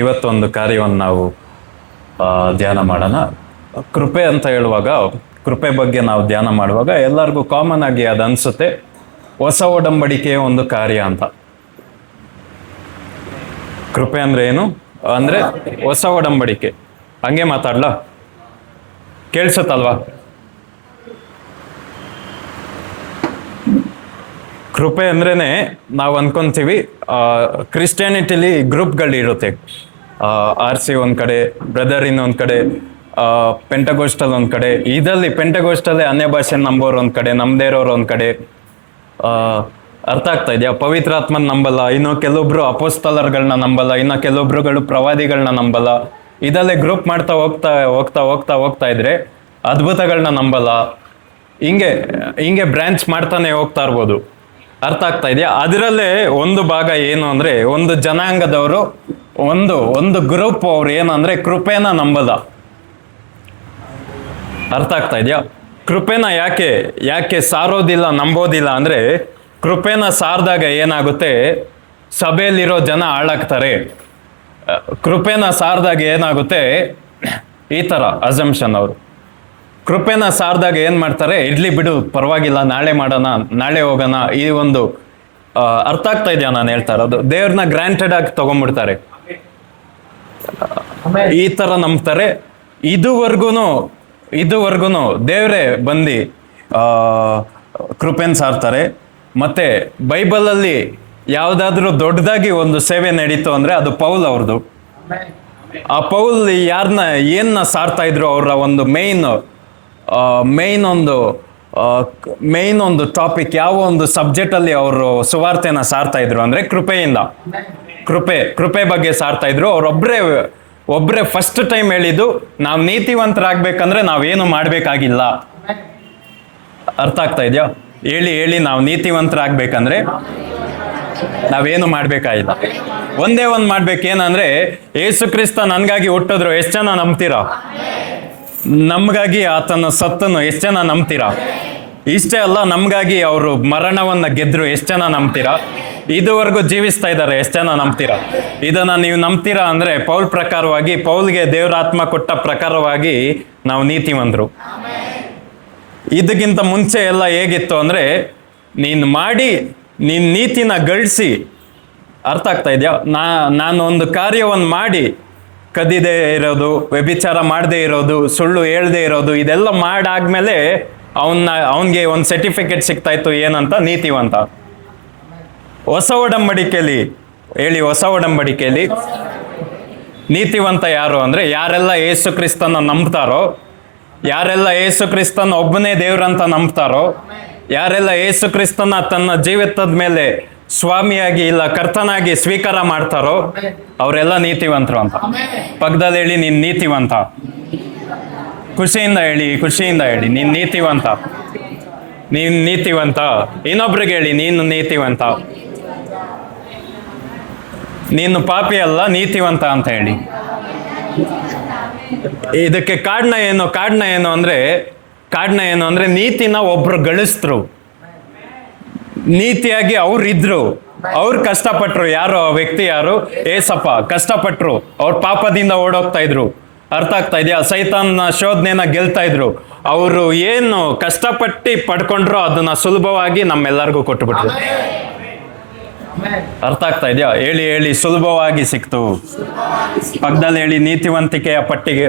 ಇವತ್ತೊಂದು ಕಾರ್ಯವನ್ನು ನಾವು ಧ್ಯಾನ ಮಾಡೋಣ. ಕೃಪೆ ಅಂತ ಹೇಳುವಾಗ, ಕೃಪೆ ಬಗ್ಗೆ ನಾವು ಧ್ಯಾನ ಮಾಡುವಾಗ ಎಲ್ಲರಿಗೂ ಕಾಮನ್ ಆಗಿ ಅದು ಅನಿಸುತ್ತೆ, ಹೊಸ ಒಡಂಬಡಿಕೆಯ ಒಂದು ಕಾರ್ಯ ಅಂತ. ಕೃಪೆ ಅಂದ್ರೆ ಏನು ಅಂದ್ರೆ ಹೊಸ ಒಡಂಬಡಿಕೆ. ಹಂಗೆ ಮಾತಾಡ್ಲಾ? ಕೇಳಿಸುತ್ತಲ್ವಾ? ಕೃಪೆ ಅಂದ್ರೇನೆ ನಾವು ಅನ್ಕೊಂತೀವಿ, ಕ್ರಿಸ್ಟಿಯಾನಿಟಿಲಿ ಗ್ರೂಪ್ಗಳಿರುತ್ತೆ. RC ಒಂದು ಕಡೆ, ಬ್ರದರ್ ಇನ್ನೊಂದು ಕಡೆ, ಪೆಂಟಗೋಸ್ಟಲ್ ಒಂದು ಕಡೆ. ಇದರಲ್ಲಿ ಪೆಂಟಗೋಸ್ಟಲ್ಲೇ ಅನ್ಯ ಭಾಷೆ ನಂಬೋರು ಒಂದು ಕಡೆ, ನಮ್ಮದೇ ಇರೋರು ಒಂದು ಕಡೆ. ಅರ್ಥ ಆಗ್ತಾ ಇದೆಯಾ? ಪವಿತ್ರಾತ್ಮನ ನಂಬಲ್ಲ, ಇನ್ನು ಕೆಲವೊಬ್ರು ಅಪೋಸ್ತಲರ್ಗಳನ್ನ ನಂಬಲ್ಲ, ಇನ್ನು ಕೆಲವೊಬ್ರುಗಳು ಪ್ರವಾದಿಗಳನ್ನ ನಂಬಲ್ಲ. ಇದಲ್ಲೇ ಗ್ರೂಪ್ ಮಾಡ್ತಾ ಹೋಗ್ತಾ ಹೋಗ್ತಾ ಹೋಗ್ತಾ ಹೋಗ್ತಾ ಇದ್ರೆ ಅದ್ಭುತಗಳನ್ನ ನಂಬಲ್ಲ. ಹಿಂಗೆ ಬ್ರಾಂಚ್ ಮಾಡ್ತಾನೆ ಹೋಗ್ತಾ ಇರ್ಬೋದು. ಅರ್ಥ ಆಗ್ತಾ ಇದೆಯಾ? ಅದರಲ್ಲೇ ಒಂದು ಭಾಗ ಏನು ಅಂದ್ರೆ, ಒಂದು ಜನಾಂಗದವರು, ಒಂದು ಗ್ರೂಪ್ ಅವ್ರು ಏನಂದ್ರೆ ಕೃಪೆನ ನಂಬಲ್ಲ. ಅರ್ಥ ಆಗ್ತಾ ಇದೆಯಾ? ಕೃಪೆನ ಯಾಕೆ ಸಾರೋದಿಲ್ಲ, ನಂಬೋದಿಲ್ಲ ಅಂದ್ರೆ, ಕೃಪೆನ ಸಾರ್ದಾಗ ಏನಾಗುತ್ತೆ, ಸಭೆಯಲ್ಲಿರೋ ಜನ ಹಾಳಾಗ್ತಾರೆ. ಕೃಪೆನ ಸಾರ್ದಾಗ ಏನಾಗುತ್ತೆ, ಈ ತರ ಅಸಂಪ್ಷನ್. ಅವರು ಕೃಪೆನ ಸಾರ್ದಾಗ ಏನ್ ಮಾಡ್ತಾರೆ, ಇಡ್ಲಿ ಬಿಡು ಪರವಾಗಿಲ್ಲ, ನಾಳೆ ಮಾಡೋಣ, ನಾಳೆ ಹೋಗೋಣ, ಈ ಒಂದು ಅರ್ಥ ಆಗ್ತಾ ಇದೆಯಾ ನಾನು ಹೇಳ್ತಾ ಇರೋದು? ದೇವ್ರನ್ನ ಗ್ರಾಂಟೆಡ್ ಆಗಿ ತಗೊಂಡ್ಬಿಡ್ತಾರೆ, ಈ ತರ ನಂಬ್ತಾರೆ. ಇದುವರೆಗೂ ದೇವರೇ ಬಂದು ಕೃಪೆನ್ ಸಾರ್ತಾರೆ. ಮತ್ತೆ ಬೈಬಲಲ್ಲಿ ಯಾವುದಾದ್ರೂ ದೊಡ್ಡದಾಗಿ ಒಂದು ಸೇವೆ ನಡೀತು ಅಂದ್ರೆ ಅದು ಪೌಲ್ ಅವ್ರದ್ದು. ಆ ಪೌಲ್ ಏನ್ನ ಸಾರ್ತಾ ಇದ್ರು, ಅವರ ಒಂದು ಮೇನ್ ಒಂದು ಟಾಪಿಕ್, ಯಾವ ಒಂದು ಸಬ್ಜೆಕ್ಟ್ ಅಲ್ಲಿ ಅವರು ಸುವಾರ್ತೆನ ಸಾರ್ತಾ ಇದ್ರು ಅಂದ್ರೆ ಕೃಪೆಯಿಂದ. ಕೃಪೆ ಬಗ್ಗೆ ಸಾರ್ತಾ ಇದ್ರು. ಒಬ್ರೇ ಫಸ್ಟ್ ಟೈಮ್ ಹೇಳಿದ್ದು, ನಾವು ನೀತಿವಂತರಾಗ್ಬೇಕಂದ್ರೆ ನಾವೇನು ಮಾಡ್ಬೇಕಾಗಿಲ್ಲ. ಅರ್ಥ ಆಗ್ತಾ ಇದೆಯಾ? ಹೇಳಿ ನಾವು ನೀತಿವಂತರಾಗ್ಬೇಕಂದ್ರೆ ನಾವೇನು ಮಾಡ್ಬೇಕಾಗಿಲ್ಲ. ಒಂದೇ ಒಂದು ಮಾಡ್ಬೇಕೇನಂದ್ರೆ, ಯೇಸು ಕ್ರಿಸ್ತ ನನ್ಗಾಗಿ ಹುಟ್ಟಿದ್ರು, ಎಷ್ಟು ಜನ ನಂಬ್ತೀರಾ? ನಮ್ಗಾಗಿ ಆತನ ಸತ್ತನು ಎಷ್ಟು ಜನ ನಂಬ್ತೀರಾ? ಇಷ್ಟೇ ಅಲ್ಲ, ನಮ್ಗಾಗಿ ಅವರು ಮರಣವನ್ನ ಗೆದ್ರು, ಎಷ್ಟು ಜನ ನಂಬ್ತೀರಾ? ಇದುವರೆಗೂ ಜೀವಿಸ್ತಾ ಇದ್ದಾರೆ, ಎಷ್ಟು ಜನ ನಂಬ್ತೀರಾ? ಇದನ್ನ ನೀವು ನಂಬ್ತೀರಾ ಅಂದ್ರೆ ಪೌಲ್ ಪ್ರಕಾರವಾಗಿ, ಪೌಲ್ಗೆ ದೇವರಾತ್ಮ ಕೊಟ್ಟ ಪ್ರಕಾರವಾಗಿ ನಾವು ನೀತಿವಂತರು. ಇದಕ್ಕಿಂತ ಮುಂಚೆ ಎಲ್ಲ ಹೇಗಿತ್ತು ಅಂದ್ರೆ, ನೀನ್ ನೀತಿನ ಗಳಿಸಿ, ಅರ್ಥ ಆಗ್ತಾ ಇದೆಯಾ? ನಾನು ಒಂದು ಕಾರ್ಯವನ್ನು ಮಾಡಿ, ಕದಿದೇ ಇರೋದು, ವ್ಯಭಿಚಾರ ಮಾಡದೇ ಇರೋದು, ಸುಳ್ಳು ಹೇಳ್ದೇ ಇರೋದು, ಇದೆಲ್ಲ ಮಾಡಾದ್ಮೇಲೆ ಅವನಿಗೆ ಒಂದು ಸರ್ಟಿಫಿಕೇಟ್ ಸಿಗ್ತಾ ಇತ್ತು, ಏನಂತ? ನೀತಿವಂತ. ಹೊಸ ಒಡಂಬಡಿಕೆಯಲ್ಲಿ ನೀತಿವಂತ ಯಾರು ಅಂದ್ರೆ, ಯಾರೆಲ್ಲ ಯೇಸು ಕ್ರಿಸ್ತನ ನಂಬ್ತಾರೋ, ಯಾರೆಲ್ಲ ಯೇಸು ಕ್ರಿಸ್ತನ ಒಬ್ಬನೇ ದೇವ್ರಂತ ನಂಬ್ತಾರೋ, ಯಾರೆಲ್ಲ ಯೇಸು ಕ್ರಿಸ್ತನ ತನ್ನ ಜೀವಿತದ ಮೇಲೆ ಸ್ವಾಮಿಯಾಗಿ ಇಲ್ಲ ಕರ್ತನಾಗಿ ಸ್ವೀಕಾರ ಮಾಡ್ತಾರೋ ಅವರೆಲ್ಲ ನೀತಿವಂತರು ಅಂತ. ಪಕ್ಕದಲ್ಲಿ ಹೇಳಿ, ನೀನ್ ನೀತಿವಂತ. ಖುಷಿಯಿಂದ ಹೇಳಿ ನೀನ್ ನೀತಿವಂತ. ಇನ್ನೊಬ್ರಿಗೆ ಹೇಳಿ, ನೀನು ನೀತಿವಂತ. ನೀನು ಪಾಪಿ ಅಲ್ಲ, ನೀತಿವಂತ ಅಂತ ಹೇಳಿ. ಇದಕ್ಕೆ ಕಾರಣ ಏನು ಅಂದ್ರೆ ನೀತಿನ ಒಬ್ರು ಗಳಿಸ್ತರು, ನೀತಿಯಾಗಿ ಅವ್ರು ಕಷ್ಟಪಟ್ರು. ಯಾರು ಆ ವ್ಯಕ್ತಿ? ಯಾರು? ಏಸಪ್ಪ ಕಷ್ಟಪಟ್ರು. ಅವ್ರ ಪಾಪದಿಂದ ಓಡೋಗ್ತಾ ಇದ್ರು. ಅರ್ಥ ಆಗ್ತಾ ಇದೆಯಾ? ಸೈತಾನ್ನ ಶೋಧನೆನ ಗೆಲ್ತಾ ಇದ್ರು. ಅವರು ಏನು ಕಷ್ಟಪಟ್ಟು ಪಡ್ಕೊಂಡ್ರು ಅದನ್ನ ಸುಲಭವಾಗಿ ನಮ್ಮೆಲ್ಲರಿಗೂ ಕೊಟ್ಟುಬಿಟ್ರು. ಅರ್ಥ ಆಗ್ತಾ ಇದೆಯಾ? ಹೇಳಿ ಸುಲಭವಾಗಿ ಸಿಕ್ತು. ಪಕ್ಕದಲ್ಲಿ ಹೇಳಿ, ನೀತಿವಂತಿಕೆಯ ಪಟ್ಟಿಗೆ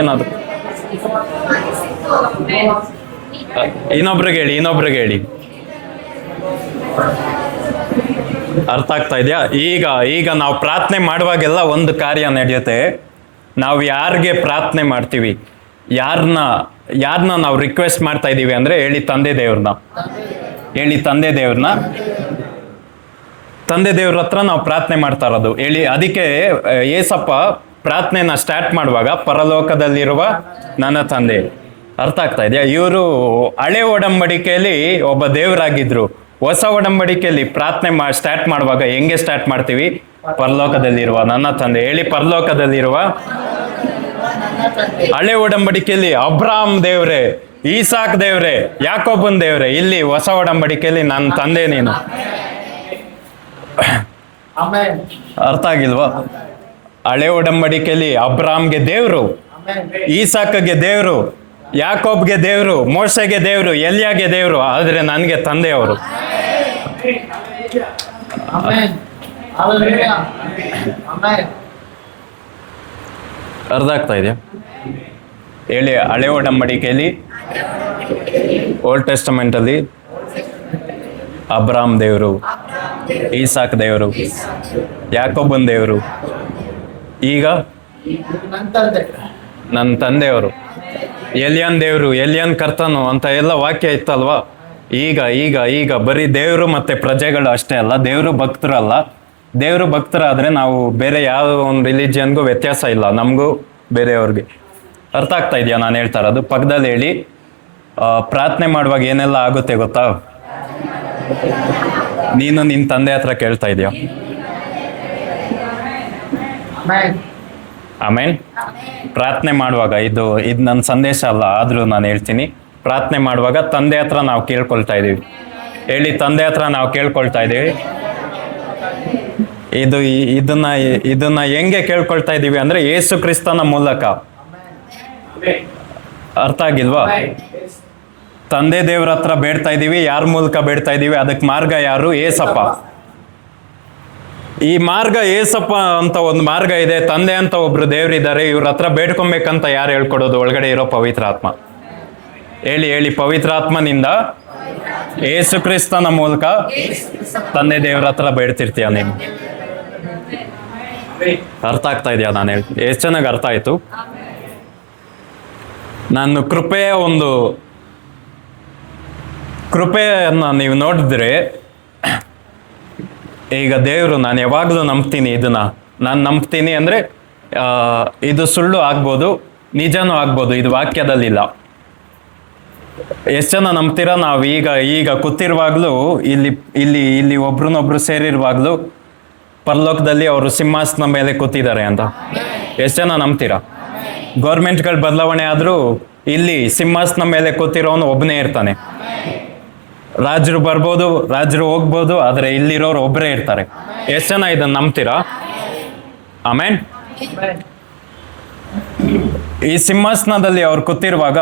ಏನದು? ಇನ್ನೊಬ್ರಿಗೆ ಹೇಳಿ. ಅರ್ಥ ಆಗ್ತಾ ಇದೆಯಾ? ಈಗ ನಾವು ಪ್ರಾರ್ಥನೆ ಮಾಡುವಾಗೆಲ್ಲ ಒಂದು ಕಾರ್ಯ ನಡೆಯುತ್ತೆ. ನಾವು ಯಾರಿಗೆ ಪ್ರಾರ್ಥನೆ ಮಾಡ್ತೀವಿ, ಯಾರನ್ನ ನಾವು ರಿಕ್ವೆಸ್ಟ್ ಮಾಡ್ತಾ ಇದೀವಿ ಅಂದ್ರೆ, ತಂದೆ ದೇವ್ರ ಹತ್ರ ನಾವು ಪ್ರಾರ್ಥನೆ ಮಾಡ್ತಾ ಇರೋದು. ಅದಕ್ಕೆ ಏಸಪ್ಪ ಪ್ರಾರ್ಥನೆನ ಸ್ಟಾರ್ಟ್ ಮಾಡುವಾಗ, ಪರಲೋಕದಲ್ಲಿರುವ ನನ್ನ ತಂದೆ. ಅರ್ಥ ಆಗ್ತಾ ಇದೆಯಾ? ಇವರು ಹಳೆ ಒಡಂಬಡಿಕೆಯಲ್ಲಿ ಒಬ್ಬ ದೇವರಾಗಿದ್ರು. ಹೊಸ ಒಡಂಬಡಿಕೆಯಲ್ಲಿ ಪ್ರಾರ್ಥನೆ ಸ್ಟಾರ್ಟ್ ಮಾಡುವಾಗ ಹೆಂಗೆ ಸ್ಟಾರ್ಟ್ ಮಾಡ್ತೀವಿ? ಪರಲೋಕದಲ್ಲಿರುವ ನನ್ನ ತಂದೆ. ಪರಲೋಕದಲ್ಲಿರುವ. ಹಳೆ ಒಡಂಬಡಿಕೆಯಲ್ಲಿ ಅಬ್ರಾಹಂ ದೇವ್ರೆ, ಈಸಾಕ್ ದೇವ್ರೆ, ಯಾಕೋಬನ್ ದೇವ್ರೆ. ಇಲ್ಲಿ ಹೊಸ ಒಡಂಬಡಿಕೆಯಲ್ಲಿ ನನ್ನ ತಂದೆ ನೀನು. ಅರ್ಥ ಆಗಿಲ್ವಾ? ಹಳೆ ಒಡಂಬಡಿಕೆಯಲ್ಲಿ ಅಬ್ರಾಮ್ಗೆ ದೇವರು, ಈಸಾಕಗೆ ದೇವರು, ಯಾಕೋಬ್ಗೆ ದೇವರು, ಮೋಶೆಗೆ ದೇವರು, ಎಲ್ಯಾಗೆ ದೇವರು, ಆದ್ರೆ ನನಗೆ ತಂದೆಯವರು. ಅರ್ಥ ಆಗ್ತಾ ಇದೆಯಾ ಹೇಳಿ? ಹಳೆ ಒಡಂಬಡಿಕೆಯಲ್ಲಿ ಓಲ್ಡ್ ಟೆಸ್ಟಮೆಂಟ್ ಅಲ್ಲಿ ಅಬ್ರಾಮ್ ದೇವರು, ಈಸಾಕ್ ದೇವರು, ಯಾಕೋಬನ್ ದೇವರು, ಈಗ ನನ್ನ ತಂದೆಯವರು, ಎಲಿಯನ್ ದೇವರು, ಎಲಿಯನ್ ಕರ್ತನು ಅಂತ ಎಲ್ಲ ವಾಕ್ಯ ಇತ್ತಲ್ವಾ? ಈಗ ಈಗ ಈಗ ಬರೀ ದೇವರು ಮತ್ತೆ ಪ್ರಜೆಗಳು ಅಷ್ಟೇ ಅಲ್ಲ, ದೇವರು ಭಕ್ತರಲ್ಲ. ದೇವರು ಭಕ್ತರಾದ್ರೆ ನಾವು ಬೇರೆ ಯಾವ ಒಂದು ರಿಲಿಜಿಯನ್ಗೂ ವ್ಯತ್ಯಾಸ ಇಲ್ಲ, ನಮಗೂ ಬೇರೆಯವ್ರಿಗೆ. ಅರ್ಥ ಆಗ್ತಾ ಇದೆಯಾ ನಾನು ಹೇಳ್ತಾ ಇರೋದು? ಪಕ್ಕದಲ್ಲಿ ಹೇಳಿ. ಪ್ರಾರ್ಥನೆ ಮಾಡುವಾಗ ಏನೆಲ್ಲ ಆಗುತ್ತೆ ಗೊತ್ತಾ? ನೀನು ನಿನ್ನ ತಂದೆ ಹತ್ರ ಕೇಳ್ತಾ ಇದೀಯ. ಆಮೇನ್. ಪ್ರಾರ್ಥನೆ ಮಾಡುವಾಗ ಇದು ನನ್ನ ಸಂದೇಶ ಅಲ್ಲ, ಆದ್ರೂ ನಾನು ಹೇಳ್ತೀನಿ. ಪ್ರಾರ್ಥನೆ ಮಾಡುವಾಗ ತಂದೆ ಹತ್ರ ನಾವು ಕೇಳ್ಕೊಳ್ತಾ ಇದೀವಿ. ಹೇಳಿ, ತಂದೆ ಹತ್ರ ನಾವು ಕೇಳ್ಕೊಳ್ತಾ ಇದೀವಿ. ಇದನ್ನ ಹೆಂಗೆ ಕೇಳ್ಕೊಳ್ತಾ ಇದೀವಿ ಅಂದ್ರೆ ಯೇಸು ಕ್ರಿಸ್ತನ ಮೂಲಕ. ಅರ್ಥ ಆಗಿಲ್ವಾ? ತಂದೆ ದೇವ್ರ ಹತ್ರ ಬೇಡ್ತಾ ಇದೀವಿ. ಯಾರ ಮೂಲಕ ಬೇಡ್ತಾ ಇದೀವಿ? ಅದಕ್ಕೆ ಮಾರ್ಗ ಯಾರು? ಏಸಪ್ಪ. ಈ ಮಾರ್ಗ ಏಸಪ್ಪ ಅಂತ ಒಂದು ಮಾರ್ಗ ಇದೆ. ತಂದೆ ಅಂತ ಒಬ್ರು ದೇವ್ರಿದ್ದಾರೆ. ಇವ್ರ ಹತ್ರ ಬೇಡ್ಕೊಬೇಕಂತ ಯಾರು ಹೇಳ್ಕೊಡೋದು? ಒಳಗಡೆ ಇರೋ ಪವಿತ್ರ ಆತ್ಮ. ಹೇಳಿ ಹೇಳಿ, ಪವಿತ್ರಾತ್ಮನಿಂದ ಏಸು ಕ್ರಿಸ್ತನ ಮೂಲಕ ತಂದೆ ದೇವ್ರ ಹತ್ರ ಬೇಡ್ತಿರ್ತೀಯ ನೀನು. ಅರ್ಥ ಆಗ್ತಾ ಇದೆಯಾ ನಾನು ಹೇಳ್ತೀನಿ? ಎಷ್ಟು ಚೆನ್ನಾಗಿ ಅರ್ಥ ಆಯ್ತು. ನಾನು ಕೃಪೆಯನ್ನ ನೀವು ನೋಡಿದ್ರೆ, ಈಗ ದೇವರು, ನಾನು ಯಾವಾಗಲೂ ನಂಬ್ತೀನಿ ಇದನ್ನ. ನಾನು ನಂಬ್ತೀನಿ ಅಂದ್ರೆ ಇದು ಸುಳ್ಳು ಆಗ್ಬೋದು, ನಿಜನೂ ಆಗ್ಬೋದು, ಇದು ವಾಕ್ಯದಲ್ಲಿಲ್ಲ. ಎಷ್ಟು ಜನ ನಂಬ್ತೀರಾ? ನಾವು ಈಗ ಕೂತಿರುವಾಗ್ಲೂ ಇಲ್ಲಿ ಇಲ್ಲಿ ಇಲ್ಲಿ ಒಬ್ರನ್ನೊಬ್ರು ಸೇರಿರುವಾಗ್ಲೂ ಪರಲೋಕದಲ್ಲಿ ಅವರು ಸಿಂಹಾಸನ ಮೇಲೆ ಕೂತಿದ್ದಾರೆ ಅಂತ ಎಷ್ಟು ಜನ ನಂಬ್ತೀರಾ? ಗೌರ್ಮೆಂಟ್ಗಳು ಬದಲಾವಣೆ ಆದ್ರೂ ಇಲ್ಲಿ ಸಿಂಹಾಸನ ಮೇಲೆ ಕೂತಿರೋನು ಒಬ್ಬನೇ ಇರ್ತಾನೆ. ರಾಜರು ಬರ್ಬೋದು, ರಾಜರು ಹೋಗ್ಬೋದು, ಆದ್ರೆ ಇಲ್ಲಿರೋರು ಒಬ್ಬರೇ ಇರ್ತಾರೆ. ಎಷ್ಟು ಜನ ಇದನ್ನ ನಂಬ್ತೀರಾ? ಆಮೇನ್. ಈ ಸಿಂಹಾಸನದಲ್ಲಿ ಅವ್ರು ಕೂತಿರುವಾಗ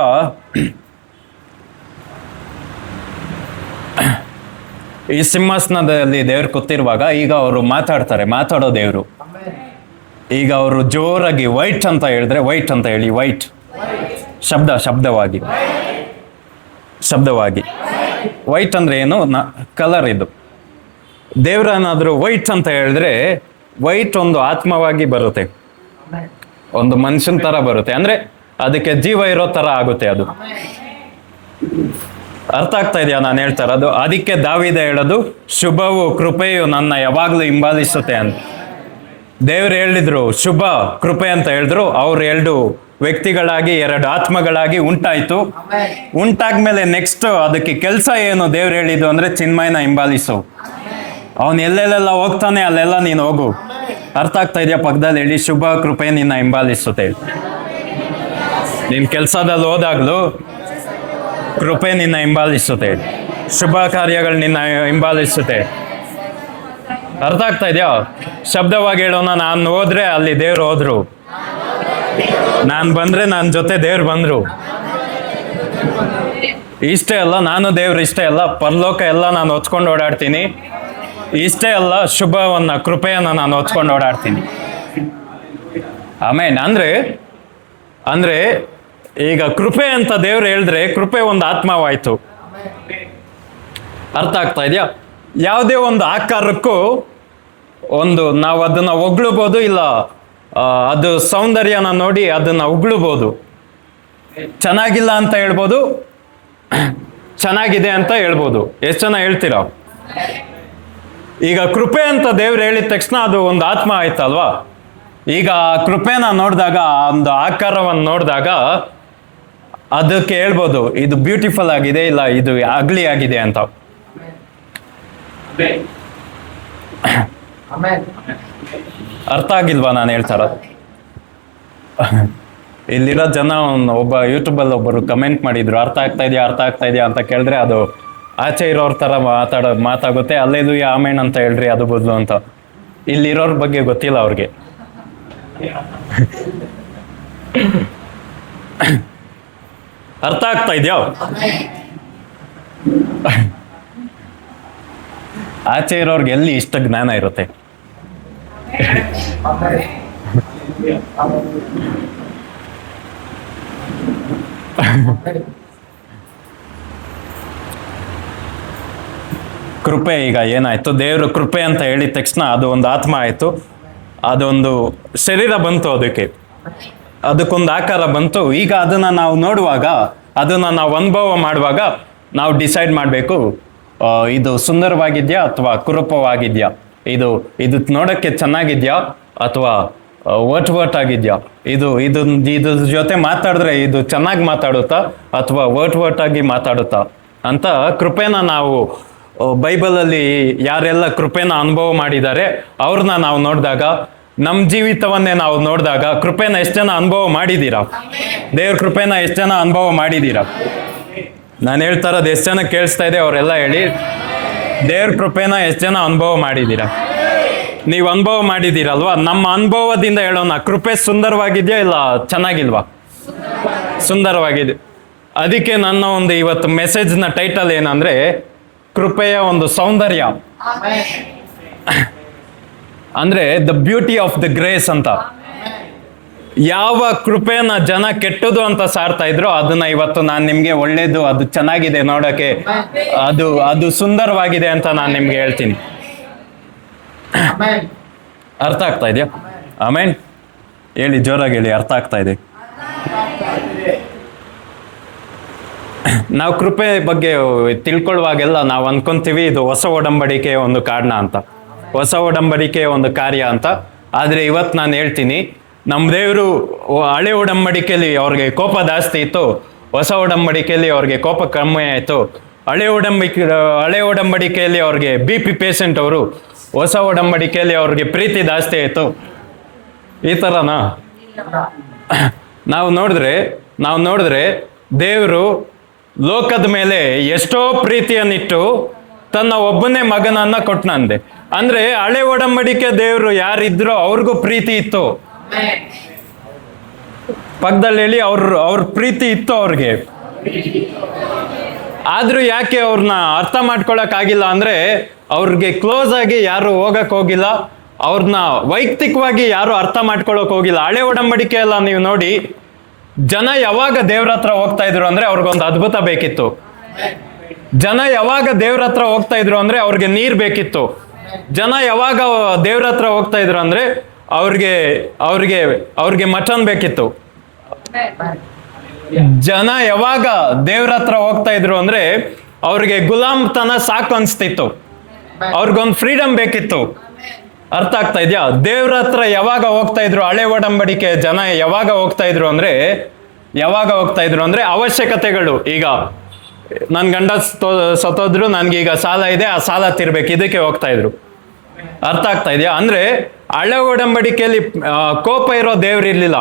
ಈ ಸಿಂಹಾಸನದಲ್ಲಿ ದೇವ್ರು ಕೂತಿರುವಾಗ ಈಗ ಅವರು ಮಾತಾಡೋ ದೇವರು. ಈಗ ಅವರು ಜೋರಾಗಿ ವೈಟ್ ಅಂತ ಹೇಳಿದ್ರೆ ವೈಟ್ ಅಂತ ಹೇಳಿ. ವೈಟ್ ಶಬ್ದವಾಗಿ ವೈಟ್ ಅಂದ್ರೆ ಏನು? ಕಲರ್. ಇದು ದೇವ್ರನಾದ್ರೂ ವೈಟ್ ಅಂತ ಹೇಳಿದ್ರೆ, ವೈಟ್ ಒಂದು ಆತ್ಮವಾಗಿ ಬರುತ್ತೆ, ಒಂದು ಮನುಷ್ಯನ ತರ ಬರುತ್ತೆ. ಅಂದ್ರೆ ಅದಕ್ಕೆ ಜೀವ ಇರೋ ತರ ಆಗುತ್ತೆ ಅದು. ಅರ್ಥ ಆಗ್ತಾ ಇದೆಯಾ ನಾನು ಹೇಳ್ತಾ ಇರೋದು? ಅದಕ್ಕೆ ದಾವೀದ ಹೇಳೋದು, ಶುಭವು ಕೃಪೆಯು ನನ್ನ ಯಾವಾಗ್ಲೂ ಹಿಂಬಾಲಿಸುತ್ತೆ ಅಂತ. ದೇವ್ರು ಹೇಳಿದ್ರು ಶುಭ ಕೃಪೆ ಅಂತ ಹೇಳಿದ್ರು. ಅವ್ರು 2 ವ್ಯಕ್ತಿಗಳಾಗಿ 2 ಆತ್ಮಗಳಾಗಿ ಉಂಟಾಯ್ತು. ಉಂಟಾದ್ಮೇಲೆ ನೆಕ್ಸ್ಟ್ ಅದಕ್ಕೆ ಕೆಲಸ ಏನು ದೇವ್ರು ಹೇಳಿದ್ದು ಅಂದ್ರೆ, ಚಿನ್ಮಯನ ಹಿಂಬಾಲಿಸು. ಅವನ್ ಎಲ್ಲೆಲ್ಲೆಲ್ಲ ಹೋಗ್ತಾನೆ ಅಲ್ಲೆಲ್ಲ ನೀನು ಹೋಗು. ಅರ್ಥ ಆಗ್ತಾ ಇದೆಯಾ? ಪಕ್ಕದಲ್ಲಿ ಹೇಳಿ, ಶುಭ ಕೃಪೆ ನಿನ್ನ ಹಿಂಬಾಲಿಸುತ್ತೆ. ನಿನ್ ಕೆಲ್ಸದಲ್ಲಿ ಹೋದಾಗ್ಲೂ ಕೃಪೆ ನಿನ್ನ ಹಿಂಬಾಲಿಸುತ್ತೆ, ಶುಭ ಕಾರ್ಯಗಳು ನಿನ್ನ ಹಿಂಬಾಲಿಸುತ್ತೆ. ಅರ್ಥ ಆಗ್ತಾ ಇದೆಯಾ? ಶಬ್ದವಾಗಿ ಹೇಳೋಣ, ನಾನು ಹೋದ್ರೆ ಅಲ್ಲಿ ದೇವ್ರು ಹೋದ್ರು, ನಾನು ಬಂದ್ರೆ ನನ್ನ ಜೊತೆ ದೇವ್ರು ಬಂದ್ರು. ಇಷ್ಟೇ ಅಲ್ಲ, ನಾನು ದೇವ್ರು ಇಷ್ಟೇ ಅಲ್ಲ, ಪರಲೋಕ ಎಲ್ಲ ನಾನು ಹೊತ್ಕೊಂಡು ಓಡಾಡ್ತೀನಿ. ಇಷ್ಟೇ ಅಲ್ಲ, ಶುಭವನ್ನ ಕೃಪೆಯನ್ನ ನಾನು ಹೊತ್ಕೊಂಡು ಓಡಾಡ್ತೀನಿ. ಆಮೇಲೆ ಅಂದ್ರೆ ಈಗ ಕೃಪೆ ಅಂತ ದೇವ್ರು ಹೇಳಿದ್ರೆ, ಕೃಪೆ ಒಂದು ಆತ್ಮವಾಯ್ತು. ಅರ್ಥ ಆಗ್ತಾ ಇದೆಯಾ? ಯಾವುದೇ ಒಂದು ಆಕಾರಕ್ಕೂ ನಾವು ಅದನ್ನ ಹೊಗಳ್ಬೋದು, ಇಲ್ಲ ಅದು ಸೌಂದರ್ಯನ ನೋಡಿ ಅದನ್ನ ಉಗುಳ್ಬೋದು. ಚೆನ್ನಾಗಿಲ್ಲ ಅಂತ ಹೇಳ್ಬೋದು, ಚೆನ್ನಾಗಿದೆ ಅಂತ ಹೇಳ್ಬೋದು. ಎಷ್ಟು ಜನ ಹೇಳ್ತೀರಾ? ಈಗ ಕೃಪೆ ಅಂತ ದೇವ್ರು ಹೇಳಿದ ತಕ್ಷಣ ಅದು ಒಂದು ಆತ್ಮ ಆಯ್ತಲ್ವಾ? ಈಗ ಕೃಪೆನ ನೋಡಿದಾಗ, ಒಂದು ಆಕಾರವನ್ನು ನೋಡಿದಾಗ ಅದಕ್ಕೆ ಹೇಳ್ಬೋದು ಇದು ಬ್ಯೂಟಿಫುಲ್ ಆಗಿದೆ, ಇಲ್ಲ ಇದು ಅಗ್ಲಿ ಆಗಿದೆ ಅಂತ. ಅರ್ಥ ಆಗಿಲ್ವಾ ನಾನು ಹೇಳ್ತಾರ? ಇಲ್ಲಿರೋ ಜನ ಒಬ್ಬ ಯೂಟ್ಯೂಬಲ್ಲಿ ಒಬ್ಬರು ಕಮೆಂಟ್ ಮಾಡಿದ್ರು, ಅರ್ಥ ಆಗ್ತಾ ಇದೆಯಾ ಅಂತ ಕೇಳಿದ್ರೆ ಅದು ಆಚೆ ಇರೋರ್ ತರ ಮಾತಾಗುತ್ತೆ. ಅಲ್ಲೇದು ಆಮೇನ್ ಅಂತ ಹೇಳ್ರಿ, ಅದು ಬದಲು ಅಂತ. ಇಲ್ಲಿರೋರ್ ಬಗ್ಗೆ ಗೊತ್ತಿಲ್ಲ ಅವ್ರಿಗೆ. ಅರ್ಥ ಆಗ್ತಾ ಇದೆಯಾ? ಆಚೆ ಇರೋರ್ಗೆ ಎಲ್ಲಿ ಇಷ್ಟ ಜ್ಞಾನ ಇರುತ್ತೆ? ಕೃಪೆ ಈಗ ಏನಾಯ್ತು, ದೇವರು ಕೃಪೆ ಅಂತ ಹೇಳಿದ ತಕ್ಷಣ ಅದು ಒಂದು ಆತ್ಮ ಆಯ್ತು, ಅದೊಂದು ಶರೀರ ಬಂತು, ಅದಕ್ಕೊಂದು ಆಕಾರ ಬಂತು. ಈಗ ಅದನ್ನ ನಾವು ನೋಡುವಾಗ, ಅದನ್ನ ನಾವು ಅನುಭವ ಮಾಡುವಾಗ ನಾವು ಡಿಸೈಡ್ ಮಾಡಬೇಕು, ಇದು ಸುಂದರವಾಗಿದ್ಯಾ ಅಥವಾ ಕುರೂಪವಾಗಿದ್ಯಾ, ಇದು ನೋಡಕ್ಕೆ ಚೆನ್ನಾಗಿದ್ಯಾ ಅಥವಾ ವರ್ಟ್ ಆಗಿದ್ಯಾ, ಇದ್ರ ಜೊತೆ ಮಾತಾಡಿದ್ರೆ ಇದು ಚೆನ್ನಾಗಿ ಮಾತಾಡುತ್ತಾ ಅಥವಾ ವರ್ಟ್ ಆಗಿ ಮಾತಾಡುತ್ತಾ ಅಂತ. ಕೃಪೆನ ನಾವು ಬೈಬಲಲ್ಲಿ ಯಾರೆಲ್ಲ ಕೃಪೆನ ಅನುಭವ ಮಾಡಿದ್ದಾರೆ ಅವ್ರನ್ನ ನಾವು ನೋಡಿದಾಗ, ನಮ್ಮ ಜೀವಿತವನ್ನೇ ನಾವು ನೋಡಿದಾಗ, ಕೃಪೆನ ಎಷ್ಟು ಜನ ಅನುಭವ ಮಾಡಿದ್ದೀರಾ? ದೇವ್ರ ಕೃಪೆನ ಎಷ್ಟು ಜನ ಅನುಭವ ಮಾಡಿದ್ದೀರಾ? ನಾನು ಹೇಳ್ತಾ ಇರೋದು ಎಷ್ಟು ಜನ ಕೇಳಿಸ್ತಾ ಇದೆ ಅವರೆಲ್ಲ ಹೇಳಿ, ದೇವ್ರ ಕೃಪೆನ ಎಷ್ಟು ಜನ ಅನುಭವ ಮಾಡಿದ್ದೀರಾ? ನೀವು ಅನುಭವ ಮಾಡಿದ್ದೀರಲ್ವಾ? ನಮ್ಮ ಅನುಭವದಿಂದ ಹೇಳೋಣ, ಕೃಪೆ ಸುಂದರವಾಗಿದೆಯಾ ಇಲ್ಲ ಚೆನ್ನಾಗಿಲ್ವಾ? ಸುಂದರವಾಗಿದೆ. ಅದಕ್ಕೆ ನನ್ನ ಒಂದು ಇವತ್ತು ಮೆಸೇಜ್ನ ಟೈಟಲ್ ಏನಂದ್ರೆ, ಕೃಪೆಯ ಒಂದು ಸೌಂದರ್ಯ, ಅಂದ್ರೆ the beauty of the grace ಅಂತ. ಯಾವ ಕೃಪೆನ ಜನ ಕೆಟ್ಟದು ಅಂತ ಸಾರ್ತಾ ಇದ್ರು, ಅದನ್ನ ಇವತ್ತು ನಾನು ನಿಮ್ಗೆ ಒಳ್ಳೇದು, ಅದು ಚೆನ್ನಾಗಿದೆ ನೋಡಕ್ಕೆ, ಅದು ಸುಂದರವಾಗಿದೆ ಅಂತ ನಾನು ನಿಮ್ಗೆ ಹೇಳ್ತೀನಿ. ಅರ್ಥ ಆಗ್ತಾ ಇದೆಯಾ? ಆಮೇನ್ ಹೇಳಿ, ಜೋರಾಗಿ ಹೇಳಿ, ಅರ್ಥ ಆಗ್ತಾ ಇದೆ. ನಾವು ಕೃಪೆ ಬಗ್ಗೆ ತಿಳ್ಕೊಳ್ಳುವಾಗೆಲ್ಲ ನಾವು ಅನ್ಕೊಂತೀವಿ ಇದು ಹೊಸ ಒಡಂಬಡಿಕೆಯ ಒಂದು ಕಾರಣ ಅಂತ, ಹೊಸ ಒಡಂಬಡಿಕೆಯ ಒಂದು ಕಾರ್ಯ ಅಂತ. ಆದ್ರೆ ಇವತ್ತು ನಾನು ಹೇಳ್ತೀನಿ, ನಮ್ಮ ದೇವರು ಹಳೆ ಒಡಂಬಡಿಕೆಯಲ್ಲಿ ಅವ್ರಿಗೆ ಕೋಪ ಜಾಸ್ತಿ ಇತ್ತು, ಹೊಸ ಒಡಂಬಡಿಕೆಯಲ್ಲಿ ಅವ್ರಿಗೆ ಕೋಪ ಕಮ್ಮಿ ಆಯ್ತು. ಹಳೆ ಒಡಂಬಡಿಕೆಯಲ್ಲಿ ಅವ್ರಿಗೆ BP ಪೇಷಂಟ್ ಅವರು, ಹೊಸ ಒಡಂಬಡಿಕೆಯಲ್ಲಿ ಅವ್ರಿಗೆ ಪ್ರೀತಿ ಜಾಸ್ತಿ ಆಯ್ತು. ಈ ತರನಾ? ನಾವು ನೋಡಿದ್ರೆ ದೇವರು ಲೋಕದ ಮೇಲೆ ಎಷ್ಟೋ ಪ್ರೀತಿಯನ್ನಿಟ್ಟು ತನ್ನ ಒಬ್ಬನೇ ಮಗನನ್ನ ಕೊಟ್ಟನಂದೆ. ಅಂದ್ರೆ ಹಳೆ ಒಡಂಬಡಿಕೆ ದೇವರು ಯಾರಿದ್ರೋ ಅವ್ರಿಗೂ ಪ್ರೀತಿ ಇತ್ತು. ಪಕ್ಕದಲ್ಲಿ ಹೇಳಿ, ಅವ್ರ ಪ್ರೀತಿ ಇತ್ತು ಅವ್ರಿಗೆ. ಆದ್ರೂ ಯಾಕೆ ಅವ್ರನ್ನ ಅರ್ಥ ಮಾಡ್ಕೊಳಕ್ ಆಗಿಲ್ಲ ಅಂದ್ರೆ, ಅವ್ರಿಗೆ ಕ್ಲೋಸ್ ಆಗಿ ಯಾರು ಹೋಗಕ್ ಹೋಗಿಲ್ಲ, ಅವ್ರನ್ನ ವೈಯಕ್ತಿಕವಾಗಿ ಯಾರು ಅರ್ಥ ಮಾಡ್ಕೊಳಕ್ ಹೋಗಿಲ್ಲ. ಹಳೆ ಒಡಂಬಡಿಕೆ ಎಲ್ಲ ನೀವು ನೋಡಿ, ಜನ ಯಾವಾಗ ದೇವ್ರ ಹತ್ರ ಹೋಗ್ತಾ ಇದ್ರು ಅಂದ್ರೆ ಅವ್ರಿಗೊಂದು ಅದ್ಭುತ ಬೇಕಿತ್ತು. ಜನ ಯಾವಾಗ ದೇವ್ರ ಹತ್ರ ಹೋಗ್ತಾ ಇದ್ರು ಅಂದ್ರೆ ಅವ್ರಿಗೆ ನೀರ್ ಬೇಕಿತ್ತು. ಜನ ಯಾವಾಗ ದೇವ್ರ ಹತ್ರ ಹೋಗ್ತಾ ಇದ್ರು ಅಂದ್ರೆ ಅವ್ರಿಗೆ ಮಟನ್ ಬೇಕಿತ್ತು. ಜನ ಯಾವಾಗ ದೇವ್ರ ಹತ್ರ ಹೋಗ್ತಾ ಇದ್ರು ಅಂದ್ರೆ ಅವ್ರಿಗೆ ಗುಲಾಮ್ತನ ಸಾಕು ಅನ್ಸ್ತಿತ್ತು, ಅವ್ರಿಗೊಂದು ಫ್ರೀಡಮ್ ಬೇಕಿತ್ತು. ಅರ್ಥ ಆಗ್ತಾ ಇದೆಯಾ? ದೇವ್ರ ಹತ್ರ ಯಾವಾಗ ಹೋಗ್ತಾ ಇದ್ರು ಹಳೆ ಒಡಂಬಡಿಕೆ ಜನ ಯಾವಾಗ ಹೋಗ್ತಾ ಇದ್ರು ಅಂದ್ರೆ ಅವಶ್ಯಕತೆಗಳು. ಈಗ ನನ್ ಗಂಡ ಸತ್ತೋದ್ರು, ನನ್ಗೀಗ ಸಾಲ ಇದೆ, ಆ ಸಾಲ ತೀರ್ಬೇಕು, ಇದಕ್ಕೆ ಹೋಗ್ತಾ ಇದ್ರು. ಅರ್ಥ ಆಗ್ತಾ ಇದೆಯಾ? ಅಂದ್ರೆ ಹಳೆ ಒಡಂಬಡಿಕೆಯಲ್ಲಿ ಕೋಪ ಇರೋ ದೇವ್ರಿರ್ಲಿಲ್ಲ,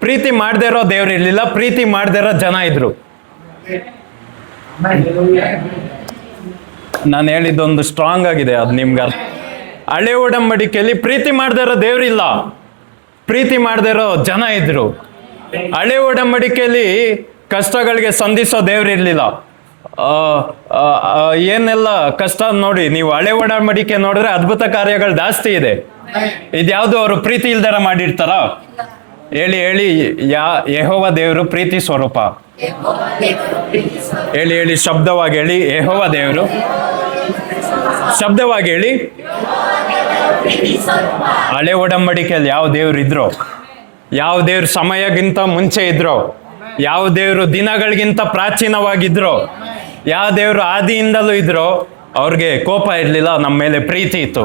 ಪ್ರೀತಿ ಮಾಡದೇ ಇರೋ ದೇವ್ರಿರ್ಲಿಲ್ಲ, ಪ್ರೀತಿ ಮಾಡದೇ ಇರೋ ಜನ ಇದ್ರು. ನಾನು ಹೇಳಿದ್ದೊಂದು ಸ್ಟ್ರಾಂಗ್ ಆಗಿದೆ, ಅದು ನಿಮ್ಗೆ. ಹಳೆ ಒಡಂಬಡಿಕೆಯಲ್ಲಿ ಪ್ರೀತಿ ಮಾಡದೇ ಇರೋ ದೇವ್ರಿಲ್ಲ, ಪ್ರೀತಿ ಮಾಡದೇ ಇರೋ ಜನ ಇದ್ರು. ಹಳೆ ಒಡಂಬಡಿಕೆಯಲ್ಲಿ ಕಷ್ಟಗಳಿಗೆ ಸಂಧಿಸೋ ದೇವ್ರಿರ್ಲಿಲ್ಲ. ಏನೆಲ್ಲ ಕಷ್ಟ ನೋಡಿ, ನೀವು ಹಳೆ ಒಡಂಬಡಿಕೆ ನೋಡಿದ್ರೆ ಅದ್ಭುತ ಕಾರ್ಯಗಳು ಜಾಸ್ತಿ ಇದೆ. ಇದ್ಯಾವುದು ಅವರು ಪ್ರೀತಿ ಇಲ್ದಾರ ಮಾಡಿರ್ತಾರ? ಹೇಳಿ, ಯೆಹೋವ ದೇವರು ಪ್ರೀತಿ ಸ್ವರೂಪ. ಹೇಳಿ, ಶಬ್ದವಾಗಿ ಹೇಳಿ, ಯೆಹೋವ ದೇವರು. ಶಬ್ದವಾಗಿ ಹೇಳಿ. ಹಳೆ ಒಡಂಬಡಿಕೆಯಲ್ಲಿ ಯಾವ ದೇವ್ರು ಇದ್ರು, ಯಾವ ದೇವ್ರು ಸಮಯಕ್ಕಿಂತ ಮುಂಚೆ ಇದ್ರು, ಯಾವ ದೇವ್ರು ದಿನಗಳಿಗಿಂತ ಪ್ರಾಚೀನವಾಗಿದ್ರು, ಯಾವ ದೇವ್ರು ಆದಿಯಿಂದಲೂ ಇದ್ರು, ಅವ್ರಿಗೆ ಕೋಪ ಇರ್ಲಿಲ್ಲ, ನಮ್ಮ ಮೇಲೆ ಪ್ರೀತಿ ಇತ್ತು.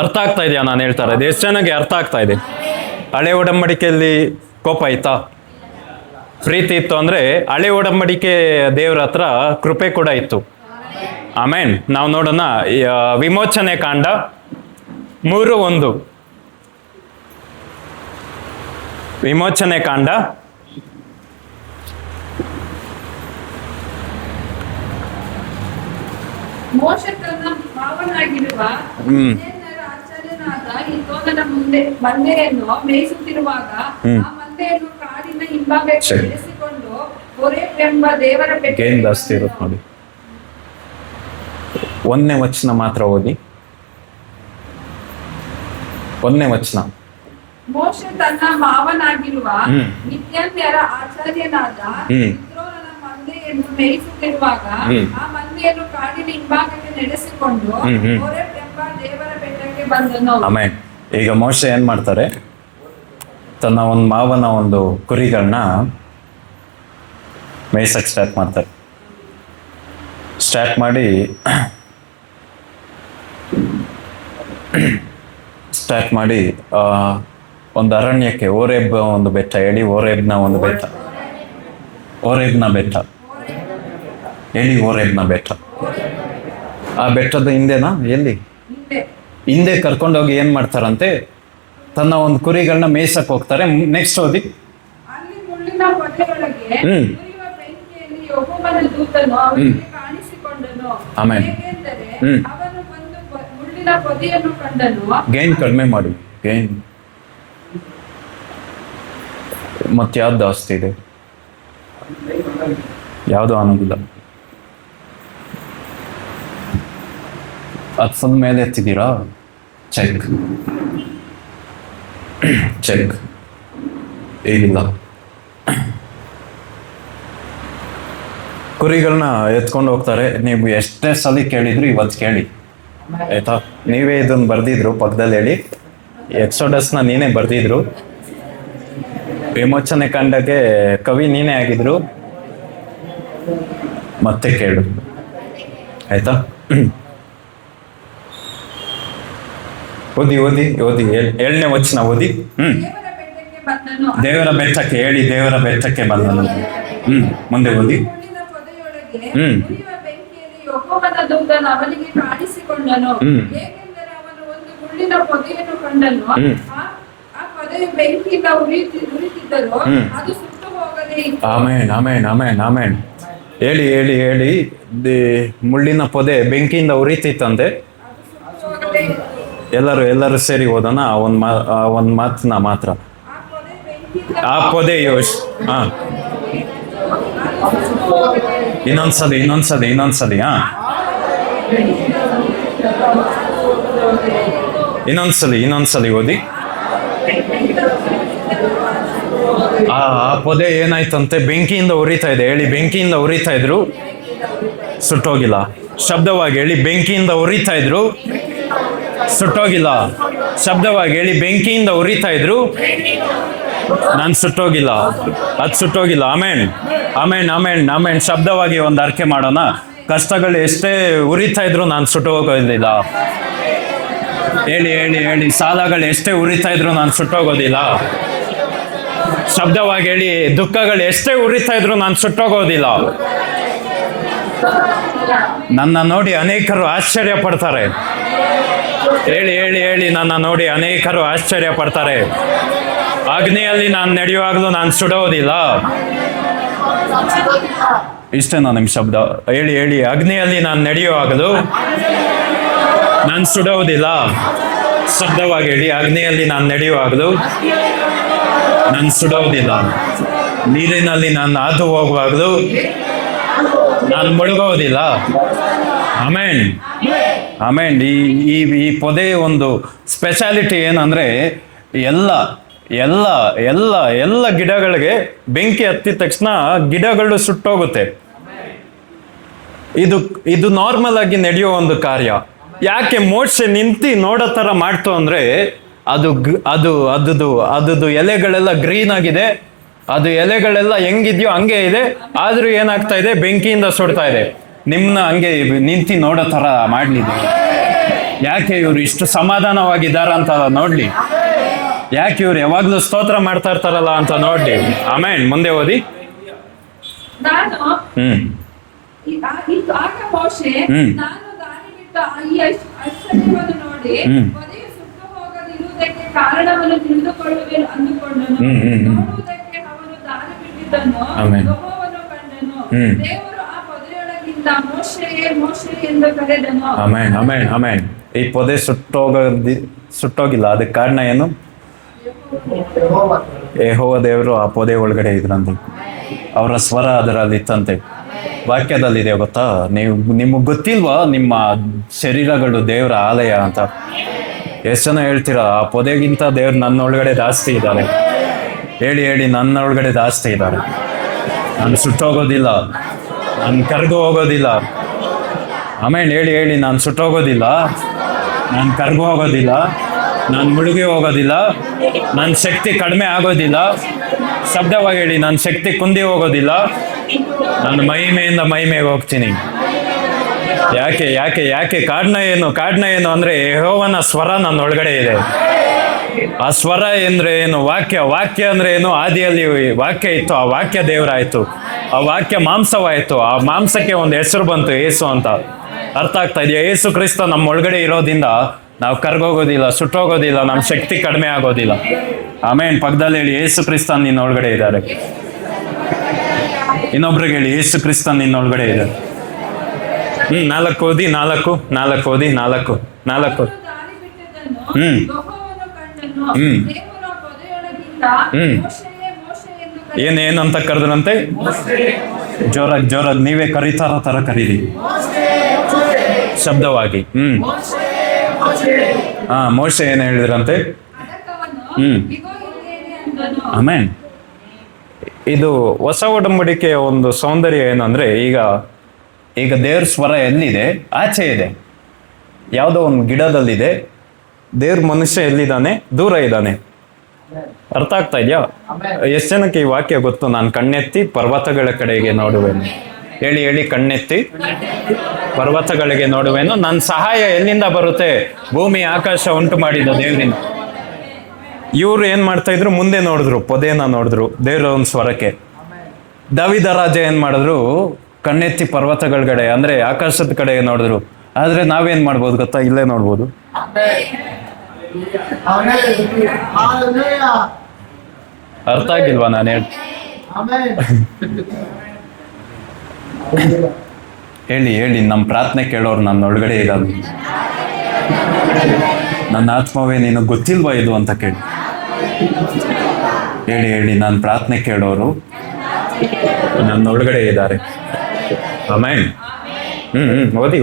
ಅರ್ಥ ಆಗ್ತಾ ಇದೆಯಾ ನಾನು ಹೇಳ್ತಾ ಇರೋದು? ಎಷ್ಟು ಚೆನ್ನಾಗಿ ಅರ್ಥ ಆಗ್ತಾ ಇದೆ. ಹಳೆ ಒಡಂಬಡಿಕೆಯಲ್ಲಿ ಕೋಪ ಇತ್ತಾ? ಪ್ರೀತಿ ಇತ್ತು. ಅಂದ್ರೆ ಹಳೆ ಒಡಂಬಡಿಕೆ ದೇವ್ರ ಹತ್ರ ಕೃಪೆ ಕೂಡ ಇತ್ತು. ಆಮೇನ್. ನಾವು ನೋಡೋಣ, ವಿಮೋಚನೆ ಕಾಂಡ 3:1. ವಿಮೋಚನೆ ಕಾಂಡ ಮೋಶೆ ತನ್ನ ಮಾವನಾಗಿರುವ ಆಚಾರ್ಯರ ಅರಸನಾದ ಇದ್ದೋನನ ಮುಂದೆ ಮಂದೆಯನ್ನು ಮೇಯಿಸುತ್ತಿರುವಾಗ ಆ ಮಂದೆಯನ್ನು ಕಾಡಿನ ಹಿಂಭಾಗಕ್ಕೆ ಇಳಿಸಿಕೊಂಡು ಹೋರೇಬ್ ಎಂಬ ದೇವರ ಗೇಮ್ ಬೆಟ್ಟಕ್ಕೆ ಜಾಸ್ತಿ ಇರುತ್ತೆ ನೋಡಿ. ಒಂದನೇ ವಚನ ಮಾತ್ರ ಓದಿ. ಒಂದನೇ ವಚನ. ಮೋಶೆ ತನ್ನ ಮಾವನಾಗಿರುವ ಮಿದ್ಯಾನ್ಯರ ಆಚಾರ್ಯನಾದ ಇತ್ರೋನನ ಮಂದೆಯನ್ನು ಮೇಯಿಸುತ್ತಿರುವಾಗ ಆ ಮಂದೆಯನ್ನು ಕಾಡಿನ ಹಿಂಭಾಗಕ್ಕೆ ನಡೆಸಿಕೊಂಡು ಹೋರೇಬ್ ಎಂಬ ದೇವರ ಬೆಟ್ಟಕ್ಕೆ ಬಂದನು. ಆಮೇಲೆ ಈಗ ಮೋಶೆ ಏನ್ ಮಾಡ್ತಾರೆ, ತನ್ನ ಒಂದು ಮಾವನ ಒಂದು ಕುರಿಗಳನ್ನ ಮೇಯ್ಸಕ್ಕೆ ಸ್ಟಾರ್ಟ್ ಮಾಡ್ತಾರೆ. ಸ್ಟಾರ್ಟ್ ಮಾಡಿ ಒಂದು ಅರಣ್ಯಕ್ಕೆ ಓರೇಬ್ ಒಂದು ಬೆಟ್ಟ ಹೇಳಿ, ಓರೇಬ್ನ ಬೆಟ್ಟ ಹೇಳಿ, ಓರೇಬ್ನ ಬೆಟ್ಟ. ಆ ಬೆಟ್ಟದ ಹಿಂದೆನಾ ಎಲ್ಲಿ ಹಿಂದೆ ಕರ್ಕೊಂಡೋಗಿ ಏನ್ ಮಾಡ್ತಾರಂತೆ, ತನ್ನ ಒಂದು ಕುರಿಗಳನ್ನ ಮೇಯ್ಸಕ್ ಹೋಗ್ತಾರೆ. ನೆಕ್ಸ್ಟ್ ಓದಿ. ಅಲ್ಲಿ ಮುಳ್ಳಿನ ಪೊದೆಯೊಳಗೆ ಉರಿಯುವ ಬೆಂಕಿಯಲ್ಲಿ ಯೆಹೋವನ ದೂತನು ಅವನಿಗೆ ಕಾಣಿಸಿಕೊಂಡನು. ಆಮೆನ್. ಹೇಗೆಂದರೆ ಅವನು ಒಂದು ಮುಳ್ಳಿನ ಪೊದೆಯನ್ನು ಕಂಡನು. ಗೇನ್ ಕಡಿಮೆ ಮಾಡಿ, ಗೇನ್. ಮತ್ತೆ ಯಾವ್ದು ಜಾಸ್ತಿ ಇದೆ? ಯಾವುದು ಅನ್ನೋದಿಲ್ಲ. ಅದು ಫುಲ್ ಮೇಲೆ ಎತ್ತಿದ್ದೀರಾ? ಚೆಕ್ ಏನಿಲ್ಲ. ಕುರಿಗಳನ್ನ ಎತ್ಕೊಂಡು ಹೋಗ್ತಾರೆ. ನೀವು ಎಷ್ಟೇ ಸಲ ಕೇಳಿದ್ರು ಇವತ್ತು ಕೇಳಿ ಆಯ್ತಾ. ನೀವೇ ಇದನ್ನ ಬರ್ದಿದ್ರು ಪಕ್ಕದಲ್ಲಿ ಹೇಳಿ. ಎಕ್ಸೋಡಸ್ನ ನೀನೇ ಬರ್ದಿದ್ರು. ವಿಮೋಚನೆ ಕಂಡಕ್ಕೆ ಕವಿ ನೀನೇ ಆಗಿದ್ರು. ಮತ್ತೆ ಕೇಳು ಆಯ್ತಾ. ಓದಿ 7ನೇ ವಚನ ಓದಿ. ದೇವರ ಬೆಟ್ಟಕ್ಕೆ ಬಂದನು. ದೇವರ ಬೆಟ್ಟಕ್ಕೆ ಹೇಳಿ, ದೇವರ ಬೆಟ್ಟಕ್ಕೆ ಬಂದನು. ಮುಂದೆ ಓದಿ. ಮುಳ್ಳಿನ ಪೊದೆಯೊಳಗೆ ಉರಿಯುವ ಬೆಂಕಿಯಲ್ಲಿ ಯೆಹೋವನ ದೂತನು ಅವನಿಗೆ ಕಾಣಿಸಿಕೊಂಡನು. ಏಕೆಂದರೆ ಅವನು ಒಂದು ಮುಳ್ಳಿನ ಪೊದೆಯನ್ನು ಕಂಡನು. ಆ ಪೊದೆಯು ಬೆಂಕಿಯಿಂದ ಉರಿಯುತ್ತಿದ್ದರೂ ಅದು ಸುಟ್ಟು ಹೋಗದೇ ಇತ್ತು. ಆಮೇನ್. ಹೇಳಿ. ಮುಳ್ಳಿನ ಪೊದೆ ಬೆಂಕಿಯಿಂದ ಉರಿತಿತ್ತಂತೆ. ಅದು ಸುಟ್ಟು ಹೋಗದೇ ಇತ್ತು. ಎಲ್ಲರೂ ಸೇರಿ ಓದೋಣ ಒಂದ್ ಮಾತನ್ನ ಮಾತ್ರ. ಆ ಪೊದೆ ಬೆಂಕಿಯಿಂದ ಆ ಪೊದೆ ಯೋಶ್. ಇನ್ನೊಂದ್ಸಲಿ ಇನ್ನೊಂದ್ಸಲಿ ಓದಿ. ಆ ಪೊದೆ ಏನಾಯ್ತಂತೆ, ಬೆಂಕಿಯಿಂದ ಉರಿತಾ ಇದೆ ಹೇಳಿ. ಬೆಂಕಿಯಿಂದ ಉರಿತಾ ಇದ್ರು, ಸುಟ್ಟೋಗಿಲ್ಲ. ಶಬ್ದವಾಗಿ ಹೇಳಿ, ಬೆಂಕಿಯಿಂದ ಉರಿತಾ ಇದ್ರು, ಸುಟ್ಟೋಗಿಲ್ಲ. ಶಬ್ದವಾಗಿ ಹೇಳಿ, ಬೆಂಕಿಯಿಂದ ಉರಿತಾ ಇದ್ರು, ನಾನು ಸುಟ್ಟೋಗಿಲ್ಲ, ಅದು ಸುಟ್ಟೋಗಿಲ್ಲ. ಆಮೇನ್. ಶಬ್ದವಾಗಿ ಒಂದು ಅರ್ಕೆ ಮಾಡೋಣ. ಕಷ್ಟಗಳು ಎಷ್ಟೇ ಉರಿತಾ ಇದ್ರು ನಾನು ಸುಟ್ಟೋಗೋದಿಲ್ಲ. ಹೇಳಿ. ಸಾಲಗಳು ಎಷ್ಟೇ ಉರಿತಾ ಇದ್ರು ನಾನು ಸುಟ್ಟೋಗೋದಿಲ್ಲ. ಶಬ್ದವಾಗಿ ಹೇಳಿ, ದುಃಖಗಳು ಎಷ್ಟೇ ಉರಿತಾ ಇದ್ರು ನಾನು ಸುಟ್ಟೋಗೋದಿಲ್ಲ. ನನ್ನ ನೋಡಿ ಅನೇಕರು ಆಶ್ಚರ್ಯ ಪಡ್ತಾರೆ. ಹೇಳಿ. ನನ್ನ ನೋಡಿ ಅನೇಕರು ಆಶ್ಚರ್ಯ ಪಡ್ತಾರೆ. ಅಗ್ನಿಯಲ್ಲಿ ನಾನು ನಡೆಯುವಾಗಲೂ ನಾನು ಸುಡೋದಿಲ್ಲ. ಇಷ್ಟೇನಾ ನಿಮ್ಮ ಶಬ್ದ? ಹೇಳಿ. ಅಗ್ನಿಯಲ್ಲಿ ನಾನು ನಡೆಯುವಾಗಲೂ ನಾನು ಸುಡೋದಿಲ್ಲ. ಶಬ್ದವಾಗಿ ಹೇಳಿ, ಅಗ್ನಿಯಲ್ಲಿ ನಾನು ನಡೆಯುವಾಗಲೂ ನಾನು ಸುಡೋದಿಲ್ಲ. ನೀರಿನಲ್ಲಿ ನಾನು ಹಾದು ಹೋಗುವಾಗಲೂ ನಾನು ಮುಳುಗೋದಿಲ್ಲ. ಆಮೇನ್. ಈ ಪೊದೆ ಒಂದು ಸ್ಪೆಷಾಲಿಟಿ ಏನಂದ್ರೆ, ಎಲ್ಲ ಗಿಡಗಳಿಗೆ ಬೆಂಕಿ ಹತ್ತಿದ ತಕ್ಷಣ ಗಿಡಗಳು ಸುಟ್ಟೋಗುತ್ತೆ. ಇದು ನಾರ್ಮಲ್ ಆಗಿ ನಡೆಯೋ ಒಂದು ಕಾರ್ಯ. ಯಾಕೆ ಮೋಶೆ ನಿಂತು ನೋಡೋ ತರ ಮಾಡ್ತು ಅಂದ್ರೆ, ಅದು ಎಲೆಗಳೆಲ್ಲ ಗ್ರೀನ್ ಆಗಿದೆ. ಅದು ಎಲೆಗಳೆಲ್ಲ ಹೆಂಗಿದ್ಯೋ ಹಂಗೆ ಇದೆ. ಆದ್ರೂ ಏನಾಗ್ತಾ ಇದೆ, ಬೆಂಕಿಯಿಂದ ಸುಡ್ತಾ ಇದೆ. ನಿಮ್ನ ಹಂಗೆ ನಿಂತು ನೋಡೋ ತರ ಮಾಡ್ಲಿದೆ. ಯಾಕೆ ಇವ್ರು ಇಷ್ಟು ಸಮಾಧಾನವಾಗಿದ್ದಾರ ಅಂತ ನೋಡ್ಲಿ. ಯಾಕೆ ಇವ್ರು ಯಾವಾಗ್ಲೂ ಸ್ತೋತ್ರ ಮಾಡ್ತಾ ಇರ್ತಾರಲ್ಲ ಅಂತ ನೋಡ್ಲಿ. ಆಮೇನ್. ಮುಂದೆ ಓದಿ. ನಾನು ಆಗ ಮೋಶೆ, ನಾನು ದಾರಿ ಬಿಟ್ಟ ಈ ಆಶ್ಚರ್ಯವನ್ನು ನೋಡಿ ಪೊದೆಯು ಸುಟ್ಟು ಹೋಗದಿರುವುದಕ್ಕೆ ಕಾರಣವನ್ನು ತಿಳಿದುಕೊಳ್ಳುವೆನು ಅಂದುಕೊಂಡನು. ನೋಡುವುದಕ್ಕೆ ಅವನು ದಾರಿ ಬಿಟ್ಟಿದ್ದನ್ನು ಯೆಹೋವನು ಕಂಡನು. ದೇವರು ಆ ಪೊದೆಯೊಳಗಿಂದ ಮೋಶೆ ಎಂದು ಕರೆದನು. ಆಮೇನ್. ಈ ಪೊದೆ ಸುಟ್ಟೋಗಿಲ್ಲ, ಅದಕ್ಕೆ ಕಾರಣ ಏನು? ಯೆಹೋವ ದೇವರು ಆ ಪೊದೆ ಒಳಗಡೆ ಇದ್ರಂತೆ, ಅವರ ಸ್ವರ ಅದರಲ್ಲಿ ಇತ್ತಂತೆ. ವಾಕ್ಯದಲ್ಲಿದೆ ಗೊತ್ತಾ? ನಿಮಗೆ ಗೊತ್ತಿಲ್ವಾ ನಿಮ್ಮ ಶರೀರಗಳು ದೇವರ ಆಲಯ ಅಂತ? ಎಷ್ಟು ಜನ ಹೇಳ್ತೀರಾ ಆ ಪೊದೆಗಿಂತ ದೇವ್ರು ನನ್ನೊಳಗಡೆ ಜಾಸ್ತಿ ಇದ್ದಾರೆ? ಹೇಳಿ ಹೇಳಿ, ನನ್ನೊಳಗಡೆ ಜಾಸ್ತಿ ಇದ್ದಾರೆ. ನಾನು ಸುಟ್ಟೋಗೋದಿಲ್ಲ, ನಾನು ಕರ್ಗು ಹೋಗೋದಿಲ್ಲ. ಆಮೇಲೆ ಹೇಳಿ ಹೇಳಿ, ನಾನು ಸುಟ್ಟೋಗೋದಿಲ್ಲ, ನಾನು ಕರ್ಗು ಹೋಗೋದಿಲ್ಲ, ನಾನು ಮುಳುಗಿ ಹೋಗೋದಿಲ್ಲ, ನನ್ನ ಶಕ್ತಿ ಕಡಿಮೆ ಆಗೋದಿಲ್ಲ. ಶಬ್ದವಾಗಿ ಹೇಳಿ, ನನ್ನ ಶಕ್ತಿ ಕುಂದಿ ಹೋಗೋದಿಲ್ಲ, ನಾನು ಮಹಿಮೆಯಿಂದ ಮಹಿಮೆಗೆ ಹೋಗ್ತೀನಿ. ಯಾಕೆ ಯಾಕೆ ಯಾಕೆ? ಕಾರಣ ಏನು? ಕಾರಣ ಏನು ಅಂದ್ರೆ ಯೆಹೋವನ ಸ್ವರ ನನ್ನ ಒಳಗಡೆ ಇದೆ. ಆ ಸ್ವರ ಅಂದ್ರೆ ಏನು? ವಾಕ್ಯ ಅಂದ್ರೆ ಏನು? ಆದಿಯಲ್ಲಿ ವಾಕ್ಯ ಇತ್ತು, ಆ ವಾಕ್ಯ ದೇವರಾಯ್ತು, ಆ ವಾಕ್ಯ ಮಾಂಸವಾಯ್ತು, ಆ ಮಾಂಸಕ್ಕೆ ಒಂದು ಹೆಸರು ಬಂತು, ಯೇಸು ಅಂತ. ಅರ್ಥ ಆಗ್ತಾ ಇದೆಯಾ? ಯೇಸು ಕ್ರಿಸ್ತ ನಮ್ಮ ಒಳಗಡೆ ಇರೋದ್ರಿಂದ ನಾವು ಕರ್ಗೋಗೋದಿಲ್ಲ, ಸುಟ್ಟೋಗೋದಿಲ್ಲ, ನಮ್ಮ ಶಕ್ತಿ ಕಡಿಮೆ ಆಗೋದಿಲ್ಲ. ಆಮೇಲೆ ಪಕ್ಕದಲ್ಲಿ ಹೇಳಿ, ಯೇಸು ಕ್ರಿಸ್ತ ನಿನ್ನ ಒಳಗಡೆ ಇದ್ದಾರೆ. ಇನ್ನೊಬ್ರಿಗೆ ಹೇಳಿ, ಯೇಸು ಕ್ರಿಸ್ತ ನಿನ್ನ ಒಳಗಡೆ ಇದೆ. 4 ಓದಿ, 4 ಓದಿ, 4. ದಾರಿ ಬಿಟ್ಟದ್ದನ್ನು ಯೆಹೋವನು ಕಂಡನು. ದೇವರ ಪೊದೆಯೊಳಗಿಂದ ಮೋಶೆಯೇ, ಮೋಶೆ ಎಂದು ಏನು ಅಂತ ಕರೆದ್ರಂತೆ? ಜೋರಾಗಿ ನೀವೇ ಕರೀತಾರ ತರ ಕರೀರಿ ಶಬ್ದವಾಗಿ. ಮೋಶೆ ಏನು ಹೇಳಿದ್ರಂತೆ? ಇಗೋ ಇದ್ದೇನೆ ಅಂದನು. ಆಮೇನ್. ಇದು ಹೊಸ ಒಡಂಬಡಿಕೆಯ ಒಂದು ಸೌಂದರ್ಯ ಏನಂದ್ರೆ, ಈಗ ದೇವ್ರ ಸ್ವರ ಎಲ್ಲಿದೆ? ಆಚೆ ಇದೆ, ಯಾವುದೋ ಒಂದು ಗಿಡದಲ್ಲಿದೆ. ದೇವ್ರ ಮನುಷ್ಯ ಎಲ್ಲಿದ್ದಾನೆ? ದೂರ ಇದ್ದಾನೆ. ಅರ್ಥ ಆಗ್ತಾ ಇದೆಯಾ? ಎಷ್ಟು ಜನಕ್ಕೆ ಈ ವಾಕ್ಯ ಗೊತ್ತು? ನಾನು ಕಣ್ಣೆತ್ತಿ ಪರ್ವತಗಳ ಕಡೆಗೆ ನೋಡುವೆನು. ಹೇಳಿ ಹೇಳಿ, ಕಣ್ಣೆತ್ತಿ ಪರ್ವತಗಳಿಗೆ ನೋಡುವೆನು. ನನ್ನ ಸಹಾಯ ಎಲ್ಲಿಂದ ಬರುತ್ತೆ? ಭೂಮಿ ಆಕಾಶ ಉಂಟು ಮಾಡಿದ ದೇವರಿಂದ. ಇವ್ರು ಏನ್ ಮಾಡ್ತಾ ಇದ್ರು? ಮುಂದೆ ನೋಡಿದ್ರು, ಪೊದೆನ ನೋಡಿದ್ರು, ದೇವ್ರ ಒಂದು ಸ್ವರಕ್ಕೆ. ದಾವೀದ ರಾಜ ಏನ್ ಮಾಡಿದ್ರು? ಕಣ್ಣೆತ್ತಿ ಪರ್ವತಗಳ ಕಡೆ ಅಂದ್ರೆ ಆಕಾಶದ ಕಡೆಗೆ ನೋಡಿದ್ರು. ಆದ್ರೆ ನಾವೇನ್ ಮಾಡ್ಬೋದು ಗೊತ್ತಾ? ಇಲ್ಲೇ ನೋಡ್ಬೋದು. ಅರ್ಥ ಆಗಿಲ್ವಾ ನಾನು ಹೇಳಿ ಹೇಳಿ, ನಮ್ಮ ಪ್ರಾರ್ಥನೆ ಕೇಳೋರು ನನ್ನ ಒಳಗಡೆ ಇರಲ್ಲ. ನನ್ನ ಆತ್ಮವೇ ನೀನು ಗೊತ್ತಿಲ್ವಾ ಇದು ಅಂತ ಕೇಳಿ. ಹೇಳಿ ಹೇಳಿ, ನನ್ನ ಪ್ರಾರ್ಥನೆ ಕೇಳೋರು ನನ್ನ ಒಳಗಡೆ ಇದ್ದಾರೆ. ಆಮೇನ್. ಓದಿ.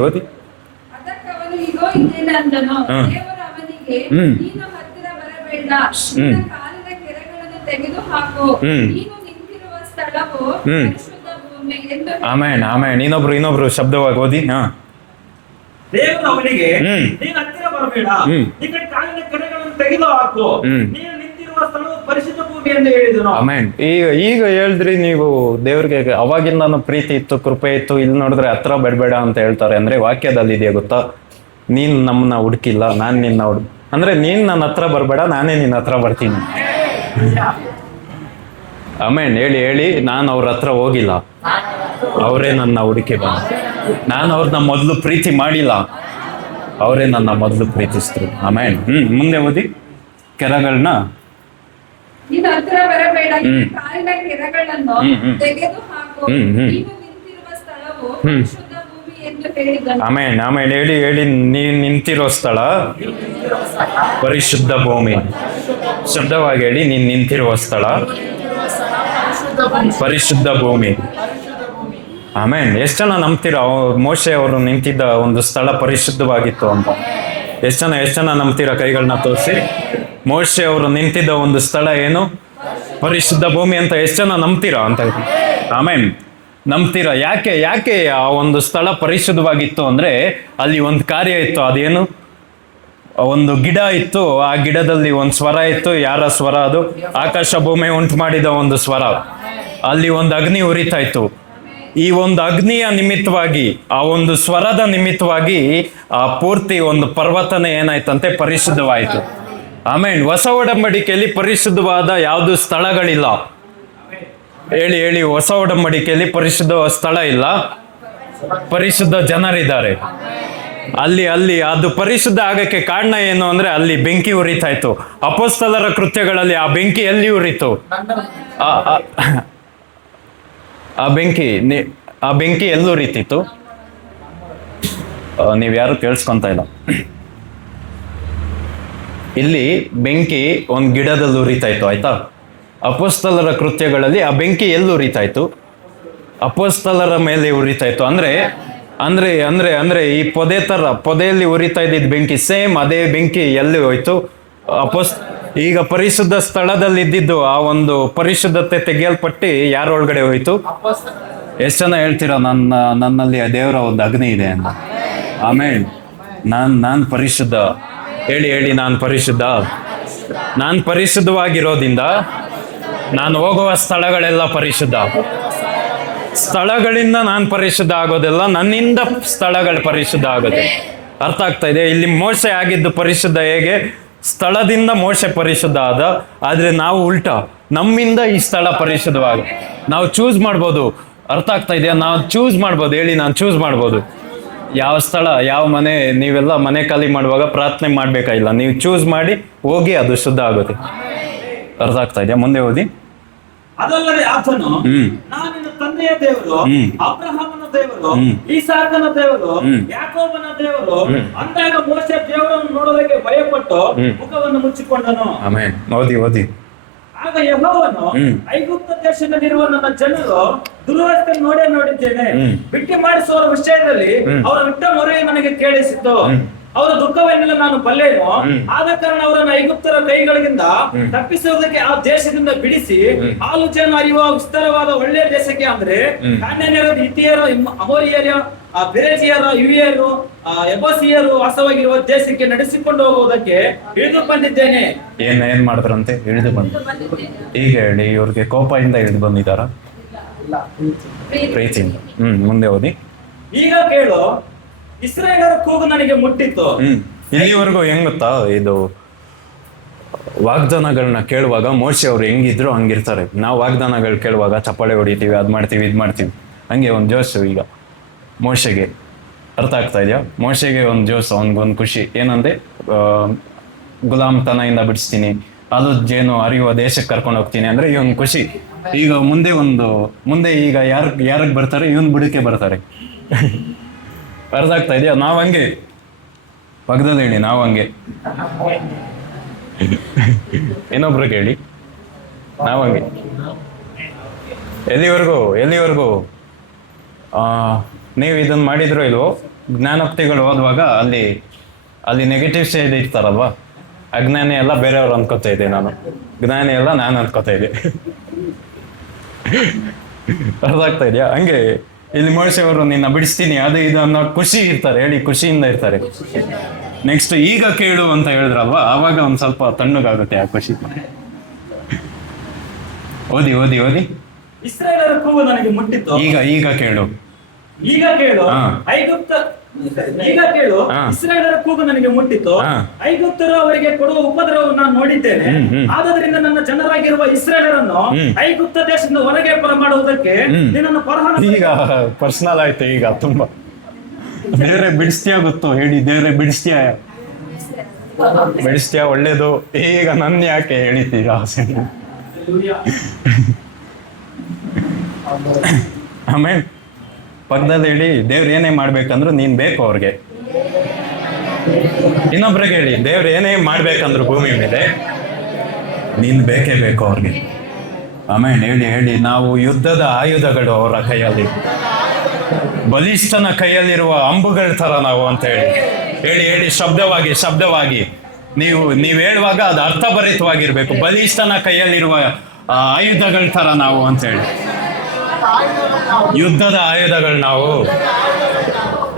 ಅದಕ್ಕವನು ಇಗೋ ಇದ್ದೇನೆ ಅಂದನು. ದೇವರು ಅವನಿಗೆ, ನೀನು ಹತ್ತಿರ ಬರಬೇಡ, ನಿನ್ನ ಕಾಲಿನ ಕೆರಗಳನ್ನು ತೆಗೆದು ಹಾಕು, ನೀನು ನಿಂತಿರುವ ಸ್ಥಳವು ಪರಿಶುದ್ಧ ಭೂಮಿ ಎಂದು. ಆಮೇನ್. ಇನ್ನೊಬ್ರು ಶಬ್ದವಾಗಿ ಓದಿ. ದೇವರು ಅವನಿಗೆ, ನೀನು ಹತ್ತಿರ ಬರಬೇಡ, ನಿನ್ನ ಕಾಲಿನ ಕೆರಗಳನ್ನು ತೆಗೆದು ಹಾಕು, ನೀನು ನಿಂತಿರುವ ಸ್ಥಳವು ಪರಿಶುದ್ಧ ಭೂಮಿ ಎಂದು ಹೇಳಿದನು. ಆಮೇನ್. ಈಗ ಹೇಳಿದ್ರಿ ನೀವು, ದೇವ್ರಿಗೆ ಅವಾಗಿಂದಾನು ಪ್ರೀತಿ ಇತ್ತು, ಕೃಪೆ ಇತ್ತು. ಇಲ್ಲಿ ನೋಡಿದ್ರೆ ಹತ್ರ ಬೇಡಬೇಡ ಅಂತ ಹೇಳ್ತಾರೆ. ಅಂದ್ರೆ ವಾಕ್ಯದಲ್ಲಿ ಇದೆಯಾ ಗೊತ್ತಾ? ನೀನ್ ನಮ್ಮನ್ನ ಹುಡುಕಿಲ್ಲ, ನಾನ್ ನಿನ್ನ ಅಂದ್ರೆ ನೀನ್ ನನ್ನ ಹತ್ರ ಬರಬೇಡ, ನಾನೇ ನಿನ್ನ ಹತ್ರ ಬರ್ತೀನಿ. ಆಮೇನ್. ಹೇಳಿ ಹೇಳಿ, ನಾನು ಅವ್ರ ಹತ್ರ ಹೋಗಿಲ್ಲ, ಅವರೇ ನನ್ನ ಹುಡುಕಿ ಬಂದ. ನಾನು ಅವ್ರನ್ನ ಮೊದಲು ಪ್ರೀತಿ ಮಾಡಿಲ್ಲ, ಅವರೇ ನನ್ನ ಮೊದಲು ಪ್ರೀತಿಸಿದ್ರು. ಆಮೇನ್. ಮುಂದೆ ಓದಿ. ಕೆರಗಳನ್ನ ನೀನು ಹತ್ತಿರ ಬರಬೇಡ, ನಿನ್ನ ಕಾಲಿನ ಕೆರಗಳನ್ನು ತೆಗೆದು ಹಾಕು, ನೀನು ನಿಂತಿರುವ ಸ್ಥಳವು ಪರಿಶುದ್ಧ ಭೂಮಿ ಎಂದು ಹೇಳಿದನು. ಆಮೇಲೆ ಹೇಳಿ, ನೀನ್ ನಿಂತಿರೋ ಸ್ಥಳ ಪರಿಶುದ್ಧ ಭೂಮಿ. ಶಬ್ದವಾಗಿ ಹೇಳಿ, ನೀನ್ ನಿಂತಿರುವ ಸ್ಥಳ ಪರಿಶುದ್ಧ ಭೂಮಿ. ಆಮೇಲೆ ಎಷ್ಟು ಜನ ನಂಬ್ತೀರಾ ಮೋಶೆ ಅವರು ನಿಂತಿದ್ದ ಒಂದು ಸ್ಥಳ ಪರಿಶುದ್ಧವಾಗಿತ್ತು ಅಂತ? ಎಷ್ಟು ಜನ ನಂಬ್ತೀರಾ? ಕೈಗಳನ್ನ ತೋರಿಸಿ. ಮೋಶೆ ಅವರು ನಿಂತಿದ್ದ ಒಂದು ಸ್ಥಳ ಏನು? ಪರಿಶುದ್ಧ ಭೂಮಿ ಅಂತ ಎಷ್ಟು ಜನ ನಂಬ್ತೀರಾ ಅಂತ? ಆಮೇಲೆ ನಂಬ್ತೀರಾ? ಯಾಕೆ ಆ ಒಂದು ಸ್ಥಳ ಪರಿಶುದ್ಧವಾಗಿತ್ತು ಅಂದ್ರೆ, ಅಲ್ಲಿ ಒಂದು ಕಾರ್ಯ ಇತ್ತು. ಅದೇನು? ಒಂದು ಗಿಡ ಇತ್ತು, ಆ ಗಿಡದಲ್ಲಿ ಒಂದು ಸ್ವರ ಇತ್ತು. ಯಾರ ಸ್ವರ ಅದು? ಆಕಾಶ ಭೂಮಿ ಉಂಟು ಮಾಡಿದ ಒಂದು ಸ್ವರ. ಅಲ್ಲಿ ಒಂದು ಅಗ್ನಿ ಉರಿತಾ ಇತ್ತು. ಈ ಒಂದು ಅಗ್ನಿಯ ನಿಮಿತ್ತವಾಗಿ, ಆ ಒಂದು ಸ್ವರದ ನಿಮಿತ್ತವಾಗಿ ಆ ಪೂರ್ತಿ ಒಂದು ಪರ್ವತನೇ ಏನಾಯ್ತಂತೆ? ಪರಿಶುದ್ಧವಾಯಿತು. ಆಮೇಲೆ ಹೊಸ ಒಡಂಬಡಿಕೆಯಲ್ಲಿ ಪರಿಶುದ್ಧವಾದ ಯಾವುದು ಸ್ಥಳಗಳಿಲ್ಲ. ಹೇಳಿ, ಹೊಸ ಒಡಂಬಡಿಕೆಯಲ್ಲಿ ಪರಿಶುದ್ಧ ಸ್ಥಳ ಇಲ್ಲ, ಪರಿಶುದ್ಧ ಜನರಿದ್ದಾರೆ. ಅಲ್ಲಿ ಅದು ಪರಿಶುದ್ಧ ಆಗಕ್ಕೆ ಕಾರಣ ಏನು ಅಂದ್ರೆ, ಅಲ್ಲಿ ಬೆಂಕಿ ಉರಿತಾ ಇತ್ತು. ಅಪೊಸ್ತಲರ ಕೃತ್ಯಗಳಲ್ಲಿ ಆ ಬೆಂಕಿ ಎಲ್ಲಿ ಉರಿತು? ಆ ಬೆಂಕಿ ಎಲ್ಲಿ ಉರಿತಿತ್ತು? ನೀವ್ಯಾರು ಕೇಳಿಸ್ಕೊಂತ ಇಲ್ಲ. ಇಲ್ಲಿ ಬೆಂಕಿ ಒಂದು ಗಿಡದಲ್ಲಿ ಉರಿತಾ ಇತ್ತು, ಆಯ್ತಾ? ಅಪೊಸ್ತಲರ ಕೃತ್ಯಗಳಲ್ಲಿ ಆ ಬೆಂಕಿ ಎಲ್ಲಿ ಉರಿತಾ ಇತ್ತು? ಅಪೊಸ್ತಲರ ಮೇಲೆ ಉರಿತಾ ಇತ್ತು. ಅಂದ್ರೆ ಅಂದ್ರೆ ಅಂದ್ರೆ ಅಂದ್ರೆ ಈ ಪೊದೆಯಲ್ಲಿ ಉರಿತಾ ಇದ್ದಿದ್ದ ಬೆಂಕಿ ಸೇಮ್ ಅದೇ ಬೆಂಕಿ ಎಲ್ಲಿ ಹೋಯ್ತು? ಈಗ ಪರಿಶುದ್ಧ ಸ್ಥಳದಲ್ಲಿ ಇದ್ದಿದ್ದು ಆ ಒಂದು ಪರಿಶುದ್ಧತೆ ತೆಗೆಯಲ್ಪಟ್ಟು ಯಾರೊಳಗಡೆ ಹೋಯ್ತು? ಎಷ್ಟು ಜನ ಹೇಳ್ತೀರಾ ನನ್ನಲ್ಲಿ ದೇವರ ಒಂದು ಅಗ್ನಿ ಇದೆ ಅಂತ? ಆಮೇಲೆ ನಾನ್ ಪರಿಶುದ್ಧ ಹೇಳಿ ನಾನು ಪರಿಶುದ್ಧ. ನಾನು ಪರಿಶುದ್ಧವಾಗಿರೋದ್ರಿಂದ ನಾನು ಹೋಗುವ ಸ್ಥಳಗಳೆಲ್ಲ ಪರಿಶುದ್ಧ. ಸ್ಥಳಗಳಿಂದ ನಾನು ಪರಿಶುದ್ಧ ಆಗೋದಿಲ್ಲ, ನನ್ನಿಂದ ಸ್ಥಳಗಳು ಪರಿಶುದ್ಧ ಆಗೋದು. ಅರ್ಥ ಆಗ್ತಾ ಇದೆ? ಇಲ್ಲಿ ಮೋಶೆ ಆಗಿದ್ದು ಪರಿಶುದ್ಧ ಹೇಗೆ? ಸ್ಥಳದಿಂದ ಮೋಶೆ ಪರಿಶುದ್ಧ ಆದ. ಆದ್ರೆ ನಾವು ಉಲ್ಟಾ, ನಮ್ಮಿಂದ ಈ ಸ್ಥಳ ಪರಿಶುದ್ಧವಾಗ ನಾವು ಚೂಸ್ ಮಾಡ್ಬೋದು. ಅರ್ಥ ಆಗ್ತಾ ಇದೆಯಾ? ನಾವು ಚೂಸ್ ಮಾಡ್ಬೋದು. ಹೇಳಿ, ನಾನು ಚೂಸ್ ಮಾಡ್ಬೋದು ಯಾವ ಸ್ಥಳ, ಯಾವ ಮನೆ. ನೀವೆಲ್ಲ ಮನೆ ಖಾಲಿ ಮಾಡುವಾಗ ಪ್ರಾರ್ಥನೆ ಮಾಡ್ಬೇಕಾಗಿಲ್ಲ, ನೀವು ಚೂಸ್ ಮಾಡಿ ಹೋಗಿ, ಅದು ಶುದ್ಧ ಆಗುತ್ತೆ. ಅರ್ಥ ಆಗ್ತಾ ಇದೆಯಾ? ಮುಂದೆ ಓದಿ. ಅದಲ್ಲದೆ ಆತನು ನಾನು ನಿನ್ನ ತಂದೆಯ ದೇವರು, ಅಬ್ರಹಾಮನ ದೇವರು, ಈಸಾಕನ ದೇವರು, ಯಾಕೋಬನ ದೇವರು ಅಂದಾಗ ಮೋಶೆ ದೇವರನ್ನು ನೋಡೋದಕ್ಕೆ ಭಯಪಟ್ಟು ಮುಖವನ್ನು ಮುಚ್ಚಿಕೊಂಡನು. ಆಮೆನ್. ಓದಿ. ಆಗ ಯೆಹೋವನು ಐಗುಪ್ತ ದೇಶದಲ್ಲಿರುವ ನನ್ನ ಜನರು ದುರ್ವಸ್ಥೆ ನೋಡಿದ್ದೇನೆ, ಬಿಟ್ಟಿ ಮಾಡಿಸುವ ವಿಷಯದಲ್ಲಿ ಅವರ ವಿಟ್ಟ ಮೊರೆ ನನಗೆ ಕೇಳಿಸಿತು. ಅವರ ದುಃಖವನ್ನೆಲ್ಲ ನಾನು ಬಲ್ಲೆನು. ಆದ ಕಾರಣ ಅವರನ್ನು ಐಗುಪ್ತರ ಕೈಗಳಿಂದ ತಪ್ಪಿಸುವುದಕ್ಕೆ ಆ ದೇಶದಿಂದ ಬಿಡಿಸಿ ಹಾಲು ಜನ ಹರಿಯುವ ವಿಸ್ತಾರವಾದ ಒಳ್ಳೆಯ ದೇಶಕ್ಕೆ, ಅಂದ್ರೆ ಕಾನ್ಯರು, ಹಿತ್ತಿಯರು, ಅಮೋರಿಯರು, ಪೆರಿಜಿಯರು, ಹಿವಿಯರು, ಎಬೂಸಿಯರು ವಾಸವಾಗಿರುವ ದೇಶಕ್ಕೆ ನಡೆಸಿಕೊಂಡು ಹೋಗುವುದಕ್ಕೆ ಇಳಿದು ಬಂದಿದ್ದೇನೆ. ಏನ್ ಮಾಡಿದ್ರಂತೆ? ಇಳಿದು ಬಂದ. ಈಗ ಹೇಳಿ, ಇವ್ರಿಗೆ ಕೋಪದಿಂದ ಇಳಿದು ಬಂದಿದ್ದಾರ? ಪ್ರೀತಿಯಿಂದ. ಮುಂದೆ ಓದಿ. ಈಗ ಕೇಳು, ಇಸ್ರಾಯೇಲರ ಕೂಗು ನನಗೆ ಮುಟ್ಟಿತ್ತು. ಇಲ್ಲಿವರೆಗೂ ಹೆಂಗ್ ಗೊತ್ತಾ? ಇದು ವಾಗ್ದಾನಗಳನ್ನ ಕೇಳುವಾಗ ಮೋಶೆ ಅವ್ರು ಹೆಂಗಿದ್ರು ಹಂಗಿರ್ತಾರೆ. ನಾವು ವಾಗ್ದಾನಗಳು ಕೇಳುವಾಗ ಚಪ್ಪಾಳೆ ಹೊಡಿತೀವಿ, ಅದ್ ಮಾಡ್ತೀವಿ, ಇದ್ ಮಾಡ್ತೀವಿ. ಹಂಗೆ ಒಂದು ಜೋಶು ಈಗ ಮೋಶೆಗೆ. ಅರ್ಥ ಆಗ್ತಾ ಇದೆಯಾ? ಮೋಶೆಗೆ ಒಂದು ಜೋಶು, ಅವನಿಗೊಂದು ಖುಷಿ. ಏನಂದ್ರೆ ಗುಲಾಮ್ತನದಿಂದ ಬಿಡಿಸ್ತೀನಿ, ಅದು ಜೇನು ಹರಿಯುವ ದೇಶಕ್ಕೆ ಕರ್ಕೊಂಡು ಹೋಗ್ತೀನಿ ಅಂದ್ರೆ ಇವನ್ ಖುಷಿ. ಈಗ ಮುಂದೆ ಈಗ ಯಾರಿಗೆ ಬರ್ತಾರೆ? ಇವನ್ ಬುಡಕ್ಕೆ ಬರ್ತಾರೆ. ಅರ್ಥ ಆಗ್ತಾ ಇದೆಯಾ? ನಾವ್ ಹಂಗೆ ಪಕ್ಕದಲ್ಲಿ ಹೇಳಿ, ನಾವು ಹಂಗೆ. ಇನ್ನೊಬ್ರು ಕೇಳಿ, ನಾವ್ ಹಂಗೆ. ಎಲ್ಲಿವರೆಗೂ ನೀವು ಇದನ್ನ ಮಾಡಿದ್ರೋ ಇಲ್ವೋ? ಜ್ಞಾನೋಕ್ತಿಗಳು ಓದುವಾಗ ಅಲ್ಲಿ ನೆಗೆಟಿವ್ ಸ್ಟೇಜ್ ಇರ್ತಾರಲ್ವಾ? ಅಜ್ಞಾನಿ ಎಲ್ಲ ಬೇರೆಯವ್ರು ಅನ್ಕೋತಾ ಇದ್ದೆ, ನಾನು ಜ್ಞಾನಿ ಎಲ್ಲ ನಾನು ಅನ್ಕೋತಾ ಇದ್ದೆ. ಅರ್ಥ ಆಗ್ತಾ ಇದೆಯಾ? ಹಂಗೆ ಇಲ್ಲಿ ಮೋಶೆ ಅವರು ನಿನ್ನ ಬಿಡಿಸ್ತೀನಿ ಅದು ಇದು ಅನ್ನೋ ಖುಷಿ ಇರ್ತಾರೆ. ಹೇಳಿ, ಖುಷಿಯಿಂದ ಇರ್ತಾರೆ. ನೆಕ್ಸ್ಟ್ ಈಗ ಕೇಳು ಅಂತ ಹೇಳಿದ್ರಲ್ವಾ, ಆವಾಗ ಒಂದ್ ಸ್ವಲ್ಪ ತಣ್ಣಗಾಗುತ್ತೆ ಆ ಖುಷಿ. ಓದಿ. ಇಸ್ರಾಯೇಲರ ಕೂಗು ನನಗೆ ಮುಟ್ಟಿತ್ತು. ಈಗ ಕೇಳು. ಇಸ್ರಾಯೇಲರ ಕೂಗು ನನಗೆ ಮುಟ್ಟಿತ್ತು. ಐಗುಪ್ತರು ಅವರಿಗೆ ಕೊಡುವ ಉಪದ್ರವವನ್ನು ನಾನು ನೋಡಿದ್ದೇನೆ. ಆದ್ದರಿಂದ ನನ್ನ ಜನರಾಗಿರುವ ಇಸ್ರಾಯೇಲರನ್ನು ಐಗುಪ್ತ ದೇಶದಿಂದ ಹೊರಗೆ ಬರಮಾಡುವುದಕ್ಕೆ ನಿನ್ನನ್ನು ಈಗ ಪರ್ಸನಲ್ ಆಯ್ತು. ಈಗ ತುಂಬಾ ದೇವ್ರೆ ಬಿಡಿಸ್ತೀಯಾ ಗೊತ್ತು? ಹೇಳಿ, ದೇವ್ರೆ ಬಿಡಿಸ್ತೀಯಾ ಒಳ್ಳೇದು. ಈಗ ನನ್ನ ಯಾಕೆ ಹೇಳಿದ್ದೀರಾ? ಆಮೇಲೆ ಪಕ್ಕದಲ್ಲಿ ಹೇಳಿ, ದೇವ್ರು ಏನೇ ಮಾಡ್ಬೇಕಂದ್ರು ನೀನ್ ಬೇಕು ಅವ್ರಿಗೆ. ಇನ್ನೊಬ್ರಿಗೆ ಹೇಳಿ, ದೇವ್ರು ಏನೇ ಮಾಡ್ಬೇಕಂದ್ರು ಭೂಮಿ ಮೇಲೆ ನೀನ್ ಬೇಕೇ ಬೇಕು ಅವ್ರಿಗೆ. ಆಮೇಲೆ ಹೇಳಿ, ನಾವು ಯುದ್ಧದ ಆಯುಧಗಳು ಅವರ ಕೈಯಲ್ಲಿ, ಬಲಿಷ್ಠನ ಕೈಯಲ್ಲಿರುವ ಅಂಬುಗಳ ತರ ನಾವು ಅಂತ ಹೇಳಿ ಶಬ್ದವಾಗಿ ನೀವು ಹೇಳುವಾಗ ಅದು ಅರ್ಥಭರಿತವಾಗಿರ್ಬೇಕು. ಬಲಿಷ್ಠನ ಕೈಯಲ್ಲಿರುವ ಆಯುಧಗಳ ತರ ನಾವು ಅಂತ ಹೇಳಿ, ಯುದ್ಧದ ಆಯುಧಗಳು ನಾವು.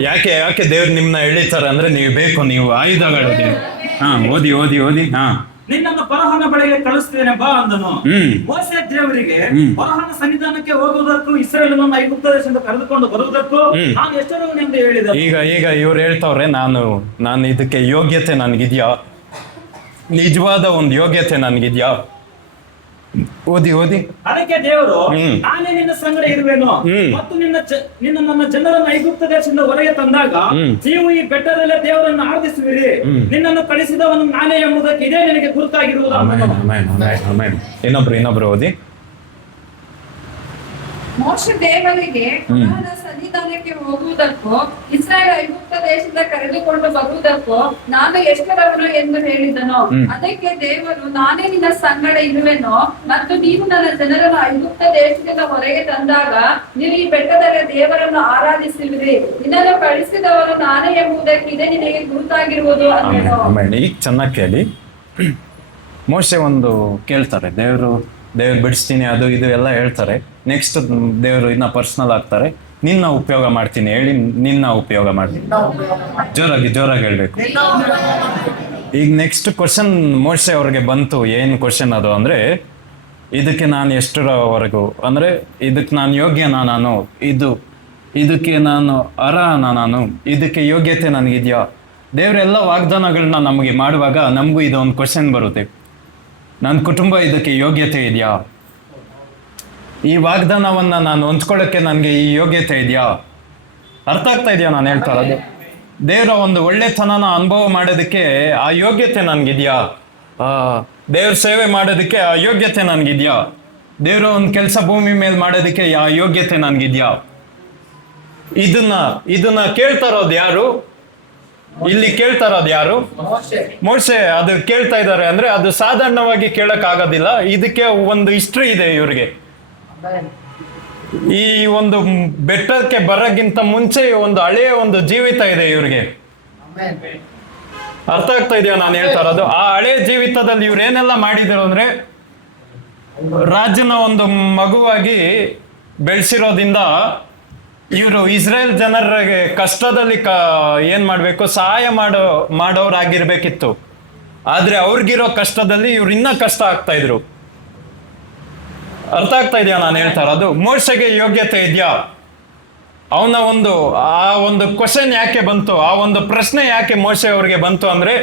ಯಾಕೆ ದೇವ್ರು ನಿಮ್ನ ಎಳಿತಾರೆ ಅಂದ್ರೆ ನೀವು ಬೇಕು, ನೀವು ಆಯುಧಗಳು. ಓದಿ. ನಿನ್ನನ್ನು ಫರೋಹನ ಬಳಿಗೆ ಕಳಿಸ್ತೇನೆ ಬಾ ಅಂದನು. ಮೋಶೆ ದೇವರಿಗೆ ಫರೋಹನ ಸನ್ನಿಧಾನಕ್ಕೆ ಹೋಗುವುದಕ್ಕೂ ಇಸ್ರಾಯೇಲನ್ನು ಐಗುಪ್ತ ದೇಶದಿಂದ ಕರೆದುಕೊಂಡು ಬರುವುದಕ್ಕೂ ನಾನು ಎಷ್ಟರ ಎಂದು ಹೇಳಿದೆ. ಈಗ ಇವ್ರು ಹೇಳ್ತವ್ರೆ, ನಾನು ಇದಕ್ಕೆ ಯೋಗ್ಯತೆ ನನ್ಗಿದ್ಯಾ? ನಿಜವಾದ ಒಂದು ಯೋಗ್ಯತೆ ನನ್ಗಿದ್ಯಾ? ಓದಿ. ಅದಕ್ಕೆ ದೇವರು, ನಾನೇ ನಿನ್ನ ಸಂಗಡ ಇರುವೆನು ಮತ್ತು ನನ್ನ ಜನರನ್ನು ಐಗುಪ್ತ ದೇಶದಿಂದ ಹೊರಗೆ ತಂದಾಗ ನೀವು ಈ ಬೆಟ್ಟದಲ್ಲೇ ದೇವರನ್ನು ಆರಾಧಿಸುವಿರಿ. ನಿನ್ನನ್ನು ಕಳಿಸಿದವನು ನಾನೇ ಎಂಬುದಕ್ಕೆ ಇದೇ ನಿನಗೆ ಗುರುತಾಗಿರುವುದು. ಇನ್ನೊಬ್ರು ಓದಿ. ಮೋಶೆ ದೇವರಿಗೆ ಫರೋಹನ ಸನ್ನಿಧಾನಕ್ಕೆ ಹೋಗುವುದಕ್ಕೂ ಇಸ್ರಾಯೇಲ್ ಐಗುಪ್ತ ದೇಶದಿಂದ ಕರೆದುಕೊಂಡು ಬರುವುದಕ್ಕೂ ನಾನು ಎಷ್ಟರವನು ಎಂದು ಹೇಳಿದನು. ಅದಕ್ಕೆ ದೇವರು, ನಾನೇ ನಿನ್ನ ಸಂಗಡ ಇರುವೆನೋ, ಮತ್ತು ನೀನು ನನ್ನ ಜನರನ್ನು ಐಗುಪ್ತ ದೇಶದಿಂದ ಹೊರಗೆ ತಂದಾಗ ನೀವು ಈ ಬೆಟ್ಟದಲ್ಲಿ ದೇವರನ್ನು ಆರಾಧಿಸುವಿರಿ. ನಿನ್ನನ್ನು ಕಳಿಸಿದವರು ನಾನೇ ಎಂಬುದಕ್ಕೆ ಇದೇ ನಿನಗೆ ಗುರುತಾಗಿರುವುದು ಅಂದನು. ಆಮೇಲೆ ಈಗ ಚೆನ್ನಾಗಿ ಕೇಳಿ. ಮೋಶೆ ಒಂದು ಕೇಳ್ತಾರೆ, ದೇವ್ರು ಬಿಡಿಸ್ತೀನಿ ಅದು ಇದು ಎಲ್ಲ ಹೇಳ್ತಾರೆ. ನೆಕ್ಸ್ಟ್ ದೇವರು ಇನ್ನ ಪರ್ಸನಲ್ ಆಗ್ತಾರೆ, ನಿನ್ನ ಉಪಯೋಗ ಮಾಡ್ತೀನಿ ಹೇಳಿ, ನಿನ್ನ ಉಪಯೋಗ ಮಾಡ್ತೀನಿ. ಜೋರಾಗಿ ಹೇಳ್ಬೇಕು. ಈಗ ನೆಕ್ಸ್ಟ್ ಕ್ವಶನ್ ಮೋಶೆ ಅವ್ರಿಗೆ ಬಂತು. ಏನು ಕ್ವಶನ್ ಅದು ಅಂದ್ರೆ, ಇದಕ್ಕೆ ನಾನು ಎಷ್ಟರವರೆಗೂ ಅಂದ್ರೆ ಇದಕ್ಕೆ ನಾನು ಯೋಗ್ಯನಾ, ನಾನು ಇದಕ್ಕೆ ನಾನು ಅರ್ಹನಾ, ನಾನು ಇದಕ್ಕೆ ಯೋಗ್ಯತೆ ನನಗಿದ್ಯಾ? ದೇವರೆಲ್ಲ ವಾಗ್ದಾನಗಳನ್ನ ನಮಗೆ ಮಾಡುವಾಗ ನಮಗೂ ಇದೊಂದು ಕ್ವಶನ್ ಬರುತ್ತೆ, ನನ್ನ ಕುಟುಂಬ ಇದಕ್ಕೆ ಯೋಗ್ಯತೆ ಇದೆಯಾ? ಈ ವಾಗ್ದಾನವನ್ನ ನಾನು ಹೊಂದ್ಕೊಳ್ಳೋಕ್ಕೆ ನನಗೆ ಈ ಯೋಗ್ಯತೆ ಇದೆಯಾ? ಅರ್ಥ ಆಗ್ತಾ ಇದೆಯಾ ನಾನು ಹೇಳ್ತಾ ಇರೋದು? ದೇವರ ಒಂದು ಒಳ್ಳೆತನನ ಅನುಭವ ಮಾಡೋದಕ್ಕೆ ಆ ಯೋಗ್ಯತೆ ನನಗಿದೆಯಾ? ದೇವ್ರ ಸೇವೆ ಮಾಡೋದಕ್ಕೆ ಆ ಯೋಗ್ಯತೆ ನನಗಿದೆಯಾ? ದೇವರ ಒಂದು ಕೆಲಸ ಭೂಮಿ ಮೇಲೆ ಮಾಡೋದಕ್ಕೆ ಆ ಯೋಗ್ಯತೆ ನನಗಿದೆಯಾ? ಇದನ್ನ ಕೇಳ್ತಾ ಇರೋದು ಯಾರು? ಇಲ್ಲಿ ಕೇಳ್ತಾ ಇರೋದು ಯಾರು? ಮೋಶೆ. ಅದು ಕೇಳ್ತಾ ಇದ್ದಾರೆ ಅಂದ್ರೆ ಅದು ಸಾಧಾರಣವಾಗಿ ಕೇಳಕ್ ಆಗೋದಿಲ್ಲ. ಇದಕ್ಕೆ ಒಂದು ಹಿಸ್ಟ್ರಿ ಇದೆ ಇವ್ರಿಗೆ. ಈ ಒಂದು ಬೆಟ್ಟಕ್ಕೆ ಬರೋಕ್ಕಿಂತ ಮುಂಚೆ ಒಂದು ಹಳೆಯ ಒಂದು ಜೀವಿತ ಇದೆ ಇವ್ರಿಗೆ. ಅರ್ಥ ಆಗ್ತಾ ಇದೆಯಾ ನಾನು ಹೇಳ್ತಾ ಇರೋದು? ಆ ಹಳೆ ಜೀವಿತದಲ್ಲಿ ಇವ್ರು ಏನೆಲ್ಲ ಮಾಡಿದ್ರು ಅಂದ್ರೆ, ರಾಜನ ಒಂದು ಮಗುವಾಗಿ ಬೆಳೆಸಿರೋದ್ರಿಂದ ಇವರು ಇಸ್ರೇಲ್ ಜನರಿಗೆ ಕಷ್ಟದಲ್ಲಿ ಏನ್ ಮಾಡ್ಬೇಕು, ಸಹಾಯ ಮಾಡೋರಾಗಿರ್ಬೇಕಿತ್ತು. ಆದ್ರೆ ಅವ್ರಿಗಿರೋ ಕಷ್ಟದಲ್ಲಿ ಇವ್ರು ಇನ್ನ ಕಷ್ಟ ಆಗ್ತಾ ಇದ್ರು. ಅರ್ಥ ಆಗ್ತಾ ಇದೆಯಾ ನಾನು ಹೇಳ್ತಾ ಇರೋದು? ಮೋಶೆಗೆ ಯೋಗ್ಯತೆ ಇದೆಯಾ? ಅವನ ಆ ಒಂದು ಕ್ವಶನ್ ಯಾಕೆ ಬಂತು, ಆ ಒಂದು ಪ್ರಶ್ನೆ ಯಾಕೆ ಮೋಶೆ ಅವ್ರಿಗೆ ಬಂತು ಅಂದ್ರೆ,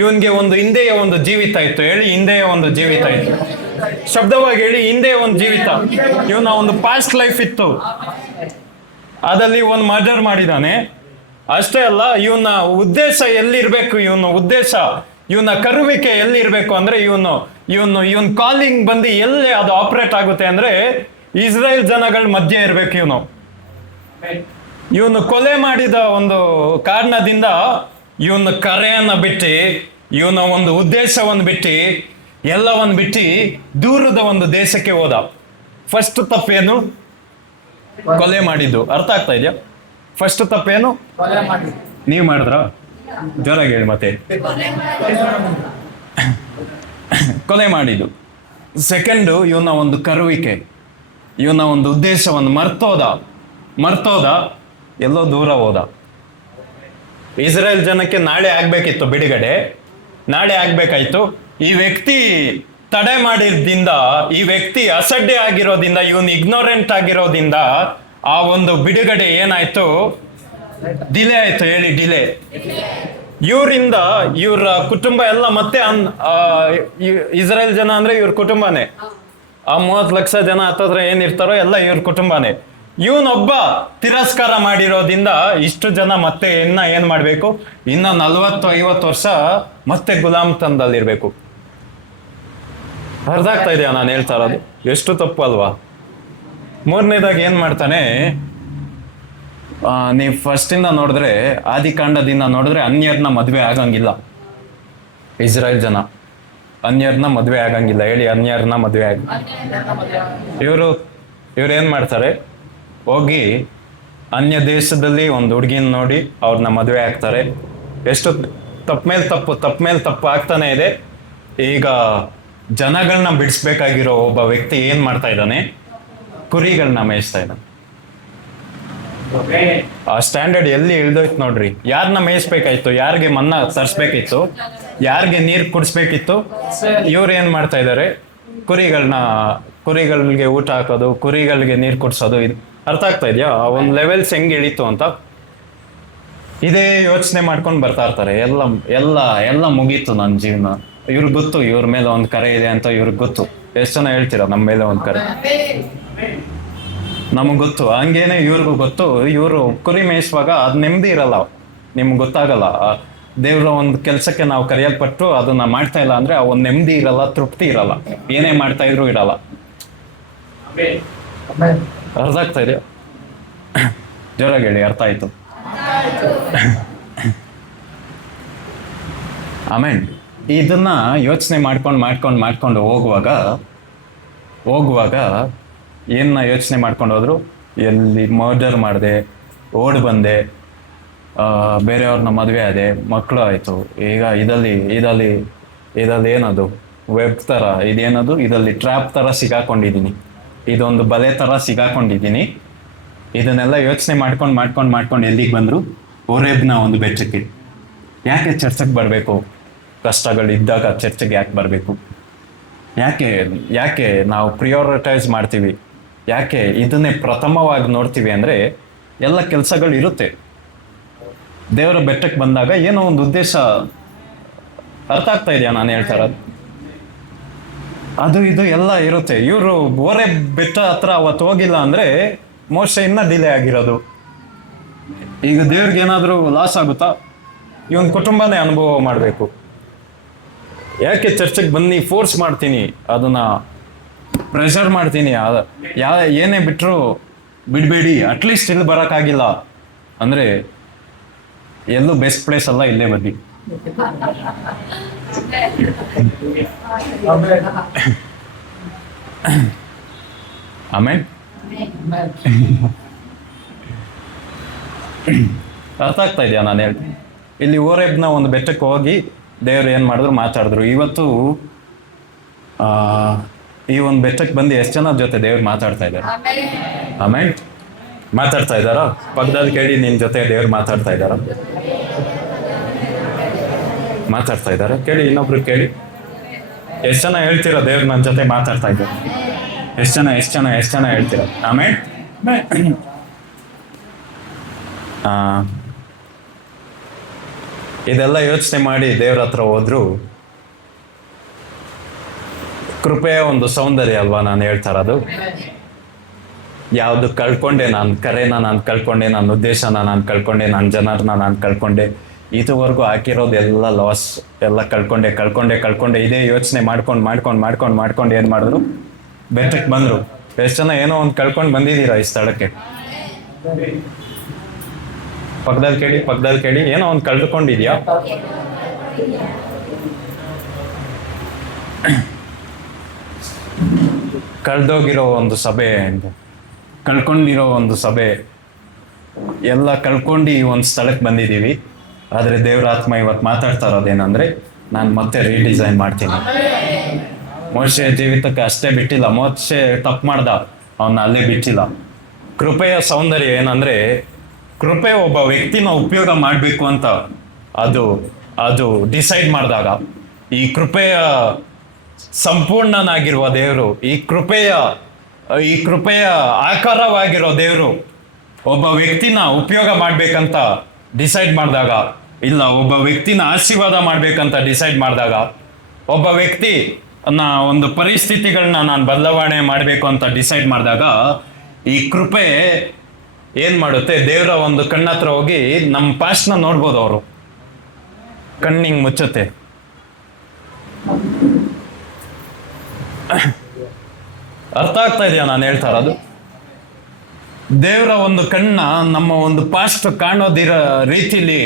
ಇವನ್ಗೆ ಒಂದು ಹಿಂದೆಯ ಒಂದು ಜೀವಿತ ಇತ್ತು. ಹೇಳಿ, ಹಿಂದೆಯ ಒಂದು ಜೀವಿತ ಇತ್ತು. ಶಬ್ದವಾಗಿ ಹೇಳಿ, ಹಿಂದೆಯ ಒಂದು ಜೀವಿತ. ಇವನ ಒಂದು ಪಾಸ್ಟ್ ಲೈಫ್ ಇತ್ತು. ಅದಲ್ಲಿ ಒಂದು ಮರ್ಡರ್ ಮಾಡಿದಾನೆ. ಅಷ್ಟೇ ಅಲ್ಲ, ಇವನ ಉದ್ದೇಶ ಎಲ್ಲಿರ್ಬೇಕು, ಇವನ ಕರುವಿಕೆ ಎಲ್ಲಿರ್ಬೇಕು ಅಂದ್ರೆ, ಇವನ್ ಕಾಲಿಂಗ್ ಬಂದು ಎಲ್ಲಿ ಅದು ಆಪರೇಟ್ ಆಗುತ್ತೆ ಅಂದ್ರೆ ಇಸ್ರೇಲ್ ಜನಗಳ ಮಧ್ಯೆ ಇರ್ಬೇಕು. ಇವನು ಕೊಲೆ ಮಾಡಿದ ಒಂದು ಕಾರಣದಿಂದ ಇವನ ಕರೆಯನ್ನ ಬಿಟ್ಟು, ಇವನ ಒಂದು ಉದ್ದೇಶವನ್ನು ಬಿಟ್ಟು, ಎಲ್ಲವನ್ನು ಬಿಟ್ಟು ದೂರದ ಒಂದು ದೇಶಕ್ಕೆ ಹೋದ. ಫಸ್ಟ್ ತಪ್ಪೇನು? ಕೊಲೆ ಮಾಡಿದ್ದು. ಅರ್ಥ ಆಗ್ತಾ ಇದೆಯಾ? ಫಸ್ಟ್ ತಪ್ಪೇನು? ನೀವ್ ಮಾಡಿದ್ರ? ಜೋರಾಗಿ ಹೇಳಿ ಮತ್ತೆ. ಕೊಲೆ ಮಾಡಿದ್ದು. ಸೆಕೆಂಡು, ಇವನ ಒಂದು ಕರುವಿಕೆ, ಇವನ ಒಂದು ಉದ್ದೇಶವನ್ನು ಮರ್ತೋದ, ಎಲ್ಲೋ ದೂರ ಹೋದ. ಇಸ್ರೇಲ್ ಜನಕ್ಕೆ ನಾಳೆ ಆಗ್ಬೇಕಿತ್ತು ಬಿಡುಗಡೆ, ನಾಳೆ ಆಗ್ಬೇಕಾಯ್ತು. ಈ ವ್ಯಕ್ತಿ ತಡೆ ಮಾಡಿದ್ರಿಂದ, ಈ ವ್ಯಕ್ತಿ ಅಸಡ್ಡೆ ಆಗಿರೋದ್ರಿಂದ, ಇವನು ಇಗ್ನೋರೆಂಟ್ ಆಗಿರೋದ್ರಿಂದ ಆ ಒಂದು ಬಿಡುಗಡೆ ಏನಾಯ್ತು? ಡಿಲೇ ಆಯ್ತು. ಹೇಳಿ, ಡಿಲೇ. ಇವ್ರ ಕುಟುಂಬ ಎಲ್ಲ ಮತ್ತೆ ಇಸ್ರೇಲ್ ಜನ ಅಂದ್ರೆ ಇವ್ರ ಕುಟುಂಬನೇ. ಆ 30 ಲಕ್ಷ ಜನ ಹತ್ತತ್ರ ಏನಿರ್ತಾರೋ ಎಲ್ಲ ಇವ್ರ ಕುಟುಂಬನೇ. ಇವನೊಬ್ಬ ತಿರಸ್ಕಾರ ಮಾಡಿರೋದ್ರಿಂದ ಇಷ್ಟು ಜನ ಮತ್ತೆ ಏನ್ ಮಾಡ್ಬೇಕು? ಇನ್ನ 40-50 ವರ್ಷ ಮತ್ತೆ ಗುಲಾಮ್ತನದಲ್ಲಿರ್ಬೇಕು. ಅರ್ಥ ಆಗ್ತಾ ಇದೆಯಾ ನಾನು ಹೇಳ್ತಾ ಇರೋದು? ಎಷ್ಟು ತಪ್ಪು ಅಲ್ವಾ? ಮೂರನೇದಾಗಿ ಏನ್ ಮಾಡ್ತಾನೆ, ನೀವು ಫಸ್ಟಿಂದ ನೋಡಿದ್ರೆ, ಆದಿಕಾಂಡದಿಂದ ನೋಡಿದ್ರೆ ಅನ್ಯರ್ನ ಮದ್ವೆ ಆಗಂಗಿಲ್ಲ. ಇಸ್ರಾಯೇಲ್ ಜನ ಅನ್ಯರ್ನ ಮದ್ವೆ ಆಗಂಗಿಲ್ಲ. ಹೇಳಿ, ಅನ್ಯರ್ನ ಮದ್ವೆ ಆಗಿ ಇವ್ರು ಏನ್ ಮಾಡ್ತಾರೆ? ಹೋಗಿ ಅನ್ಯ ದೇಶದಲ್ಲಿ ಒಂದು ಹುಡುಗಿನ ನೋಡಿ ಅವ್ರನ್ನ ಮದ್ವೆ ಆಗ್ತಾರೆ. ಎಷ್ಟು ತಪ್ಪ ಮೇಲೆ ತಪ್ಪು ಆಗ್ತಾನೆ ಇದೆ. ಈಗ ಜನಗಳನ್ನ ಬಿಡಿಸ್ಬೇಕಾಗಿರೋ ಒಬ್ಬ ವ್ಯಕ್ತಿ ಏನ್ ಮಾಡ್ತಾ ಇದ್ದಾನೆ? ಕುರಿಗಳನ್ನ ಮೇಯಿಸ್ತಾ ಇದ್ದಾನೆ. ಆ ಸ್ಟ್ಯಾಂಡರ್ಡ್ ಎಲ್ಲಿ ಇಳ್ದೋಯ್ತು ನೋಡ್ರಿ. ಯಾರನ್ನ ಮೇಯಿಸ್ಬೇಕಾಯ್ತು? ಯಾರಿಗೆ ಮನ್ನ ತರಿಸ್ಬೇಕಿತ್ತು? ಯಾರಿಗೆ ನೀರ್ ಕುಡಿಸ್ಬೇಕಿತ್ತು? ಇವ್ರು ಏನ್ ಮಾಡ್ತಾ ಇದಾರೆ? ಕುರಿಗಳಿಗೆ ಊಟ ಹಾಕೋದು, ಕುರಿಗಳಿಗೆ ನೀರ್ ಕುಡ್ಸೋದು. ಇದು ಅರ್ಥ ಆಗ್ತಾ ಇದೆಯಾ? ಒಂದು ಲೆವೆಲ್ಸ್ ಹೆಂಗ್ ಇಳಿತು ಅಂತ ಇದೇ ಯೋಚನೆ ಮಾಡ್ಕೊಂಡು ಬರ್ತಾ ಇರ್ತಾರೆ. ಎಲ್ಲ ಮುಗೀತು ನನ್ನ ಜೀವನ. ಇವ್ರಿಗೆ ಗೊತ್ತು ಇವ್ರ ಮೇಲೆ ಒಂದು ಕರೆ ಇದೆ ಅಂತ. ಇವ್ರಿಗೆ ಗೊತ್ತು. ಎಷ್ಟು ಜನ ಹೇಳ್ತೀರಾ ನಮ್ಮ ಮೇಲೆ ಒಂದು ಕರೆ? ನಮಗ್ ಗೊತ್ತು. ಹಂಗೇನೆ ಇವ್ರಿಗೂ ಗೊತ್ತು. ಇವರು ಕುರಿ ಮೇಯಿಸುವಾಗ ಅದ್ ನೆಮ್ಮದಿ ಇರಲ್ಲ, ನಿಮ್ಗೆ ಗೊತ್ತಾಗಲ್ಲ. ದೇವ್ರ ಒಂದು ಕೆಲ್ಸಕ್ಕೆ ನಾವು ಕರೆಯಲ್ಪಟ್ಟು ಅದನ್ನ ಮಾಡ್ತಾ ಇಲ್ಲ ಅಂದ್ರೆ ಆ ಒಂದು ನೆಮ್ಮದಿ ಇರಲ್ಲ, ತೃಪ್ತಿ ಇರಲ್ಲ. ಏನೇ ಮಾಡ್ತಾ ಇದ್ರು ಇರಲ್ಲ. ಅರ್ಥ ಆಗ್ತಾ ಇದೆಯಾ? ಜೋರಾಗಿ ಹೇಳಿ, ಅರ್ಥ ಆಯ್ತು. ಆಮೇಲೆ ಇದನ್ನ ಯೋಚನೆ ಮಾಡ್ಕೊಂಡು ಹೋಗುವಾಗ ಏನ ಯೋಚನೆ ಮಾಡ್ಕೊಂಡು ಹೋದ್ರು, ಎಲ್ಲಿ ಮರ್ಡರ್ ಮಾಡಿದೆ, ಓಡ್ ಬಂದೆ, ಬೇರೆಯವ್ರನ್ನ ಮದುವೆ ಆದೆ, ಮಕ್ಕಳು ಆಯಿತು. ಈಗ ಇದರಲ್ಲಿ ಏನದು ವೆಬ್ ಥರ, ಇದೇನದು, ಇದರಲ್ಲಿ ಟ್ರ್ಯಾಪ್ ಥರ ಸಿಗಾಕೊಂಡಿದ್ದೀನಿ, ಇದೊಂದು ಬಲೆ ಥರ ಸಿಗಾಕೊಂಡಿದ್ದೀನಿ. ಇದನ್ನೆಲ್ಲ ಯೋಚನೆ ಮಾಡ್ಕೊಂಡು ಎಲ್ಲಿಗೆ ಬಂದರು? ಓರೇಬ್ನ ಒಂದು ಬೆಟ್ಟಕ್ಕೆ. ಯಾಕೆ ಚರ್ಚೆಗೆ ಬರಬೇಕು? ಕಷ್ಟಗಳಿದ್ದಾಗ ಚರ್ಚೆಗೆ ಯಾಕೆ ಬರಬೇಕು? ಯಾಕೆ ನಾವು ಪ್ರಿಯೋರಿಟೈಸ್ ಮಾಡ್ತೀವಿ? ಯಾಕೆ ಇದನ್ನೇ ಪ್ರಥಮವಾಗಿ ನೋಡ್ತೀವಿ ಅಂದರೆ, ಎಲ್ಲ ಕೆಲಸಗಳು ಇರುತ್ತೆ. ದೇವರ ಬೆಟ್ಟಕ್ಕೆ ಬಂದಾಗ ಏನೋ ಒಂದು ಉದ್ದೇಶ. ಅರ್ಥ ಆಗ್ತಾ ಇದೆಯಾ ನಾನು ಹೇಳ್ತಾ ಇರೋದು? ಅದು ಇದು ಎಲ್ಲ ಇರುತ್ತೆ. ಇವರು ಓರೆ ಬೆಟ್ಟ ಹತ್ರ ಅವತ್ತು ಹೋಗಿಲ್ಲ ಅಂದರೆ ಮೋಶೆ ಇನ್ನೂ ಡಿಲೇ ಆಗಿರೋದು. ಈಗ ದೇವ್ರಿಗೆ ಏನಾದರೂ ಲಾಸ್ ಆಗುತ್ತಾ? ಇವನ್ ಕುಟುಂಬನೇ ಅನುಭವ ಮಾಡಬೇಕು. ಯಾಕೆ ಚರ್ಚೆಗೆ ಬನ್ನಿ ಫೋರ್ಸ್ ಮಾಡ್ತೀನಿ, ಅದನ್ನ ಪ್ರೆಷರ್ ಮಾಡ್ತೀನಿ, ಏನೇ ಬಿಟ್ಟರು ಬಿಡಬೇಡಿ, ಅಟ್ಲೀಸ್ಟ್ ಇಲ್ಲಿ ಬರೋಕ್ಕಾಗಿಲ್ಲ ಅಂದರೆ ಎಲ್ಲೂ ಬೆಸ್ಟ್ ಪ್ಲೇಸ್ ಅಲ್ಲ, ಇಲ್ಲೇ ಬನ್ನಿ. ಆಮೇಲೆ ಅರ್ಥ ಆಗ್ತಾ ಇದೆಯಾ ನಾನು ಹೇಳ್ತೀನಿ? ಇಲ್ಲಿ ಓರೇಬ್ನ ಒಂದು ಬೆಟ್ಟಕ್ಕೆ ಹೋಗಿ ದೇವ್ರು ಏನು ಮಾಡಿದ್ರು, ಮಾತಾಡಿದ್ರು. ಇವತ್ತು ಈ ಒಂದು ಬೆಟ್ಟಕ್ಕೆ ಬಂದು ಎಷ್ಟು ಜನ ಜೊತೆ ದೇವ್ರು ಮಾತಾಡ್ತಾ ಇದ್ದಾರೆ? ಆಮೇಲೆ ಮಾತಾಡ್ತಾ ಇದ್ದಾರಾ? ಪಕ್ಕದಲ್ಲಿ ಕೇಳಿ, ನಿನ್ನ ಜೊತೆ ದೇವ್ರು ಮಾತಾಡ್ತಾ ಇದ್ದಾರ? ಮಾತಾಡ್ತಾ ಇದ್ದಾರೆ? ಕೇಳಿ, ಇನ್ನೊಬ್ರು ಕೇಳಿ. ಎಷ್ಟು ಜನ ಹೇಳ್ತೀರಾ ದೇವ್ರು ನನ್ನ ಜೊತೆ ಮಾತಾಡ್ತಾ ಇದ್ದಾರೆ? ಎಷ್ಟು ಜನ ಹೇಳ್ತೀರಾ? ಆಮೇಲೆ ಇದೆಲ್ಲ ಯೋಚನೆ ಮಾಡಿ ದೇವ್ರ ಹತ್ರ ಹೋದ್ರು. ಕೃಪೆಯ ಒಂದು ಸೌಂದರ್ಯ ಅಲ್ವಾ ನಾನು ಹೇಳ್ತಾ ಇರೋದು? ಯಾವುದು ಕಳ್ಕೊಂಡೆ, ನಾನು ಕರೆನ ನಾನು ಕಳ್ಕೊಂಡೆ, ನನ್ನ ಉದ್ದೇಶನ ನಾನು ಕಳ್ಕೊಂಡೆ, ನನ್ನ ಜನರನ್ನ ನಾನು ಕಳ್ಕೊಂಡೆ, ಇದುವರೆಗೂ ಹಾಕಿರೋದೆಲ್ಲ ಲಾಸ್, ಎಲ್ಲ ಕಳ್ಕೊಂಡೆ. ಇದೇ ಯೋಚನೆ ಮಾಡ್ಕೊಂಡು ಏನು ಮಾಡಿದ್ರು? ಬೆಟ್ಟಕ್ಕೆ ಬಂದರು. ಎಷ್ಟು ಜನ ಏನೋ ಒಂದು ಕಳ್ಕೊಂಡು ಬಂದಿದ್ದೀರಾ ಈ ಸ್ಥಳಕ್ಕೆ? ಪಕ್ಕದಲ್ಲಿ ಕೇಳಿ, ಏನೋ ಒಂದು ಕಳ್ಕೊಂಡಿದ್ಯಾ? ಕಳ್ದೋಗಿರೋ ಒಂದು ಸಭೆ, ಕಳ್ಕೊಂಡಿರೋ ಒಂದು ಸಭೆ, ಎಲ್ಲ ಕಳ್ಕೊಂಡು ಒಂದು ಸ್ಥಳಕ್ಕೆ ಬಂದಿದ್ದೀವಿ. ಆದರೆ ದೇವ್ರ ಆತ್ಮ ಇವತ್ತು ಮಾತಾಡ್ತಾ ಇರೋದೇನಂದ್ರೆ, ನಾನು ಮತ್ತೆ ರೀಡಿಸೈನ್ ಮಾಡ್ತೀನಿ. ಮೋಶೆ ಜೀವಿತಕ್ಕೆ ಅಷ್ಟೇ ಬಿಟ್ಟಿಲ್ಲ. ಮೋಶೆ ತಪ್ಪು ಮಾಡ್ದ, ಅವನ್ನ ಅಲ್ಲೇ ಬಿಟ್ಟಿಲ್ಲ. ಕೃಪೆಯ ಸೌಂದರ್ಯ ಏನಂದ್ರೆ, ಕೃಪೆ ಒಬ್ಬ ವ್ಯಕ್ತಿನ ಉಪಯೋಗ ಮಾಡಬೇಕು ಅಂತ ಅದು ಡಿಸೈಡ್ ಮಾಡಿದಾಗ, ಈ ಕೃಪೆಯ ಸಂಪೂರ್ಣನಾಗಿರುವ ದೇವರು, ಈ ಕೃಪೆಯ ಆಕಾರವಾಗಿರೋ ದೇವರು ಒಬ್ಬ ವ್ಯಕ್ತಿನ ಉಪಯೋಗ ಮಾಡ್ಬೇಕಂತ ಡಿಸೈಡ್ ಮಾಡಿದಾಗ, ಇಲ್ಲ ಒಬ್ಬ ವ್ಯಕ್ತಿನ ಆಶೀರ್ವಾದ ಮಾಡ್ಬೇಕಂತ ಡಿಸೈಡ್ ಮಾಡಿದಾಗ, ಒಬ್ಬ ವ್ಯಕ್ತಿ ಒಂದು ಪರಿಸ್ಥಿತಿಗಳನ್ನ ನಾನು ಬದಲಾವಣೆ ಮಾಡಬೇಕು ಅಂತ ಡಿಸೈಡ್ ಮಾಡಿದಾಗ, ಈ ಕೃಪೆ ಏನ್ ಮಾಡುತ್ತೆ? ದೇವರ ಒಂದು ಕಣ್ಣತ್ರ ಹೋಗಿ ನಮ್ಮ ಪಾಸ್ಟ್ನ ನೋಡ್ಬೋದು. ಅವರು ಕಣ್ಣಿಂಗ್ ಮುಚ್ಚುತ್ತೆ. ಅರ್ಥ ಆಗ್ತಾ ಇದೆಯಾ ನಾನು ಹೇಳ್ತಾ ಇರೋದು? ದೇವರ ಒಂದು ಕಣ್ಣ ನಮ್ಮ ಒಂದು ಪಾಸ್ಟ್ ಕಾಣೋದಿರೋ ರೀತಿಲಿ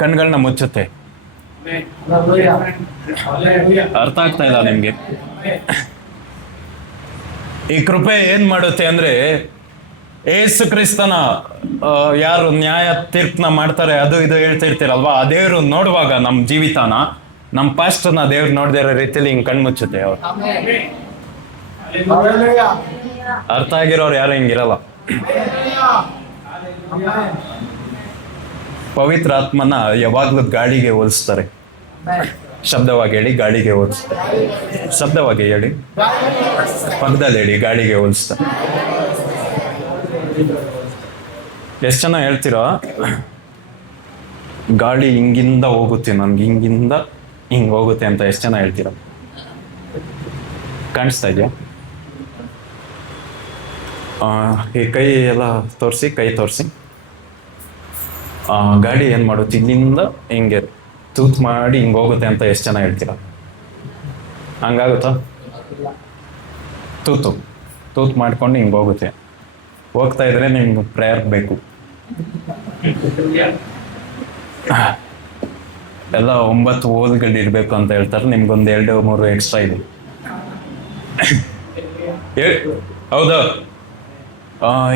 ಕಣ್ಗಳನ್ನ ಮುಚ್ಚುತ್ತೆ. ಅರ್ಥ ಆಗ್ತಾ ಇಲ್ಲ ನಿಮ್ಗೆ? ಈ ಕೃಪೆ ಏನ್ ಮಾಡುತ್ತೆ ಅಂದ್ರೆ, ಏಸು ಕ್ರಿಸ್ತನ ಯಾರು ನ್ಯಾಯ ತೀರ್ಪನ್ನ ಮಾಡ್ತಾರೆ, ಅದು ಇದು ಹೇಳ್ತಾ ಇರ್ತೀರಲ್ವಾ, ಆ ದೇವ್ರು ನೋಡುವಾಗ ನಮ್ಮ ಜೀವಿತನ, ನಮ್ಮ ಪಾಸ್ಟ್ನ ದೇವ್ರು ನೋಡದೇ ಇರೋ ರೀತಿಯಲ್ಲಿ ಹಿಂಗ್ ಕಣ್ಮುಚ್ಚುತ್ತೆ ಅವ್ರು. ಅರ್ಥ ಆಗಿರೋರು ಯಾರು ಹಿಂಗಿರಲ್ಲ. ಪವಿತ್ರ ಆತ್ಮನ ಯಾವಾಗ್ಲೂ ಗಾಳಿಗೆ ಹೋಲಿಸ್ತಾರೆ. ಶಬ್ದವಾಗಿ ಹೇಳಿ, ಗಾಳಿಗೆ ಹೋಲಿಸ್ತಾರೆ. ಶಬ್ದವಾಗಿ ಹೇಳಿ, ಪಕ್ಕದಲ್ಲಿ ಹೇಳಿ, ಗಾಳಿಗೆ ಹೋಲಿಸ್ತಾರೆ. ಎಷ್ಟು ಜನ ಹೇಳ್ತೀರಾ ಗಾಳಿ ಹಿಂಗಿಂದ ಹೋಗುತ್ತೆ, ನನ್ಗೆ ಹಿಂಗಿಂದ ಹಿಂಗ್ ಹೋಗುತ್ತೆ ಅಂತ? ಎಷ್ಟು ಜನ ಹೇಳ್ತೀರಾ? ಕಾಣಿಸ್ತಾ ಇದೆಯಾ? ಈ ಕೈ ಎಲ್ಲ ತೋರಿಸಿ, ಕೈ ತೋರಿಸಿ. ಗಾಡಿ ಏನು ಮಾಡುತ್ತೆ? ಇಲ್ಲಿಂದ ಹಿಂಗೆ ತೂತ್ ಮಾಡಿ ಹಿಂಗೆ ಹೋಗುತ್ತೆ ಅಂತ ಎಷ್ಟು ಜನ ಹೇಳ್ತೀರಾ? ಹಂಗಾಗುತ್ತಾ? ತೂತ್ ಮಾಡ್ಕೊಂಡು ಹಿಂಗೆ ಹೋಗುತ್ತೆ. ಹೋಗ್ತಾ ಇದ್ರೆ ನಿಮ್ಗೆ ಪ್ರೇಯರ್ ಬೇಕು. ಎಲ್ಲ 9 ಹೋಲ್ಗಳು ಇರ್ಬೇಕು ಅಂತ ಹೇಳ್ತಾರೆ, ನಿಮ್ಗೊಂದು 2-3 ಎಕ್ಸ್ಟ್ರಾ ಇದೆ. ಹೌದಾ?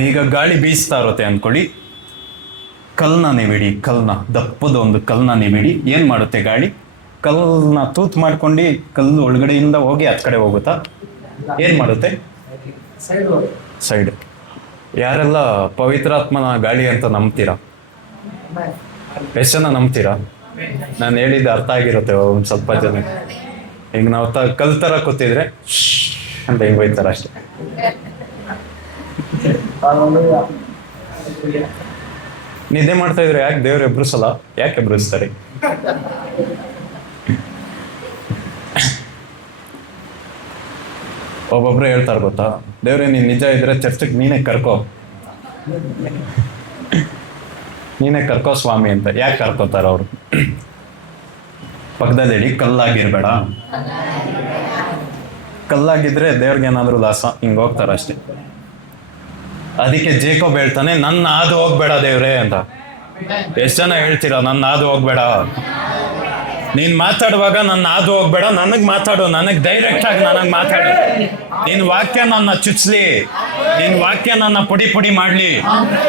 ಈಗ ಗಾಳಿ ಬೀಸ್ತಾ ಇರುತ್ತೆ ಅಂದ್ಕೊಳ್ಳಿ, ಕಲ್ನ ನೀವಿಡಿ, ಕಲ್ನ ದಪ್ಪದ ಒಂದು ಕಲ್ನ ನೀವಿಡಿ. ಏನ್ ಮಾಡುತ್ತೆ ಗಾಳಿ? ಕಲ್ಲನ್ನ ತೂತ್ ಮಾಡ್ಕೊಂಡು ಕಲ್ಲು ಒಳಗಡೆಯಿಂದ ಹೋಗಿ ಹತ್ ಕಡೆ ಹೋಗುತ್ತಾ? ಏನ್ ಮಾಡುತ್ತೆ? ಸೈಡ್. ಯಾರೆಲ್ಲ ಪವಿತ್ರಾತ್ಮನ ಗಾಳಿ ಅಂತ ನಂಬ್ತೀರಾ? ಎಷ್ಟು ಜನ ನಂಬ್ತೀರಾ? ನಾನು ಹೇಳಿದ್ದು ಅರ್ಥ ಆಗಿರುತ್ತೆ ಒಂದ್ ಸ್ವಲ್ಪ ಜನ. ಈಗ ನಾವು ಕಲ್ ತರ ಕೂತಿದ್ರೆ ಅಂತ ಹಿಂಗ್ ಹೋಯ್ತಾರ ಅಷ್ಟೇ. ನಿದ್ದೆ ಮಾಡ್ತಾ ಇದ್ರೆ ಯಾಕೆ ದೇವ್ರು ಎಬ್ರಿಸಲ್ಲ? ಯಾಕೆ ಎಬ್ರಿಸ್ತಾರೆ? ಒಬ್ಬೊಬ್ರು ಹೇಳ್ತಾರೆ ಗೊತ್ತಾ, ದೇವ್ರೆ ನೀನ್ ನಿಜ ಇದ್ರೆ ಚರ್ಚಿಗೆ ನೀನೇ ಕರ್ಕೋ ಸ್ವಾಮಿ ಅಂತ. ಯಾಕೆ ಕರ್ಕೋತಾರ ಅವರು? ಪಕ್ಕದಲ್ಲಿ ಹೇಳಿ, ಕಲ್ಲಾಗಿರ್ಬೇಡ. ಕಲ್ಲಾಗಿದ್ರೆ ದೇವ್ರಿಗೆ ಏನಾದ್ರು ಲಾಸ, ಹಿಂಗ್ ಹೋಗ್ತಾರ ಅಷ್ಟೇ. ಅದಕ್ಕೆ ಜೇಕೋಬ್ ಹೇಳ್ತಾನೆ, ನನ್ನ ಹಾದು ಹೋಗ್ಬೇಡ ದೇವ್ರೆ ಅಂತ. ಎಷ್ಟ್ ಜನ ಹೇಳ್ತೀರಾ ನನ್ನ ಹಾದು ಹೋಗ್ಬೇಡ? ನೀನ್ ಮಾತಾಡುವಾಗ ನನ್ನ ಹಾದು ಹೋಗ್ಬೇಡ, ನನಗ್ ಮಾತಾಡು, ನನಗ್ ಡೈರೆಕ್ಟ್ ಆಗಿ ನನಗ್ ಮಾತಾಡು. ನಿನ್ ವಾಕ್ಯ ನನ್ನ ಚುಚ್ಲಿ, ನಿನ್ ವಾಕ್ಯ ನನ್ನ ಪುಡಿ ಪುಡಿ ಮಾಡ್ಲಿ,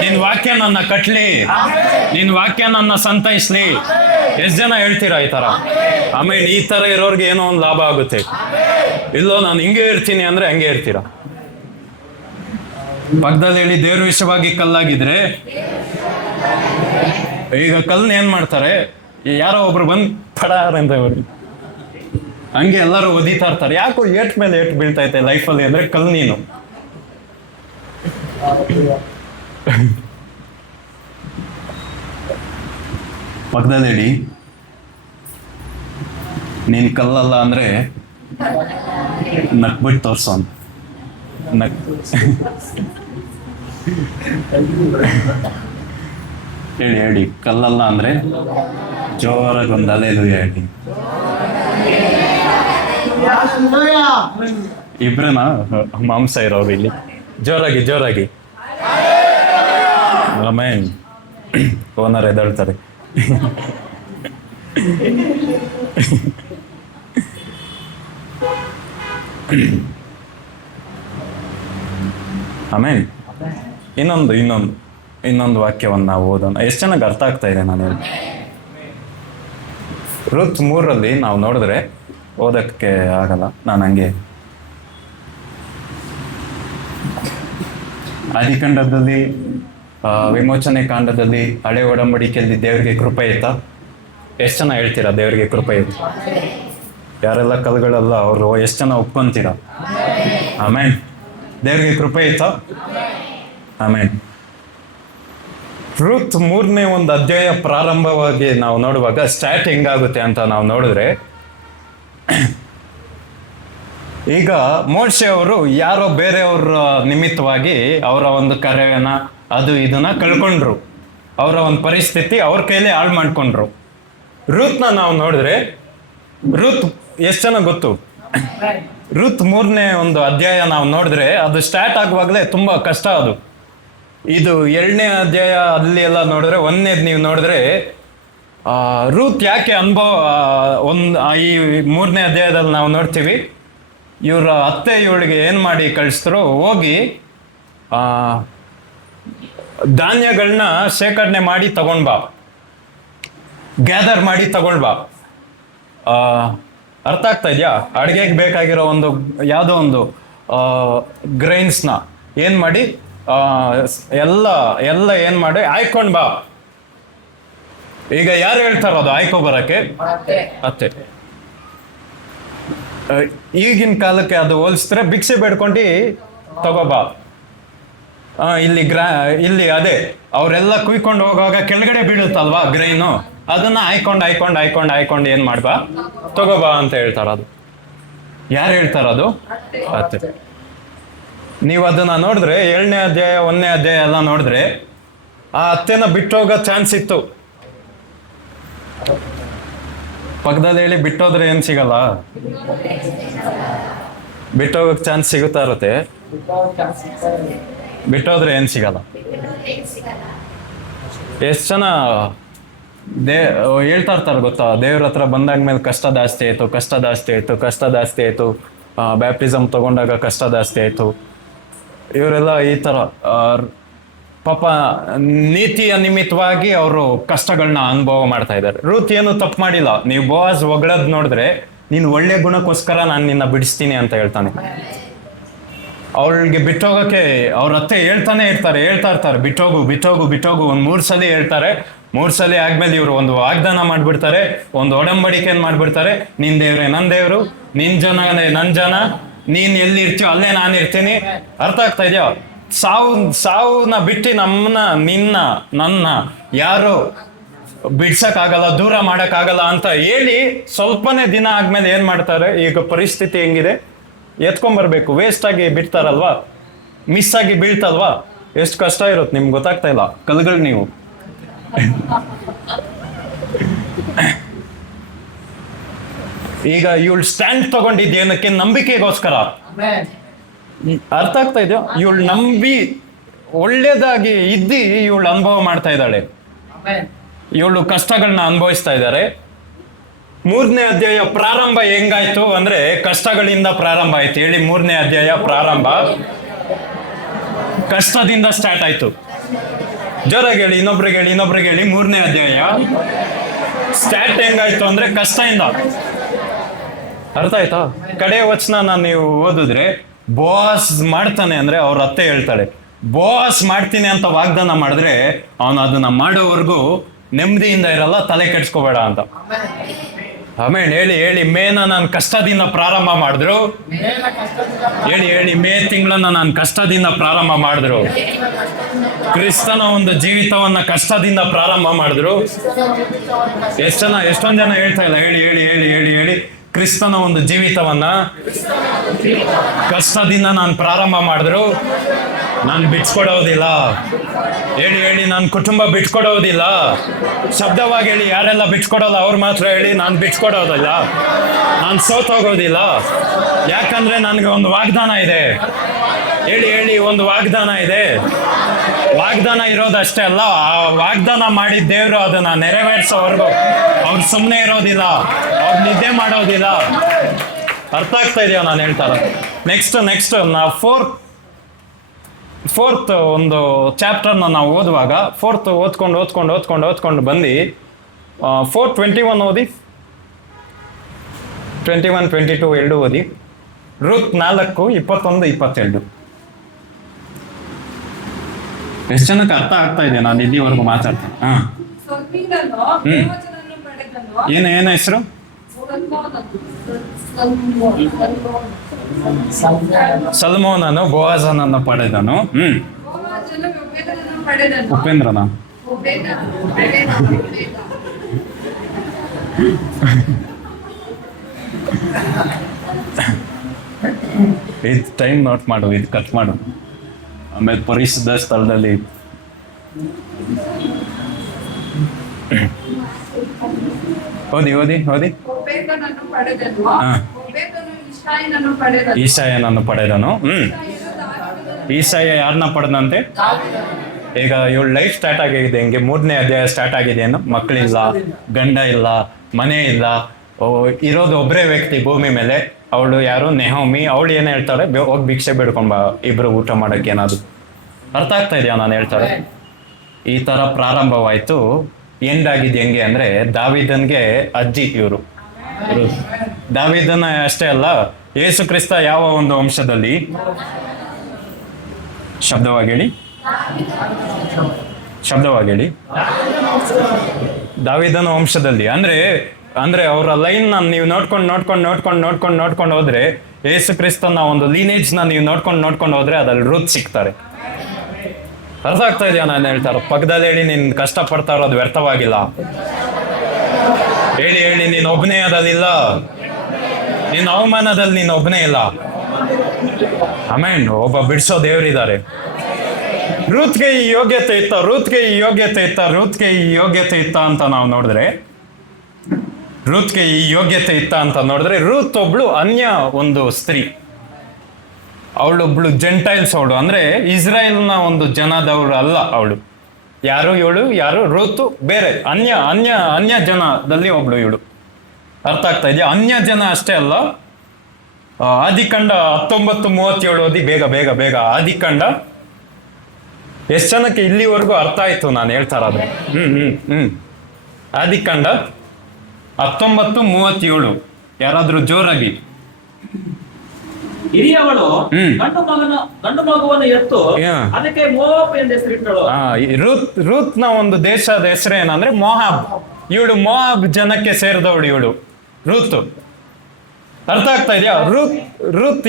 ನಿನ್ ವಾಕ್ಯ ನನ್ನ ಕಟ್ಲಿ, ನಿನ್ ವಾಕ್ಯ ನನ್ನ ಸಂತೈಸ್ಲಿ. ಎಷ್ಟ್ ಜನ ಹೇಳ್ತೀರಾ ಈ ತರ? ಆಮೇಲೆ ಈ ತರ ಇರೋರ್ಗೆ ಏನೋ ಒಂದು ಲಾಭ ಆಗುತ್ತೆ. ಇಲ್ಲೋ ನಾನು ಹಿಂಗೆ ಇರ್ತೀನಿ ಅಂದ್ರೆ ಹಂಗೆ ಇರ್ತೀರಾ. ಪಕ್ಕದಲ್ಲಿ ಹೇಳಿ, ದೇವ್ರ ವಿಷಯವಾಗಿ ಕಲ್ಲಾಗಿದ್ರೆ, ಈಗ ಕಲ್ನ ಏನ್ ಮಾಡ್ತಾರೆ, ಯಾರೋ ಒಬ್ರು ಬಂದ್ ಪಡಾರ ಅಂತ ಹಂಗೆ ಎಲ್ಲರೂ ಒದಿತಾ ಇರ್ತಾರೆ. ಯಾಕೋ ಏಟ್ ಮೇಲೆ ಏಟ್ ಬೀಳ್ತಾ ಐತೆ ಲೈಫಲ್ಲಿ ಅಂದ್ರೆ ಕಲ್ ನೀನು. ಪಕ್ಕದಲ್ಲಿ ಹೇಳಿ, ನೀನ್ ಕಲ್ಲಲ್ಲ ಅಂದ್ರೆ ನಕ್ಬಿಟ್ಟು ತೋರ್ಸೋ ಅಂತ. ಹೇಳಿ ಕಲ್ಲಲ್ಲ ಅಂದ್ರೆ ಜೋರಾಗಿ ಒಂದು ಅಲೆಲುಯ್ಯ ಹೇಳಿ. ಇಬ್ರನಾ ಮಾಂಸ ಇರೋರು ಇಲ್ಲಿ? ಜೋರಾಗಿ ಆಮೇನ್. ಓನರ್ ಎದಳ್ತಾರೆ. ಆಮೇನ್. ಇನ್ನೊಂದು ವಾಕ್ಯವನ್ನು ನಾವು ಓದೋಣ. ಎಷ್ಟು ಚೆನ್ನಾಗಿ ಅರ್ಥ ಆಗ್ತಾ ಇದೆ ನಾನು ಹೇಳಿ. ರುತ್ 3 ನಾವು ನೋಡಿದ್ರೆ ಓದಕ್ಕೆ ಆಗಲ್ಲ, ನಾನು ಹಂಗೆ. ಆದಿಕಾಂಡದಲ್ಲಿ, ವಿಮೋಚನೆ ಕಾಂಡದಲ್ಲಿ, ಹಳೆ ಒಡಂಬಡಿಕೆಯಲ್ಲಿ ದೇವರಿಗೆ ಕೃಪೆ ಇತ್ತಾ? ಎಷ್ಟು ಜನ ಹೇಳ್ತೀರಾ ದೇವರಿಗೆ ಕೃಪೆ ಇತ್ತು? ಯಾರೆಲ್ಲ ಕಲ್ಗಳಲ್ಲ ಅವರು ಎಷ್ಟು ಜನ ಒಪ್ಕೊಂತೀರಾ? ಆಮೇನ್. ದೇವರಿಗೆ ಕೃಪೆ ಇತ್ತಾ? ಆಮೇನ್. ರುತ್ 3ನೇ ಒಂದು ಅಧ್ಯಾಯ ಪ್ರಾರಂಭವಾಗಿ ನಾವು ನೋಡುವಾಗ ಸ್ಟಾರ್ಟ್ ಹೆಂಗಾಗುತ್ತೆ ಅಂತ ನಾವು ನೋಡಿದ್ರೆ, ಈಗ ಮೋಶೆ ಅವರು ಯಾರೋ ಬೇರೆಯವ್ರ ನಿಮಿತ್ತವಾಗಿ ಅವರ ಒಂದು ಕಾರ್ಯವನ್ನ ಅದು ಇದನ್ನ ಕಳ್ಕೊಂಡ್ರು. ಅವರ ಒಂದು ಪರಿಸ್ಥಿತಿ ಅವ್ರ ಕೈಲಿ ಹಾಳು ಮಾಡ್ಕೊಂಡ್ರು. ರುತ್ನ ನಾವು ನೋಡಿದ್ರೆ, ರುತ್ ಎಷ್ಟು ಜನ ಗೊತ್ತು? ರುತ್ 3ನೇ ಒಂದು ಅಧ್ಯಾಯ ನಾವು ನೋಡಿದ್ರೆ ಅದು ಸ್ಟಾರ್ಟ್ ಆಗುವಾಗಲೇ ತುಂಬಾ ಕಷ್ಟ. ಅದು ಇದು 2ನೇ ಅಧ್ಯಾಯ ಅಲ್ಲಿ ಎಲ್ಲ ನೋಡಿದ್ರೆ, 1ನೇದು ನೀವು ನೋಡಿದ್ರೆ ರೂತ್ ಯಾಕೆ ಈ 3ನೇ ಅಧ್ಯಾಯದಲ್ಲಿ ನಾವು ನೋಡ್ತೀವಿ, ಇವರ ಅತ್ತೆ ಇವಳಿಗೆ ಏನು ಮಾಡಿ ಕಳಿಸಿದ್ರು, ಹೋಗಿ ಧಾನ್ಯಗಳನ್ನ ಶೇಖರಣೆ ಮಾಡಿ ತಗೊಂಡ್ ಬಾ, ಗ್ಯಾದರ್ ಮಾಡಿ ತಗೊಂಡ್ ಬಾ. ಅರ್ಥ ಆಗ್ತಾ ಇದೆಯಾ? ಅಡುಗೆಗೆ ಬೇಕಾಗಿರೋ ಒಂದು ಯಾವುದೋ ಒಂದು ಗ್ರೈನ್ಸ್ನ ಏನು ಮಾಡಿ ಎಲ್ಲ ಏನು ಮಾಡಿ ಆಯ್ಕೊಂಡ್ ಬಾ. ಈಗ ಯಾರು ಹೇಳ್ತಾರೋದು ಆಯ್ಕೊ ಬರಕ್ಕೆ? ಅತ್ತೆ. ಈಗಿನ ಕಾಲಕ್ಕೆ ಅದು ಹೋಲಿಸಿದ್ರೆ ಭಿಕ್ಷೆ ಬೇಡ್ಕೊಂಡು ತಗೋಬಾ. ಇಲ್ಲಿ ಅದೇ ಅವರೆಲ್ಲ ಕುಯ್ಕೊಂಡು ಹೋಗುವಾಗ ಕೆಳಗಡೆ ಬೀಳುತ್ತಲ್ವಾ ಗ್ರೈನು, ಅದನ್ನ ಆಯ್ಕೊಂಡು ಏನ್ ಮಾಡ್ಬಾ, ತಗೋಬಾ ಅಂತ ಹೇಳ್ತಾರದು. ಯಾರು ಹೇಳ್ತಾರದು? ಅತ್ತೆ. ನೀವು ಅದನ್ನ ನೋಡಿದ್ರೆ 7ನೇ ಅಧ್ಯಾಯ 1ನೇ ಅಧ್ಯಾಯ ಎಲ್ಲ ನೋಡಿದ್ರೆ ಆ ಅತ್ತೆನ ಬಿಟ್ಟೋಗೋ ಚಾನ್ಸ್ ಇತ್ತು. ಪಕ್ಕದಲ್ಲಿ ಹೇಳಿ, ಬಿಟ್ಟೋದ್ರೆ ಏನ್ ಸಿಗಲ್ಲ, ಬಿಟ್ಟೋಗಕ್ ಚಾನ್ಸ್ ಸಿಗುತ್ತಾ ಇರುತ್ತೆ. ಬಿಟ್ಟೋದ್ರೆ ಏನ್ ಸಿಗಲ್ಲ. ಎಷ್ಟು ಜನ ಹೇಳ್ತಾ ಇರ್ತಾರೆ ಗೊತ್ತಾ, ದೇವ್ರ ಹತ್ರ ಬಂದಾದ್ಮೇಲೆ ಕಷ್ಟ ಜಾಸ್ತಿ ಆಯ್ತು, ಕಷ್ಟ ಜಾಸ್ತಿ ಆಯ್ತು, ಕಷ್ಟ ಜಾಸ್ತಿ ಆಯ್ತು, ಬ್ಯಾಪ್ಟಿಸಮ್ ತಗೊಂಡಾಗ ಕಷ್ಟ ಜಾಸ್ತಿ ಆಯ್ತು. ಇವರೆಲ್ಲ ಈ ತರ ಪಾಪ ನೀತಿಯ ನಿಮಿತ್ತವಾಗಿ ಅವರು ಕಷ್ಟಗಳನ್ನ ಅನುಭವ ಮಾಡ್ತಾ ಇದ್ದಾರೆ. ರೂತ್ ಏನು ತಪ್ಪು ಮಾಡಿಲ್ಲ. ನೀವು ಬೋವಾಜ್ ಹೊಗಳದ್ ನೋಡಿದ್ರೆ, ನೀನು ಒಳ್ಳೆ ಗುಣಕ್ಕೋಸ್ಕರ ನಾನು ನಿನ್ನ ಬಿಡಿಸ್ತೀನಿ ಅಂತ ಹೇಳ್ತಾನೆ. ಅವಳಿಗೆ ಬಿಟ್ಟೋಗಕ್ಕೆ ಅವ್ರ ಅತ್ತೆ ಹೇಳ್ತಾ ಇರ್ತಾರೆ ಬಿಟ್ಟೋಗು ಬಿಟ್ಟೋಗು ಬಿಟ್ಟೋಗು. ಒಂದು 3 ಸಲ ಹೇಳ್ತಾರೆ. 3 ಸಲ ಆದ್ಮೇಲೆ ಇವರು ಒಂದು ವಾಗ್ದಾನ ಮಾಡ್ಬಿಡ್ತಾರೆ, ಒಂದು ಒಡಂಬಡಿಕೆಯನ್ನು ಮಾಡ್ಬಿಡ್ತಾರೆ. ನಿನ್ ದೇವ್ರೆ ನನ್ನ ದೇವ್ರು, ನಿನ್ ಜನ ನನ್ ಜನ, ನೀನ್ ಎಲ್ಲಿ ಇರ್ತೀಯೋ ಅಲ್ಲೇ ನಾನು ಇರ್ತೀನಿ. ಅರ್ಥ ಆಗ್ತಾ ಇದೆಯೋ? ಸಾವುನ ಬಿಟ್ಟು ನನ್ನ ಯಾರು ಬಿಡ್ಸಕ್ಕಾಗಲ್ಲ, ದೂರ ಮಾಡಕ್ಕಾಗಲ್ಲ ಅಂತ ಹೇಳಿ ಸ್ವಲ್ಪನೇ ದಿನ ಆದ್ಮೇಲೆ ಏನ್ ಮಾಡ್ತಾರೆ, ಈಗ ಪರಿಸ್ಥಿತಿ ಹೆಂಗಿದೆ, ಎತ್ಕೊಂಡ್ಬರ್ಬೇಕು. ವೇಸ್ಟ್ ಆಗಿ ಬಿಡ್ತಾರಲ್ವಾ, ಮಿಸ್ ಆಗಿ ಬೀಳ್ತಲ್ವಾ, ಎಷ್ಟು ಕಷ್ಟ ಇರುತ್ತೆ ನಿಮ್ಗೆ ಗೊತ್ತಾಗ್ತಾ ಇಲ್ಲ. ಕಲ್ಗಳು ನೀವು ಈಗ ಇವಳು ಸ್ಟ್ಯಾಂಡ್ ತಗೊಂಡಿದ್ದೇನಕ್ಕೆ? ನಂಬಿಕೆಗೋಸ್ಕರ. ಅರ್ಥ ಆಗ್ತಾ ಇದೆಯೋ? ಇವಳು ನಂಬಿ ಒಳ್ಳೇದಾಗಿ ಇದ್ದಿ ಇವಳು ಅನುಭವ ಮಾಡ್ತಾ ಇದ್ದಾಳೆ. ಇವಳು ಕಷ್ಟಗಳನ್ನ ಅನುಭವಿಸ್ತಾ ಇದ್ದಾರೆ. 3ನೇ ಅಧ್ಯಾಯ ಪ್ರಾರಂಭ ಹೆಂಗಾಯ್ತು ಅಂದ್ರೆ ಕಷ್ಟಗಳಿಂದ ಪ್ರಾರಂಭ ಆಯ್ತು. ಹೇಳಿ, 3ನೇ ಅಧ್ಯಾಯ ಪ್ರಾರಂಭ ಕಷ್ಟದಿಂದ ಸ್ಟಾರ್ಟ್ ಆಯ್ತು. ಜೋರಾಗಿ ಹೇಳಿ, ಇನ್ನೊಬ್ರಿಗೆ ಹೇಳಿ. 3ನೇ ಅಧ್ಯಾಯ ಸ್ಟಾರ್ಟ್ ಹೆಂಗಾಯ್ತು ಅಂದ್ರೆ ಕಷ್ಟದಿಂದ. ಅರ್ಥ ಆಯ್ತಾ? ಕಡೆ ವಚನ ನೀವು ಓದಿದ್ರೆ, ಬೋವಾಸ್ ಮಾಡ್ತಾನೆ ಅಂದ್ರೆ ಅವ್ರ ಅತ್ತೆ ಹೇಳ್ತಾಳೆ, ಬೋವಾಸ್ ಮಾಡ್ತೀನಿ ಅಂತ ವಾಗ್ದಾನ ಮಾಡಿದ್ರೆ ಅವನು ಅದನ್ನ ಮಾಡೋವರೆಗೂ ನೆಮ್ಮದಿಯಿಂದ ಇರಲ್ಲ, ತಲೆ ಕೆಡ್ಸ್ಕೋಬೇಡ ಅಂತ. ಆಮೇಲೆ ಹೇಳಿ, ಮೇನ ನಾನು ಕಷ್ಟದಿಂದ ಪ್ರಾರಂಭ ಮಾಡಿದ್ರು. ಹೇಳಿ, ಮೇ ತಿಂಗಳನ್ನ ನಾನು ಕಷ್ಟದಿಂದ ಪ್ರಾರಂಭ ಮಾಡಿದ್ರು. ಕ್ರಿಸ್ತನ ಒಂದು ಜೀವಿತವನ್ನ ಕಷ್ಟದಿಂದ ಪ್ರಾರಂಭ ಮಾಡಿದ್ರು. ಎಷ್ಟೊಂದು ಜನ ಹೇಳ್ತಾ ಇಲ್ಲ. ಹೇಳಿ, ಕ್ರಿಸ್ತನ ಒಂದು ಜೀವಿತವನ್ನ ಕಷ್ಟದಿಂದ ನಾನು ಪ್ರಾರಂಭ ಮಾಡಿದ್ರು. ನಾನು ಬಿಟ್ಕೊಡೋದಿಲ್ಲ. ಹೇಳಿ, ನನ್ನ ಕುಟುಂಬ ಬಿಟ್ಕೊಡೋದಿಲ್ಲ. ಶಬ್ದವಾಗಿ ಹೇಳಿ, ಯಾರೆಲ್ಲ ಬಿಟ್ಕೊಡೋಲ್ಲ ಅವ್ರು ಮಾತ್ರ ಹೇಳಿ, ನಾನು ಬಿಟ್ಕೊಡೋದಿಲ್ಲ, ನಾನು ಸೋತೋಗೋದಿಲ್ಲ. ಯಾಕಂದ್ರೆ ನನಗೆ ಒಂದು ವಾಗ್ದಾನ ಇದೆ. ಹೇಳಿ, ಒಂದು ವಾಗ್ದಾನ ಇದೆ. ವಾಗ್ದಾನ ಇರೋದಷ್ಟೇ ಅಲ್ಲ, ಆ ವಾಗ್ದಾನ ಮಾಡಿದ ದೇವರು ಅದನ್ನ ನೆರವೇರಿಸೋವರೆಗೂ ಅವ್ರು ಸುಮ್ಮನೆ ಇರೋದಿಲ್ಲ, ಅವ್ರು ನಿದ್ದೆ ಮಾಡೋದಿಲ್ಲ. ಅರ್ಥ ಆಗ್ತಾ ಇದೆಯಾ ನಾನು ಹೇಳ್ತಾರ? ನೆಕ್ಸ್ಟ್ ನಾವು ಫೋರ್ತ್ ಒಂದು ಚಾಪ್ಟರ್ನ ನಾವು ಓದುವಾಗ, ಫೋರ್ತ್ ಓದ್ಕೊಂಡು ಬಂದು 4:21 ಓದಿ, 21-22 ಎರಡು ಓದಿ. ರೂತ್ 4:21-22. ಎಷ್ಟು ಜನಕ್ಕೆ ಅರ್ಥ ಆಗ್ತಾ ಇದೆ ನಾನು ಇಲ್ಲಿವರೆಗೂ ಮಾತಾಡ್ತೀನಿ? ಏನ ಹೆಸರು? ಸಲ್ಮೋನನು ಬೋವಾಜನನ್ನು ಪಡೆದನು. ಉಪೇಂದ್ರನ ಇದು ಟೈಮ್ ನೋಟ್ ಮಾಡು, ಇದು ಕಟ್ ಮಾಡು. ಆಮೇಲೆ ಪರಿಶುದ್ಧ ಸ್ಥಳದಲ್ಲಿ ಓದಿ. ಈಸಾಯನನ್ನು ಪಡೆದನು. ಈಸಾಯ ಯಾರನ್ನ ಪಡೆದಂತೆ? ಈಗ ಇವಳು ಲೈಫ್ ಸ್ಟಾರ್ಟ್ ಆಗಿದೆ. ಹೆಂಗೆ 3ನೇ ಅಧ್ಯಾಯ ಸ್ಟಾರ್ಟ್ ಆಗಿದೆ. ಏನು ಮಕ್ಕಳಿಲ್ಲ, ಗಂಡ ಇಲ್ಲ, ಮನೆ ಇಲ್ಲ, ಇರೋದು ಒಬ್ಬರೇ ವ್ಯಕ್ತಿ ಭೂಮಿ ಮೇಲೆ. ಅವಳು ಯಾರು? ನೆಹೋಮಿ. ಅವಳು ಏನು ಹೇಳ್ತಾಳೆ? ಹೋಗಿ ಭಿಕ್ಷೆ ಬೇಡ್ಕೊಂಬ, ಇಬ್ರು ಊಟ ಮಾಡಕ್ಕೆ ಏನಾದ್ರು. ಅರ್ಥ ಆಗ್ತಾ ಇದೆಯಾ ನಾನು ಹೇಳ್ತಾರೆ? ಈ ತರ ಪ್ರಾರಂಭವಾಯ್ತು. ಎಂಡ್ ಆಗಿದ್ದು ಹೆಂಗೆ ಅಂದ್ರೆ, ದಾವಿದನ್ಗೆ ಅಜ್ಜಿ ಇವರು. ದಾವಿದನ ಅಷ್ಟೇ ಅಲ್ಲ, ಯೇಸು ಕ್ರಿಸ್ತ ಯಾವ ಒಂದು ವಂಶದಲ್ಲಿ? ಶಬ್ದವಾಗಿ ಹೇಳಿ. ದಾವಿದನ ವಂಶದಲ್ಲಿ. ಅಂದ್ರೆ ಅವರ ಲೈನ್ ನೀವು ನೋಡ್ಕೊಂಡು ಹೋದ್ರೆ, ಯೇಸು ಕ್ರಿಸ್ತನ ಒಂದು ಲೀನೇಜ್ ನೀವು ನೋಡ್ಕೊಂಡು ಹೋದ್ರೆ ಅದ್ರಲ್ಲಿ ರೂತ್ ಸಿಗ್ತಾರೆ. ಅರ್ಥ ಆಗ್ತಾ ಇದೆಯಾ ನಾನು ಹೇಳ್ತಾರ? ಪಕ್ಕದಲ್ಲಿ ಹೇಳಿ, ನೀನ್ ಕಷ್ಟ ಪಡ್ತಾ ಇರೋದು ವ್ಯರ್ಥವಾಗಿಲ್ಲ. ಹೇಳಿ, ನೀನ್ ಒಬ್ಬನೇ ಅದಲ್ಲಿಲ್ಲ, ನಿನ್ನ ಅವಮಾನದಲ್ಲಿ ನೀನ್ ಒಬ್ಬನೇ ಇಲ್ಲ. ಆಮೇಲೆ ಒಬ್ಬ ಬಿಡಿಸೋ ದೇವರಿದ್ದಾರೆ. ರೂತ್ಗೆ ಈ ಯೋಗ್ಯತೆ ಇತ್ತ ಅಂತ ನಾವು ನೋಡಿದ್ರೆ, ರೂತ್ಗೆ ಈ ಯೋಗ್ಯತೆ ಇತ್ತ ಅಂತ ನೋಡಿದ್ರೆ, ರೂತ್ ಒಬ್ಳು ಅನ್ಯ ಒಂದು ಸ್ತ್ರೀ. ಅವಳೊಬ್ಳು ಜೆಂಟೈಲ್ಸ್ ಅವಳು, ಅಂದ್ರೆ ಇಸ್ರಾಯೇಲ್ನ ಒಂದು ಜನದವಳು ಅಲ್ಲ ಅವಳು. ಯಾರು ಋತು ಬೇರೆ ಅನ್ಯ ಜನದಲ್ಲಿ ಒಬ್ಳು ಇವಳು. ಅರ್ಥ ಆಗ್ತಾ ಇದೆಯಾ? ಅನ್ಯ ಜನ ಅಷ್ಟೇ ಅಲ್ಲ. ಆದಿಕಾಂಡ 19:37 ಓದಿ ಬೇಗ ಬೇಗ ಬೇಗ. ಆದಿಕಾಂಡ ಎಷ್ಟು ಜನಕ್ಕೆ ಇಲ್ಲಿವರೆಗೂ ಅರ್ಥ ಆಯ್ತು ನಾನು ಹೇಳ್ತಾ ಇರೋದು? ಆದಿಕಾಂಡ 19:37 ಯಾರಾದ್ರೂ ಜೋರಾಗಿ. ಹಿರಿಯವಳು ಗಂಡು ಮಗುವನ್ನು ಎತ್ತು ಅದಕ್ಕೆ ಮೋವಾಬ್ ಎಂದು ಹೆಸರಿಟ್ಟಳು. ರೂತ್ನ ಒಂದು ದೇಶದ ಹೆಸರು ಏನಂದ್ರೆ ಮೋಹಾಬ್. ಇವಳು ಮೋಹಾಬ್ ಜನಕ್ಕೆ ಸೇರಿದವಳು ಇವಳು ರೂತ್. ಅರ್ಥ ಆಗ್ತಾ ಇದೆಯಾ? ರೂತ್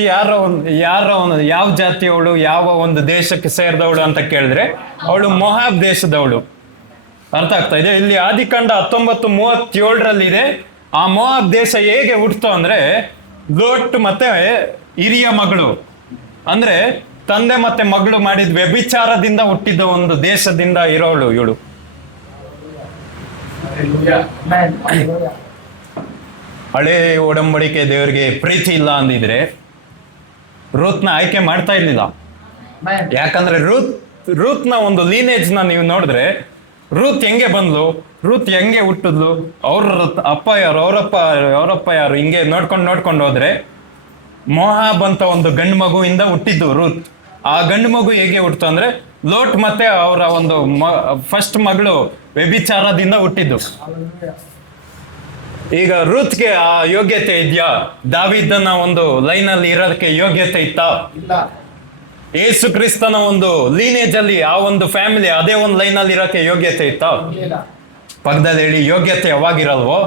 ಯಾವ ಜಾತಿಯವಳು, ಯಾವ ಒಂದು ದೇಶಕ್ಕೆ ಸೇರಿದವಳು ಅಂತ ಕೇಳಿದ್ರೆ ಅವಳು ಮೊಹಾಬ್ ದೇಶದವಳು. ಅರ್ಥ ಆಗ್ತಾ ಇದೆಯಾ? ಇಲ್ಲಿ ಆದಿಕಾಂಡ 19:37 ಇದೆ. ಆ ಮೊಹಾಬ್ ದೇಶ ಹೇಗೆ ಹುಟ್ಟಿತು ಅಂದ್ರೆ ಲೋಟ್ ಮತ್ತೆ ಹಿರಿಯ ಮಗಳು, ಅಂದ್ರೆ ತಂದೆ ಮತ್ತೆ ಮಗಳು ಮಾಡಿದ ವ್ಯಭಿಚಾರದಿಂದ ಹುಟ್ಟಿದ ಒಂದು ದೇಶದಿಂದ ಇರೋಳು ಇವಳು. ಹಳೆ ಒಡಂಬಡಿಕೆ ದೇವರಿಗೆ ಪ್ರೀತಿ ಇಲ್ಲ ಅಂದಿದ್ರೆ ರೂತ್ನ ಆಯ್ಕೆ ಮಾಡ್ತಾ ಇರ್ಲಿಲ್ಲ. ಯಾಕಂದ್ರೆ ರೂತ್ನ ಒಂದು ಲೀನೇಜ್ನ ನೀವು ನೋಡಿದ್ರೆ ರೂತ್ ಹೆಂಗೆ ಬಂದ್ಲು, ರೂತ್ ಹೆಂಗೆ ಹುಟ್ಟಿದ್ಲು, ಅವ್ರ ಅಪ್ಪ ಯಾರು, ಅವರಪ್ಪ ಯಾರು, ಹಿಂಗೆ ನೋಡ್ಕೊಂಡು ಹೋದ್ರೆ ಮೋಹಾಬ್ ಅಂತ ಒಂದು ಗಂಡು ಮಗುವಿಂದ ಹುಟ್ಟಿದ್ದು ರೂತ್. ಆ ಗಂಡು ಮಗು ಹೇಗೆ ಹುಟ್ಟಿತು ಅಂದ್ರೆ ಲೋಟ್ ಮತ್ತೆ ಅವರ ಒಂದು ಫಸ್ಟ್ ಮಗಳು ವ್ಯಭಿಚಾರದಿಂದ ಹುಟ್ಟಿದ್ದು. ಈಗ ರೂತ್ಗೆ ಆ ಯೋಗ್ಯತೆ ಇದೆಯಾ? ದಾವೀದನ ಒಂದು ಲೈನಲ್ಲಿ ಇರೋದಕ್ಕೆ ಯೋಗ್ಯತೆ ಇತ್ತಾ? ಯೇಸು ಕ್ರಿಸ್ತನ ಒಂದು ಲೀನೇಜ್ ಅಲ್ಲಿ ಆ ಒಂದು ಫ್ಯಾಮಿಲಿ ಅದೇ ಒಂದು ಲೈನಲ್ಲಿ ಇರೋಕೆ ಯೋಗ್ಯತೆ ಇತ್ತಾ? ಪಕ್ಕದಲ್ಲಿ ಹೇಳಿ, ಯೋಗ್ಯತೆ ಯಾವಾಗಿರಲ್ವೋ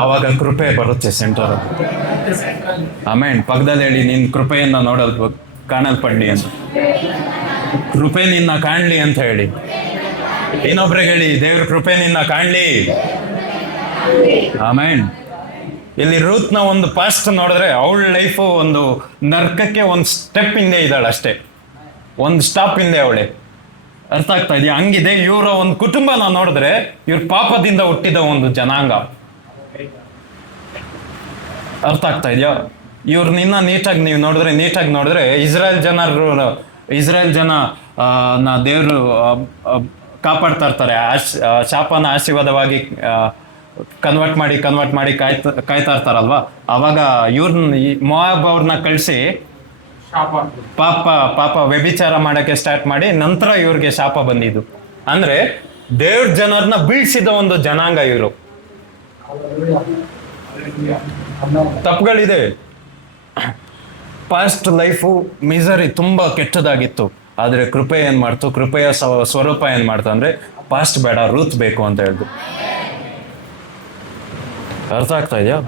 ಅವಾಗ ಕೃಪೆ ಬರುತ್ತೆ ಸೆಂಟರ್. ಆಮೇನ್. ಪಕ್ಕದಲ್ಲಿ ಹೇಳಿ, ನಿನ್ ಕೃಪೆಯನ್ನ ಕಾಣಲ್ಪಡ್ಲಿ ಅಂತ, ಕೃಪೆ ನಿನ್ನ ಕಾಣ್ಲಿ ಅಂತ ಹೇಳಿ. ಇನ್ನೊಬ್ರಿಗೆ ಹೇಳಿ, ದೇವ್ರ ಕೃಪೆ ನಿನ್ನ ಕಾಣ್ಲಿ. ಆಮೇನ್. ಇಲ್ಲಿ ರೂತ್ನ ಒಂದು ಪಾಸ್ಟ್ ನೋಡಿದ್ರೆ ಅವಳ ಲೈಫು ಒಂದು ನರ್ಕಕ್ಕೆ ಒಂದು ಸ್ಟೆಪ್ ಹಿಂದೆ ಇದ್ದಾಳೆ ಅಷ್ಟೇ, ಒಂದು ಸ್ಟಾಪ್ ಹಿಂದೆ ಅವಳೆ. ಅರ್ಥ ಆಗ್ತಾ ಇದೆಯಾ? ಹಂಗಿದೆ ಇವರ ಒಂದು ಕುಟುಂಬನ ನೋಡಿದ್ರೆ ಇವ್ರ ಪಾಪದಿಂದ ಹುಟ್ಟಿದ ಒಂದು ಜನಾಂಗ. ಅರ್ಥ ಆಗ್ತಾ ಇದೆಯಾ? ಇವ್ರನ್ನ ನೀಟಾಗಿ ನೀವು ನೋಡಿದ್ರೆ ಇಸ್ರಾಯೇಲ್ ಜನ ದೇವರು ಕಾಪಾಡ್ತಾ ಇರ್ತಾರೆ. ಶಾಪನ ಆಶೀರ್ವಾದವಾಗಿ ಕನ್ವರ್ಟ್ ಮಾಡಿ ಕಾಯ್ತಾ ಇರ್ತಾರಲ್ವಾ. ಅವಾಗ ಇವ್ರನ್ನ ಮೊವಾಬ್ ಅವ್ರನ್ನ ಕಳಿಸಿ ಪಾಪ ವ್ಯಭಿಚಾರ ಮಾಡಕ್ಕೆ ಸ್ಟಾರ್ಟ್ ಮಾಡಿ ನಂತರ ಇವ್ರಿಗೆ ಶಾಪ ಬಂದಿದ್ದು. ಅಂದ್ರೆ ದೇವ್ರ ಜನರನ್ನ ಬೀಳ್ಸಿದ ಒಂದು ಜನಾಂಗ ಇವರು. ತಪ್ಪುಗಳಿದೆ. ಪಾಸ್ಟ್ ಲೈಫು ಮಿಸರಿ ತುಂಬಾ ಕೆಟ್ಟದಾಗಿತ್ತು. ಆದ್ರೆ ಕೃಪೆ ಏನ್ ಮಾಡ್ತು, ಕೃಪೆಯ ಸ್ವರೂಪ ಏನ್ ಮಾಡ್ತು ಅಂದ್ರೆ ಪಾಸ್ಟ್ ಬೇಡ, ರೂತ್ ಬೇಕು ಅಂತ ಹೇಳಿದ್ರು. ಅರ್ಥ ಆಗ್ತಾ ಇದೆಯಾ?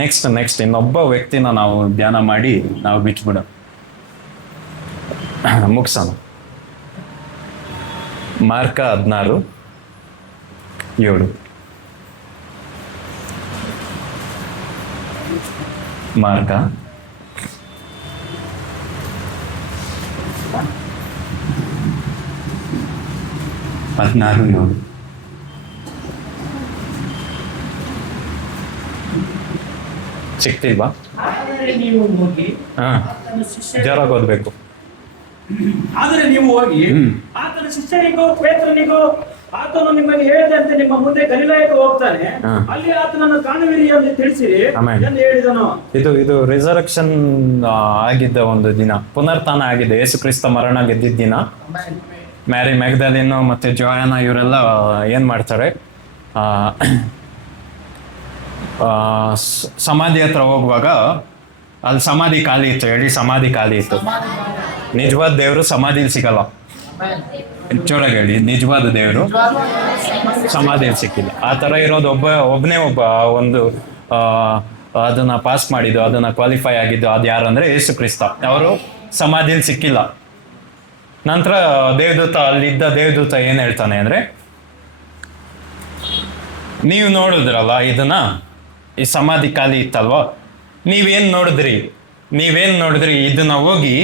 ನೆಕ್ಸ್ಟ್ ಇನ್ನೊಬ್ಬ ವ್ಯಕ್ತಿನ ನಾವು ಧ್ಯಾನ ಮಾಡಿ ನಾವು ಬಿಟ್ಬಿಡ ಮುಗಿಸೋಣ. ಮಾರ್ಕ 16:7. ಮಾರ್ಕ 16:7. ಸಿಕ್ತಿಲ್ವಾ? ಜೋರಾಗಿ ಓದ್ಬೇಕು. ಆದರೆ ನೀವು ಹೋಗಿ ಆತನ ಶಿಷ್ಯನಿಗೂ ಪೇತ್ರನಿಗೂ ಆತನು ನಿಮಗೆ ಹೇಳಿದಂತೆ ನಿಮ್ಮ ಮುಂದೆ ಗಲಿಲಾಯಕ್ಕೆ ಹೋಗ್ತಾನೆ, ಅಲ್ಲಿ ಆತನನ್ನು ಕಾಣುವಿರಿ ಎಂದು ತಿಳಿಸಿರಿ ಎಂದು ಹೇಳಿದನು. ಇದು ರಿಸರ್ವೆಕ್ಷನ್ ಆಗಿದ್ದ ಒಂದು ದಿನ, ಪುನರ್ತನ ಆಗಿದೆ. ಯೇಸು ಕ್ರಿಸ್ತ ಮರಣ ಗೆದ್ದಿದ್ದ ದಿನ. ಮ್ಯಾರಿ ಮ್ಯಾಗ್ದಲಿನ್ ಮತ್ತೆ ಜೋಯಾನ ಇವರೆಲ್ಲ ಏನ್ ಮಾಡ್ತಾರೆ, ಸಮಾಧಿ ಹತ್ರ ಹೋಗುವಾಗ ಅಲ್ಲಿ ಸಮಾಧಿ ಖಾಲಿ ಇತ್ತು. ಸಮಾಧಿ ಖಾಲಿ ಇತ್ತು. ನಿಜವಾದ ದೇವರು ಸಮಾಧಿಲಿ ಸಿಗಲ್ಲ. ಜೋರಾಗಿ ಹೇಳಿ, ನಿಜವಾದ ದೇವರು ಸಮಾಧಿಯಲ್ಲಿ ಸಿಕ್ಕಿಲ್ಲ. ಆ ತರ ಇರೋದು ಒಬ್ಬನೇ ಒಬ್ಬ ಒಂದು ಅದನ್ನ ಪಾಸ್ ಮಾಡಿದ್ದು, ಅದನ್ನ ಕ್ವಾಲಿಫೈ ಆಗಿದ್ದು ಅದು ಯಾರು ಅಂದ್ರೆ ಯೇಸು ಕ್ರಿಸ್ತ. ಅವರು ಸಮಾಧಿಯಲ್ಲಿ ಸಿಕ್ಕಿಲ್ಲ. ನಂತರ ಅಲ್ಲಿದ್ದ ದೇವದೂತ ಏನ್ ಹೇಳ್ತಾನೆ ಅಂದ್ರೆ, ನೀವು ನೋಡಿದ್ರಲ್ಲ ಇದನ್ನ, ಈ ಸಮಾಧಿ ಖಾಲಿ ಇತ್ತಲ್ವ, ನೀವೇನ್ ನೋಡಿದ್ರಿ ಇದನ್ನ ಹೋಗಿ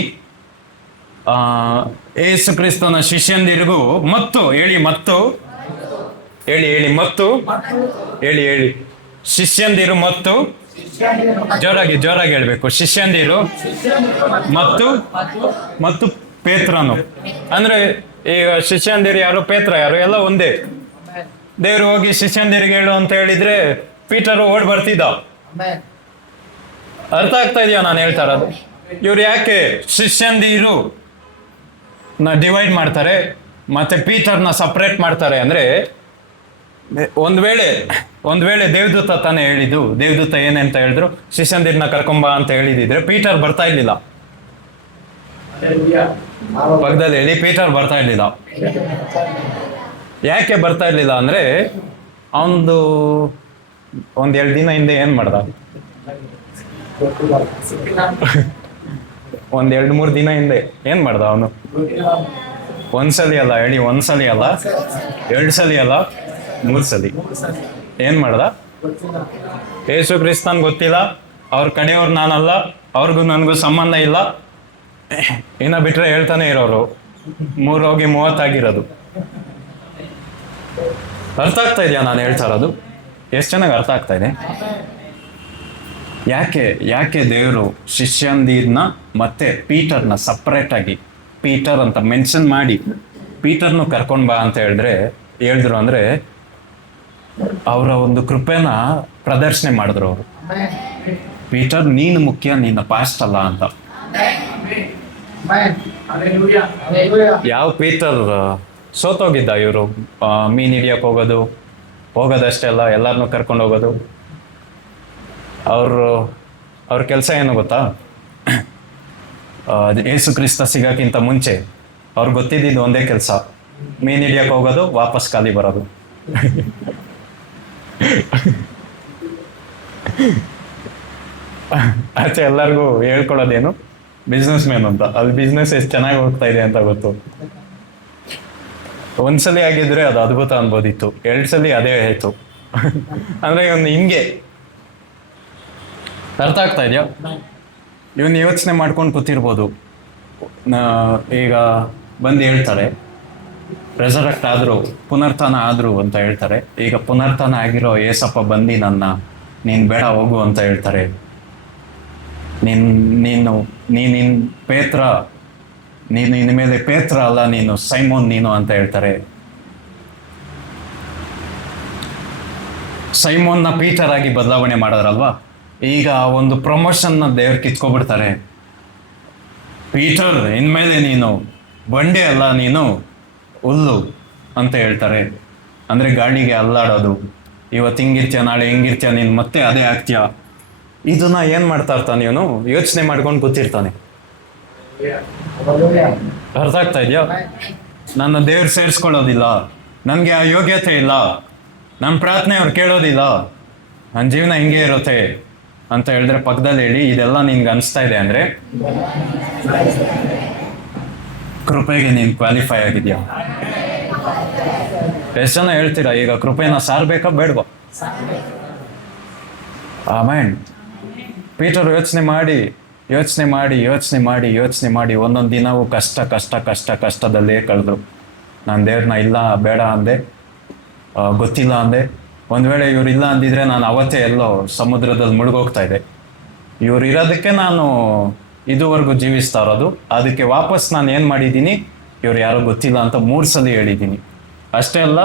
ಯೇಸು ಕ್ರಿಸ್ತನ ಶಿಷ್ಯಂದಿರಿಗೂ ಮತ್ತು ಶಿಷ್ಯಂದಿರು ಮತ್ತು ಜೋರಾಗಿ ಹೇಳ್ಬೇಕು. ಶಿಷ್ಯಂದಿರು ಮತ್ತು ಮತ್ತು ಪೇತ್ರನು. ಅಂದ್ರೆ ಈಗ ಶಿಷ್ಯಂದಿರು ಯಾರು, ಪೇತ್ರ ಯಾರು, ಎಲ್ಲ ಒಂದೇ. ದೇವ್ರು ಹೋಗಿ ಶಿಷ್ಯಂದಿರಿಗೆ ಹೇಳು ಅಂತ ಹೇಳಿದ್ರೆ ಪೀಟರ್ ಓಡ್ ಬರ್ತಿದ್ದ. ಅರ್ಥ ಆಗ್ತಾ ಇದೆಯಾ ನಾನು ಹೇಳ್ತಾ ಇರೋದು? ಇವ್ರು ಯಾಕೆ ಶಿಷ್ಯಂದಿರು ಡಿವೈಡ್ ಮಾಡ್ತಾರೆ ಮತ್ತೆ ಪೀಟರ್ನ ಸಪ್ರೇಟ್ ಮಾಡ್ತಾರೆ ಅಂದ್ರೆ, ಒಂದ್ ವೇಳೆ ದೇವದೂತ ತಾನೇ ಹೇಳಿದ್ದು, ದೇವದೂತ ಏನಂತ ಹೇಳಿದ್ರು, ಶಿಷ್ಯಂದಿರ್ನ ಕರ್ಕೊಂಬ ಅಂತ ಹೇಳಿದಿದ್ರೆ ಪೀಟರ್ ಬರ್ತಾ ಇರ್ಲಿಲ್ಲ. ಪಕ್ಕದಲ್ಲಿ ಹೇಳಿ, ಪೀಟರ್ ಬರ್ತಾ ಇರ್ಲಿಲ್ಲ. ಯಾಕೆ ಬರ್ತಾ ಇರ್ಲಿಲ್ಲ ಅಂದ್ರೆ, ಅವನದು ಒಂದೆರಡು ದಿನ ಹಿಂದೆ ಏನ್ ಮಾಡ್ದ, ಒಂದ್ 2-3 ದಿನ ಹಿಂದೆ ಏನ್ ಮಾಡ್ದ ಅವನು? ಒಂದ್ಸಲಿ ಅಲ್ಲ ಹೇಳಿ, ಒಂದ್ಸಲಿ ಅಲ್ಲ, 2 ಸಲಿ ಅಲ್ಲ, 3 ಸಲಿ ಏನ್ ಮಾಡ್ದ? ಯೇಸು ಕ್ರಿಸ್ತನ್ ಗೊತ್ತಿಲ್ಲ, ಅವ್ರ ಕಡೆಯವ್ರು ನಾನಲ್ಲ, ಅವ್ರಿಗೂ ನನಗೂ ಸಂಬಂಧ ಇಲ್ಲ, ಇನ್ನ ಬಿಟ್ರೆ ಹೇಳ್ತಾನೆ ಇರೋರು. 3 ಹೋಗಿ 30 ಆಗಿರೋದು. ಅರ್ಥ ಆಗ್ತಾ ಇದೆಯಾ ನಾನು ಹೇಳ್ತಾ ಇರೋದು? ಎಷ್ಟು ಚೆನ್ನಾಗಿ ಅರ್ಥ ಆಗ್ತಾ ಇದೆ. ಯಾಕೆ ದೇವರು ಶಿಷ್ಯಂದಿರ್ನ ಮತ್ತೆ ಪೀಟರ್ನ ಸಪ್ರೇಟ್ ಆಗಿ ಪೀಟರ್ ಅಂತ ಮೆನ್ಷನ್ ಮಾಡಿ ಪೀಟರ್ನು ಕರ್ಕೊಂಡ್ ಬಾ ಅಂತ ಹೇಳಿದ್ರು ಅಂದ್ರೆ, ಅವರ ಒಂದು ಕೃಪೆನ ಪ್ರದರ್ಶನೆ ಮಾಡಿದ್ರು ಅವರು. ಪೀಟರ್ ನೀನು ಮುಖ್ಯ, ನಿನ್ನ ಪಾಸ್ಟ್ ಅಲ್ಲ ಅಂತ. ಯಾವ ಪೀಟರ್ ಸೋತೋಗಿದ್ದ? ಇವರು ಮೀನ್ ಹಿಡಿಯಕ್ ಹೋಗೋದಷ್ಟೇ ಅಲ್ಲ, ಎಲ್ಲರನ್ನೂ ಕರ್ಕೊಂಡು ಹೋಗೋದು. ಅವ್ರ ಕೆಲಸ ಏನು ಗೊತ್ತಾ? ಯೇಸು ಕ್ರಿಸ್ತ ಸಿಗಕ್ಕಿಂತ ಮುಂಚೆ ಅವ್ರಿಗೆ ಗೊತ್ತಿದ್ದು ಒಂದೇ ಕೆಲಸ, ಮೀನ್ ಹಿಡಿಯಕ್ ಹೋಗೋದು, ವಾಪಸ್ ಖಾಲಿ ಬರೋದು. ಆಚೆ ಎಲ್ಲರಿಗೂ ಹೇಳ್ಕೊಳ್ಳೋದೇನು, ಬಿಸ್ನೆಸ್ ಮ್ಯಾನ್ ಅಂತ. ಅಲ್ಲಿ ಬಿಸ್ನೆಸ್ ಎಷ್ಟು ಚೆನ್ನಾಗಿ ಹೋಗ್ತಾ ಇದೆ ಅಂತ ಗೊತ್ತು. ಒಂದ್ಸಲಿ ಆಗಿದ್ರೆ ಅದು ಅದ್ಭುತ ಅನ್ಬೋದಿತ್ತು, 2 ಸಲಿ ಅದೇ ಆಯ್ತು. ಅಂದ್ರೆ ಇವನು ಹಿಂಗೆ. ಅರ್ಥ ಆಗ್ತಾ ಇದೆಯಾ? ಇವನು ಯೋಚನೆ ಮಾಡ್ಕೊಂಡು ಕೂತಿರ್ಬೋದು. ಈಗ ಬಂದು ಹೇಳ್ತಾರೆ ರೆಸರೆಕ್ಟ್ ಆದ್ರು, ಪುನರ್ತನ ಆದ್ರು ಅಂತ ಹೇಳ್ತಾರೆ. ಈಗ ಪುನರ್ತನ ಆಗಿರೋ ಏಸಪ್ಪ ಬಂದು ನೀನ್ ಬೇಡ ಹೋಗು ಅಂತ ಹೇಳ್ತಾರೆ. ನೀನ್ ಪೇತ್ರ, ನೀನು ಇನ್ಮೇಲೆ ಪೇತ್ರ ಅಲ್ಲ, ನೀನು ಸೈಮೋನ್ ನೀನು ಅಂತ ಹೇಳ್ತಾರೆ. ಸೈಮೋನ್ನ ಪೀಟರ್ ಆಗಿ ಬದಲಾವಣೆ ಮಾಡೋದ್ರಲ್ವಾ? ಈಗ ಒಂದು ಪ್ರಮೋಷನ್ನ ದೇವ್ರು ಕಿತ್ಕೊಬಿಡ್ತಾರೆ. ಪೀಟರ್, ಇನ್ಮೇಲೆ ನೀನು ಬಂಡೆ ಅಲ್ಲ, ನೀನು ಹುಲ್ಲು ಅಂತ ಹೇಳ್ತಾರೆ. ಅಂದ್ರೆ ಗಾಳಿಗೆ ಅಲ್ಲಾಡೋದು. ಇವತ್ತು ಹಿಂಗಿರ್ತೀಯ, ನಾಳೆ ಹಿಂಗಿರ್ತೀಯ, ನೀನು ಮತ್ತೆ ಅದೇ ಆಗ್ತೀಯ. ಇದನ್ನ ಏನ್ ಮಾಡ್ತಾ ಇರ್ತಾನೆ ಇವನು? ಯೋಚನೆ ಮಾಡ್ಕೊಂಡು ಕೂತಿರ್ತಾನೆ. ಅರ್ಥ ಆಗ್ತಾ ಇದೆಯಾ? ನನ್ನ ದೇವ್ರು ಸೇರಿಸ್ಕೊಳ್ಳೋದಿಲ್ಲ, ನನಗೆ ಆ ಯೋಗ್ಯತೆ ಇಲ್ಲ, ನನ್ನ ಪ್ರಾರ್ಥನೆ ಅವ್ರು ಕೇಳೋದಿಲ್ಲ, ನನ್ನ ಜೀವನ ಹಿಂಗೆ ಇರುತ್ತೆ ಅಂತ ಹೇಳಿದ್ರೆ ಪಕ್ಕದಲ್ಲಿ ಹೇಳಿ, ಇದೆಲ್ಲ ನಿನ್ಗೆ ಅನಿಸ್ತಾ ಇದೆ ಅಂದ್ರೆ ಕೃಪೆಗೆ ನೀನು ಕ್ವಾಲಿಫೈ ಆಗಿದ್ಯಾ? ಎಷ್ಟು ಜನ ಹೇಳ್ತೀರಾ ಈಗ ಕೃಪೆನ ಸಾರ್ಬೇಕಾ ಬೇಡವಾ? ಆಮೇನ್. ಪೀಟರ್ ಯೋಚನೆ ಮಾಡಿ ಒಂದೊಂದು ದಿನವೂ ಕಷ್ಟದಲ್ಲೇ ಕಳೆದ್ರು. ನಾನು ದೇವ್ರನ್ನ ಇಲ್ಲ ಬೇಡ ಅಂದೆ, ಗೊತ್ತಿಲ್ಲ ಅಂದೆ. ಒಂದು ವೇಳೆ ಇವ್ರು ಇಲ್ಲ ಅಂದಿದ್ರೆ ನಾನು ಅವತ್ತೇ ಎಲ್ಲೋ ಸಮುದ್ರದಲ್ಲಿ ಮುಳುಗೋಗ್ತಾ ಇದ್ದೆ. ಇವ್ರು ಇರೋದಕ್ಕೆ ನಾನು ಇದುವರೆಗೂ ಜೀವಿಸ್ತಾ ಇರೋದು. ಅದಕ್ಕೆ ವಾಪಸ್ ನಾನು ಏನು ಮಾಡಿದ್ದೀನಿ, ಇವ್ರು ಯಾರೋ ಗೊತ್ತಿಲ್ಲ ಅಂತ 3 ಸಲ ಹೇಳಿದ್ದೀನಿ. ಅಷ್ಟೇ ಅಲ್ಲ,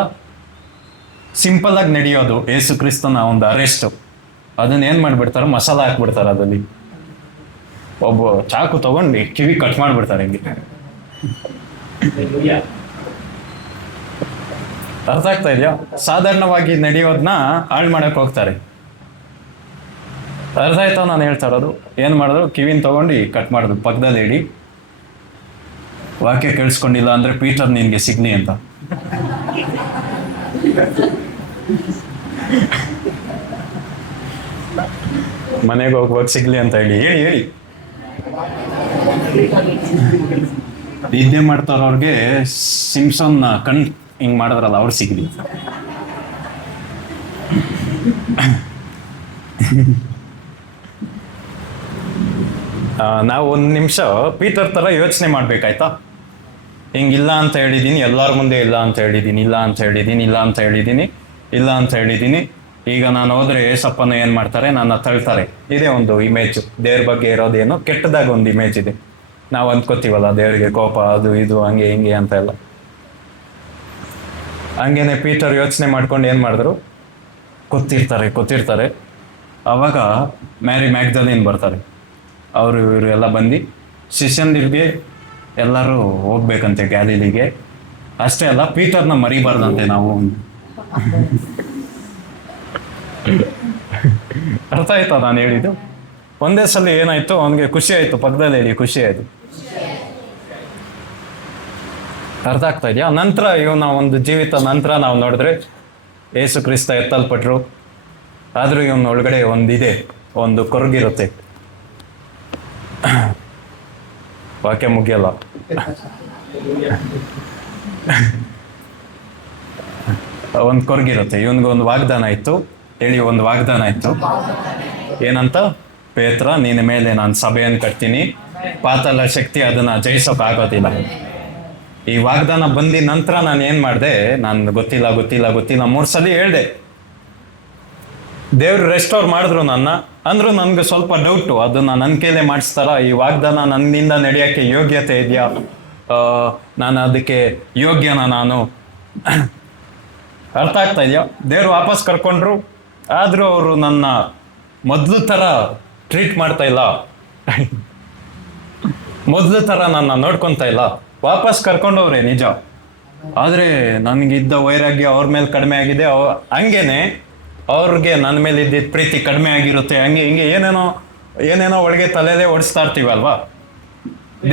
ಸಿಂಪಲ್ ಆಗಿ ನಡೆಯೋದು ಯೇಸು ಕ್ರಿಸ್ತನ ಒಂದು ಅರೆಸ್ಟು, ಅದನ್ನ ಏನು ಮಾಡಿಬಿಡ್ತಾರೆ, ಮಸಾಲ ಹಾಕ್ಬಿಡ್ತಾರೆ. ಅದಲ್ಲಿ ಒಬ್ಬ ಚಾಕು ತಗೊಂಡು ಕಿವಿ ಕಟ್ ಮಾಡಿಬಿಡ್ತಾರೆ ಹಿಂಗೆ. ಅರ್ಥ ಆಗ್ತಾ ಇದೆಯಾ? ಸಾಧಾರಣವಾಗಿ ನಡೆಯೋದನ್ನ ಹಾಳು ಮಾಡಕ್ ಹೋಗ್ತಾರೆ. ಅರ್ಥ ಆಯ್ತಾ ನಾನು ಹೇಳ್ತಾ ಇರೋದು? ಏನು ಮಾಡಿದ್ರು, ಕಿವಿನ ತಗೊಂಡು ಕಟ್ ಮಾಡಿದ್ರು, ಪಕ್ಕದಲ್ಲಿ ಇಡಿ, ವಾಕ್ಯ ಕೇಳಿಸ್ಕೊಂಡಿಲ್ಲ ಅಂದ್ರೆ ಪೀಟರ್ ನಿನ್ಗೆ ಸಿಗ್ಲಿ ಅಂತ. ಮನೆಗೆ ಹೋಗುವಾಗ ಸಿಗ್ಲಿ ಅಂತ ಹೇಳಿ ನಿದ್ದೆ ಮಾಡ್ತಾರವ್ರಿಗೆ ಸಿಂಪ್ಸನ್ನ ಕಣ್ ಹಿಂಗ್ ಮಾಡಿದ್ರಲ್ಲ, ಅವ್ರು ಸಿಗ್ಲಿ. ನಾವು 1 ನಿಮಿಷ ಪೀಟರ್ ತರ ಯೋಚನೆ ಮಾಡ್ಬೇಕಾಯ್ತಾ? ಹಿಂಗಿಲ್ಲ ಅಂತ ಹೇಳಿದೀನಿ, ಎಲ್ಲರ ಮುಂದೆ ಇಲ್ಲ ಅಂತ ಹೇಳಿದೀನಿ, ಈಗ ನಾನು ಹೋದ್ರೆ ಏಸಪ್ಪನ ಏನ್ ಮಾಡ್ತಾರೆ, ನನ್ನ ತಳ್ತಾರೆ. ಇದೇ ಒಂದು ಇಮೇಜ್, ದೇವ್ರ ಬಗ್ಗೆ ಇರೋದೇನು ಕೆಟ್ಟದಾಗ ಒಂದು ಇಮೇಜ್ ಇದೆ. ನಾವು ಅಂದ್ಕೋತೀವಲ್ಲ ದೇವರಿಗೆ ಕೋಪ ಅದು ಇದು ಹಂಗೆ ಹಿಂಗೆ ಅಂತ ಎಲ್ಲ. ಹಂಗೇನೆ ಪೀಟರ್ ಯೋಚನೆ ಮಾಡ್ಕೊಂಡು ಏನ್ ಮಾಡಿದ್ರು, ಕೂತಿರ್ತಾರೆ. ಅವಾಗ ಮ್ಯಾರಿ ಮ್ಯಾಗ್ದಲಿನ್ ಬರ್ತಾರೆ. ಇವರು ಎಲ್ಲ ಬಂದು ಶಿಷ್ಯಂದಿರ್ಗೆ ಎಲ್ಲರೂ ಹೋಗ್ಬೇಕಂತೆ ಗ್ಯಾಲಿಲಿಗೆ. ಅಷ್ಟೇ ಅಲ್ಲ, ಪೀಟರ್ನ ಮರಿಬಾರ್ದಂತೆ ನಾವು. ಅರ್ಥ ಆಯ್ತಾ ನಾನು ಹೇಳಿದ್ದು? ಒಂದೇ ಸಲ ಏನಾಯ್ತು, ಅವನಿಗೆ ಖುಷಿ ಆಯ್ತು, ಪಕ್ಕದಲ್ಲಿ ಹೇಳಿ ಖುಷಿ ಆಯ್ತು. ಅರ್ಥ ಆಗ್ತಾ ಇದೆಯಾ? ನಂತರ ಇವನ ಒಂದು ಜೀವಿತ ನಂತರ ನಾವು ನೋಡಿದ್ರೆ ಯೇಸು ಕ್ರಿಸ್ತ ಎತ್ತಲ್ಪಟ್ರು. ಆದ್ರೂ ಇವನ ಒಳಗಡೆ ಒಂದಿದೆ, ಒಂದು ಕೊರಗಿರುತ್ತೆ. ವಾಕ್ಯ ಮುಗಿಯಲ್ಲ. ಒಂದು ಕೊರಗಿರುತ್ತೆ. ಇವನ್ಗೊಂದು ವಾಗ್ದಾನ ಇತ್ತು, ಹೇಳಿ ಒಂದು ವಾಗ್ದಾನ ಇತ್ತು. ಏನಂತ? ಪೇತ್ರ, ನಿನ್ನ ಮೇಲೆ ನಾನು ಸಭೆಯನ್ನು ಕಟ್ತೀನಿ, ಪಾತಾಳ ಶಕ್ತಿ ಅದನ್ನ ಜಯಿಸೋಕ್ ಆಗೋದಿಲ್ಲ. ಈ ವಾಗ್ದಾನ ಬಂದಿದ ನಂತರ ನಾನು ಏನ್ ಮಾಡಿದೆ, ನಾನು ಗೊತ್ತಿಲ್ಲ 3 ಸಲ ಹೇಳ್ದೆ. ದೇವ್ರು ರೆಸ್ಟೋರ್ ಮಾಡಿದ್ರು ನನ್ನ. ಅಂದ್ರೂ ನನ್ಗೆ ಸ್ವಲ್ಪ ಡೌಟು, ಅದನ್ನ ನನ್ನ ಕೈಲೇ ಮಾಡಿಸ್ತಾರ? ಈ ವಾಗ್ದಾನ ನನ್ನಿಂದ ನಡೆಯೋಕ್ಕೆ ಯೋಗ್ಯತೆ ಇದೆಯಾ? ನಾನು ಅದಕ್ಕೆ ಯೋಗ್ಯನ ನಾನು? ಅರ್ಥ ಆಗ್ತಾ ಇದೆಯಾ? ದೇವ್ರು ವಾಪಸ್ ಕರ್ಕೊಂಡ್ರು. ಆದ್ರೂ ಅವರು ನನ್ನ ಮೊದಲು ಥರ ಟ್ರೀಟ್ ಮಾಡ್ತಾ ಇಲ್ಲ, ಮೊದಲು ಥರ ನನ್ನ ನೋಡ್ಕೊತಾ ಇಲ್ಲ. ವಾಪಸ್ ಕರ್ಕೊಂಡವ್ರೆ ನಿಜ, ಆದರೆ ನನಗಿದ್ದ ವೈರಾಗ್ಯ ಅವ್ರ ಮೇಲೆ ಕಡಿಮೆ ಆಗಿದೆ. ಹಂಗೇನೆ ಅವ್ರಿಗೆ ನನ್ನ ಮೇಲೆ ಇದ್ದಿದ್ದ ಪ್ರೀತಿ ಕಡಿಮೆ ಆಗಿರುತ್ತೆ. ಹಂಗೆ ಹಿಂಗೆ ಏನೇನೋ ಒಳಗೆ ತಲೆಯಲ್ಲೇ ಓಡಿಸ್ತಾ ಇರ್ತೀವಲ್ವಾ.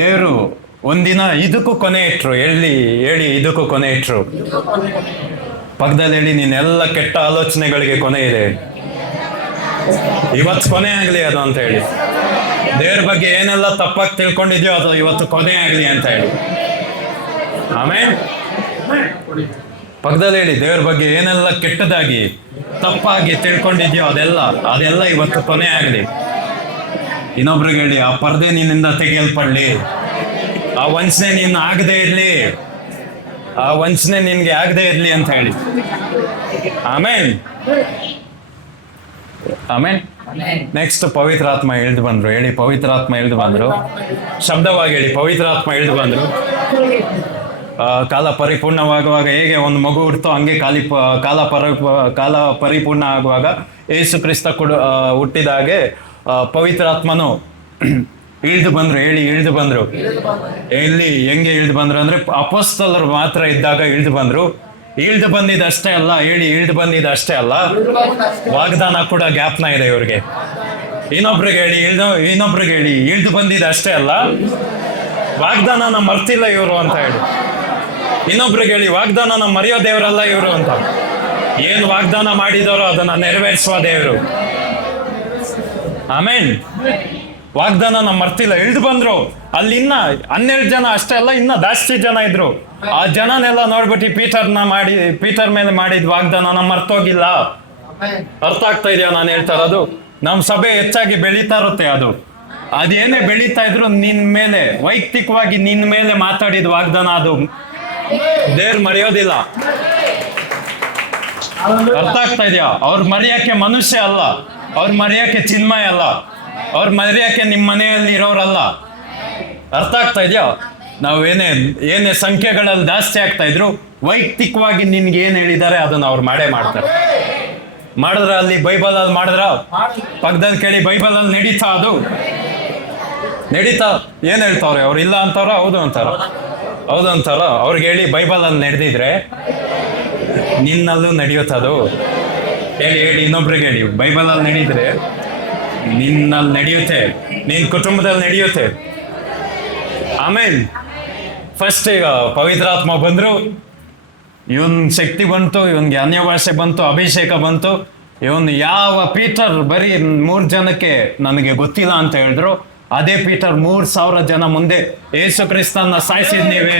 ದೇವರು ಒಂದಿನ ಇದಕ್ಕೂ ಕೊನೆ ಇಟ್ರು. ಹೇಳಿ ಇದಕ್ಕೂ ಕೊನೆ ಇಟ್ರು. ಪಕ್ಕದಲ್ಲಿ ಹೇಳಿ, ನೀನೆಲ್ಲ ಕೆಟ್ಟ ಆಲೋಚನೆಗಳಿಗೆ ಕೊನೆ ಇದೆ, ಇವತ್ತು ಕೊನೆ ಆಗ್ಲಿ ಅದು ಅಂತ ಹೇಳಿ. ದೇವ್ರ ಬಗ್ಗೆ ಏನೆಲ್ಲ ತಪ್ಪಾಗಿ ತಿಳ್ಕೊಂಡಿದ್ಯೋ ಅದು ಇವತ್ತು ಕೊನೆ ಆಗ್ಲಿ ಅಂತ ಹೇಳಿ. ಆಮೇಲೆ ಪಕ್ಕದಲ್ಲಿ ಹೇಳಿ, ದೇವ್ರ ಬಗ್ಗೆ ಏನೆಲ್ಲ ಕೆಟ್ಟದಾಗಿ ತಪ್ಪಾಗಿ ತಿಳ್ಕೊಂಡಿದ್ಯೋ ಅದೆಲ್ಲ ಇವತ್ತು ಕೊನೆ ಆಗ್ಲಿ. ಇನ್ನೊಬ್ರಿಗೆ ಹೇಳಿ, ಆ ಪರ್ದೆ ನಿನ್ನಿಂದ ತೆಗೆಯಲ್ಪಡ್ಲಿ, ಆ ವಂಚನೆ ನಿನ್ನ ಆಗದೆ ಇರ್ಲಿ, ಆ ವಂಚನೆ ನಿನ್ಗೆ ಆಗದೆ ಇರ್ಲಿ ಅಂತ ಹೇಳಿ. ಆಮೇಲೆ ನೆಕ್ಸ್ಟ್ ಪವಿತ್ರಾತ್ಮ ಇಳಿದು ಬಂದ್ರು. ಹೇಳಿ, ಪವಿತ್ರಾತ್ಮ ಇಳಿದು ಬಂದ್ರು. ಶಬ್ದವಾಗಿ ಹೇಳಿ, ಪವಿತ್ರಾತ್ಮ ಇಳಿದು ಬಂದ್ರು. ಕಾಲ ಪರಿಪೂರ್ಣವಾಗುವಾಗ ಹೇಗೆ ಒಂದು ಮಗು ಹುಡ್ತೋ ಹಂಗೆ ಕಾಲ ಪರಿಪೂರ್ಣ ಆಗುವಾಗ ಯೇಸು ಕ್ರಿಸ್ತ ಹುಟ್ಟಿದಾಗೆ ಪವಿತ್ರಾತ್ಮನು ಇಳಿದು ಬಂದ್ರು. ಹೇಳಿ, ಇಳಿದು ಬಂದ್ರು. ಎಲ್ಲಿ ಹೆಂಗೆ ಇಳಿದು ಬಂದ್ರು ಅಂದ್ರೆ, ಅಪೊಸ್ತಲರು ಮಾತ್ರ ಇದ್ದಾಗ ಇಳಿದು ಬಂದ್ರು. ಇಳಿದು ಬಂದಿದ್ದಷ್ಟೇ ಅಲ್ಲ, ಹೇಳಿ, ಇಳಿದು ಬಂದಿದ್ದಷ್ಟೇ ಅಲ್ಲ, ವಾಗ್ದಾನ ಕೂಡ ಜ್ಞಾಪನ ಇದೆ ಇವ್ರಿಗೆ. ಇನ್ನೊಬ್ರಿಗೆ ಹೇಳಿ, ಇಳಿದು ಬಂದಿದ್ದಷ್ಟೇ ಅಲ್ಲ, ವಾಗ್ದಾನನ ಮರ್ತಿಲ್ಲ ಇವರು ಅಂತ ಹೇಳಿ. ಇನ್ನೊಬ್ರಿಗೆ ಹೇಳಿ, ವಾಗ್ದಾನನ ಮರೆಯೋ ದೇವರಲ್ಲ ಇವರು ಅಂತ. ಏನು ವಾಗ್ದಾನ ಮಾಡಿದವರು ಅದನ್ನ ನೆರವೇರಿಸುವ ದೇವರು. ಆಮೇಲೆ ವಾಗ್ದಾನನ ಮರ್ತಿಲ್ಲ, ಇಳಿದು ಬಂದ್ರು. ಅಲ್ಲಿ ಇನ್ನ 12 ಜನ ಅಷ್ಟೇ ಅಲ್ಲ, ಇನ್ನ ಜಾಸ್ತಿ ಜನ ಇದ್ರು. ಆ ಜನನೆಲ್ಲ ನೋಡ್ಬಿಟ್ಟು ಪೀಟರ್ ಮೇಲೆ ಮಾಡಿದ ವಾಗ್ದಾನನ ಮರ್ತೋಗಿಲ್ಲ. ಅರ್ಥ ಆಗ್ತಾ ಇದೆಯಾ ನಾನು ಹೇಳ್ತಾ ಇರೋದು? ನಮ್ ಸಭೆ ಹೆಚ್ಚಾಗಿ ಬೆಳೀತಾ ಇರುತ್ತೆ. ಅದೇನೇ ಬೆಳೀತಾ ಇದ್ರು ನಿನ್ ಮೇಲೆ ವೈಯಕ್ತಿಕವಾಗಿ ನಿನ್ ಮೇಲೆ ಮಾತಾಡಿದ ವಾಗ್ದಾನ ಅದು ದೇವ್ರು ಮರೆಯೋದಿಲ್ಲ. ಅರ್ಥ ಆಗ್ತಾ ಇದೆಯಾ? ಅವ್ರು ಮರೆಯಕ್ಕೆ ಮನುಷ್ಯ ಅಲ್ಲ, ಅವ್ರು ಮರೆಯಕ್ಕೆ ಚಿನ್ಮಯ ಅಲ್ಲ, ಅವ್ರು ಮರೆಯಕ್ಕೆ ನಿಮ್ಮ ಮನೆಯಲ್ಲಿ ಇರೋರಲ್ಲ. ಅರ್ಥ ಆಗ್ತಾ ಇದೆಯಾ? ಏನೇ ಸಂಖ್ಯೆಗಳಲ್ಲಿ ಜಾಸ್ತಿ ಆಗ್ತಾ ಇದ್ರು, ವೈಯಕ್ತಿಕವಾಗಿ ನಿನ್ಗೆ ಏನ್ ಹೇಳಿದ್ದಾರೆ ಅದನ್ನ ಅವ್ರು ಮಾಡ್ತಾರೆ. ಮಾಡಿದ್ರ ಅಲ್ಲಿ ಬೈಬಲ್ ಅಲ್ಲಿ ಮಾಡಿದ್ರ, ಪಕ್ಕದಲ್ಲಿ ಕೇಳಿ, ಬೈಬಲ್ ಅಲ್ಲಿ ನಡೀತಾ ಏನ್ ಹೇಳ್ತಾವ್ರೆ ಅವ್ರು? ಇಲ್ಲ ಅಂತಾರ, ಹೌದು ಅಂತಾರ. ಅವ್ರಿಗೆ ಹೇಳಿ, ಬೈಬಲ್ ಅಲ್ಲಿ ನಡೆದಿದ್ರೆ ನಿನ್ನಲ್ಲೂ ನಡೆಯುತ್ತದು. ಹೇಳಿ, ಇನ್ನೊಬ್ರಿಗೆ ಹೇಳಿ, ಬೈಬಲ್ ಅಲ್ಲಿ ನಡೀದ್ರೆ ನಿನ್ನಲ್ಲಿ ನಡೆಯುತ್ತೆ, ನಿನ್ ಕುಟುಂಬದಲ್ಲಿ ನಡೆಯುತ್ತೆ. ಆಮೇಲೆ ಫಸ್ಟ್ ಈಗ ಪವಿತ್ರಾತ್ಮ ಬಂದ್ರು, ಇವನ್ ಶಕ್ತಿ ಬಂತು, ಇವನ್ಗೆ ಅನ್ಯ ಭಾಷೆ ಬಂತು, ಅಭಿಷೇಕ ಬಂತು. ಇವನ್ ಯಾವ ಪೀಟರ್ ಬರೀ 3 ಜನಕ್ಕೆ ನನಗೆ ಗೊತ್ತಿಲ್ಲ ಅಂತ ಹೇಳಿದ್ರು, ಅದೇ ಪೀಟರ್ 3,000 ಜನ ಮುಂದೆ ಯೇಸು ಕ್ರಿಸ್ತನ ಸಾಯಿಸಿದ್ ನೀವೇ,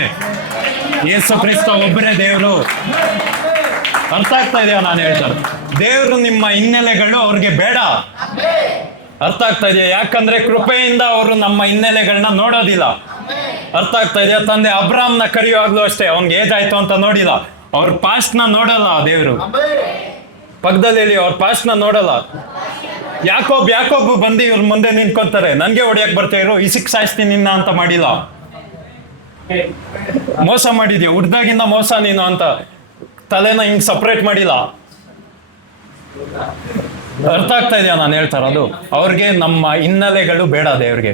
ಯೇಸು ಕ್ರಿಸ್ತ ಒಬ್ಬರೇ ದೇವರು. ಅರ್ಥ ಆಗ್ತಾ ಇದೆಯಾ ನಾನು ಹೇಳ್ತಾರೆ? ದೇವರು ನಿಮ್ಮ ಹಿನ್ನೆಲೆಗಳು ಅವ್ರಿಗೆ ಬೇಡ. ಅರ್ಥ ಆಗ್ತಾ ಇದೆಯಾ? ಯಾಕಂದ್ರೆ ಕೃಪೆಯಿಂದ ಅವರು ನಮ್ಮ ಹಿನ್ನೆಲೆಗಳನ್ನ ನೋಡೋದಿಲ್ಲ. ಅರ್ಥ ಆಗ್ತಾ ಇದೆಯಾ? ತಂದೆ ಅಬ್ರಾಮ್ನ ಕರೆಯುವಾಗ್ಲೂ ಅಷ್ಟೇ, ಅವ್ನಿಗೆ ಏಜ್ ಆಯ್ತು ಅಂತ ನೋಡಿಲ್ಲ, ಅವ್ರ ಪಾಸ್ಟ್ ನ ನೋಡಲ್ಲ ದೇವರು. ಪಕ್ಕದಲ್ಲಿ ಹೇಳಿ, ಅವ್ರ ಪಾಸ್ಟ್ನ ನೋಡಲ್ಲ. ಯಾಕೋಬ್ ಬಂದು ಇವ್ರ ಮುಂದೆ ನಿಂತ್ಕೊಂತಾರೆ, ನನ್ಗೆ ಹೊಡಿಯಕ್ ಬರ್ತಾ ಇರು, ಇಸಿಕ್ ಸಾಯಿಸ್ತೀನಿ ನಿನ್ನ ಅಂತ ಮಾಡಿಲ್ಲ. ಮೋಸ ಮಾಡಿದ್ಯಾ, ಹುಡ್ದಾಗಿಂದ ಮೋಸ ನೀನು ಅಂತ ತಲೆನ ಹಿಂಗ್ ಸಪ್ರೇಟ್ ಮಾಡಿಲ್ಲ. ಅರ್ಥ ಆಗ್ತಾ ಇದೆಯಾ ನಾನು ಹೇಳ್ತಾರದು? ಅವ್ರಿಗೆ ನಮ್ಮ ಹಿನ್ನೆಲೆಗಳು ಬೇಡ ದೇವ್ರಿಗೆ.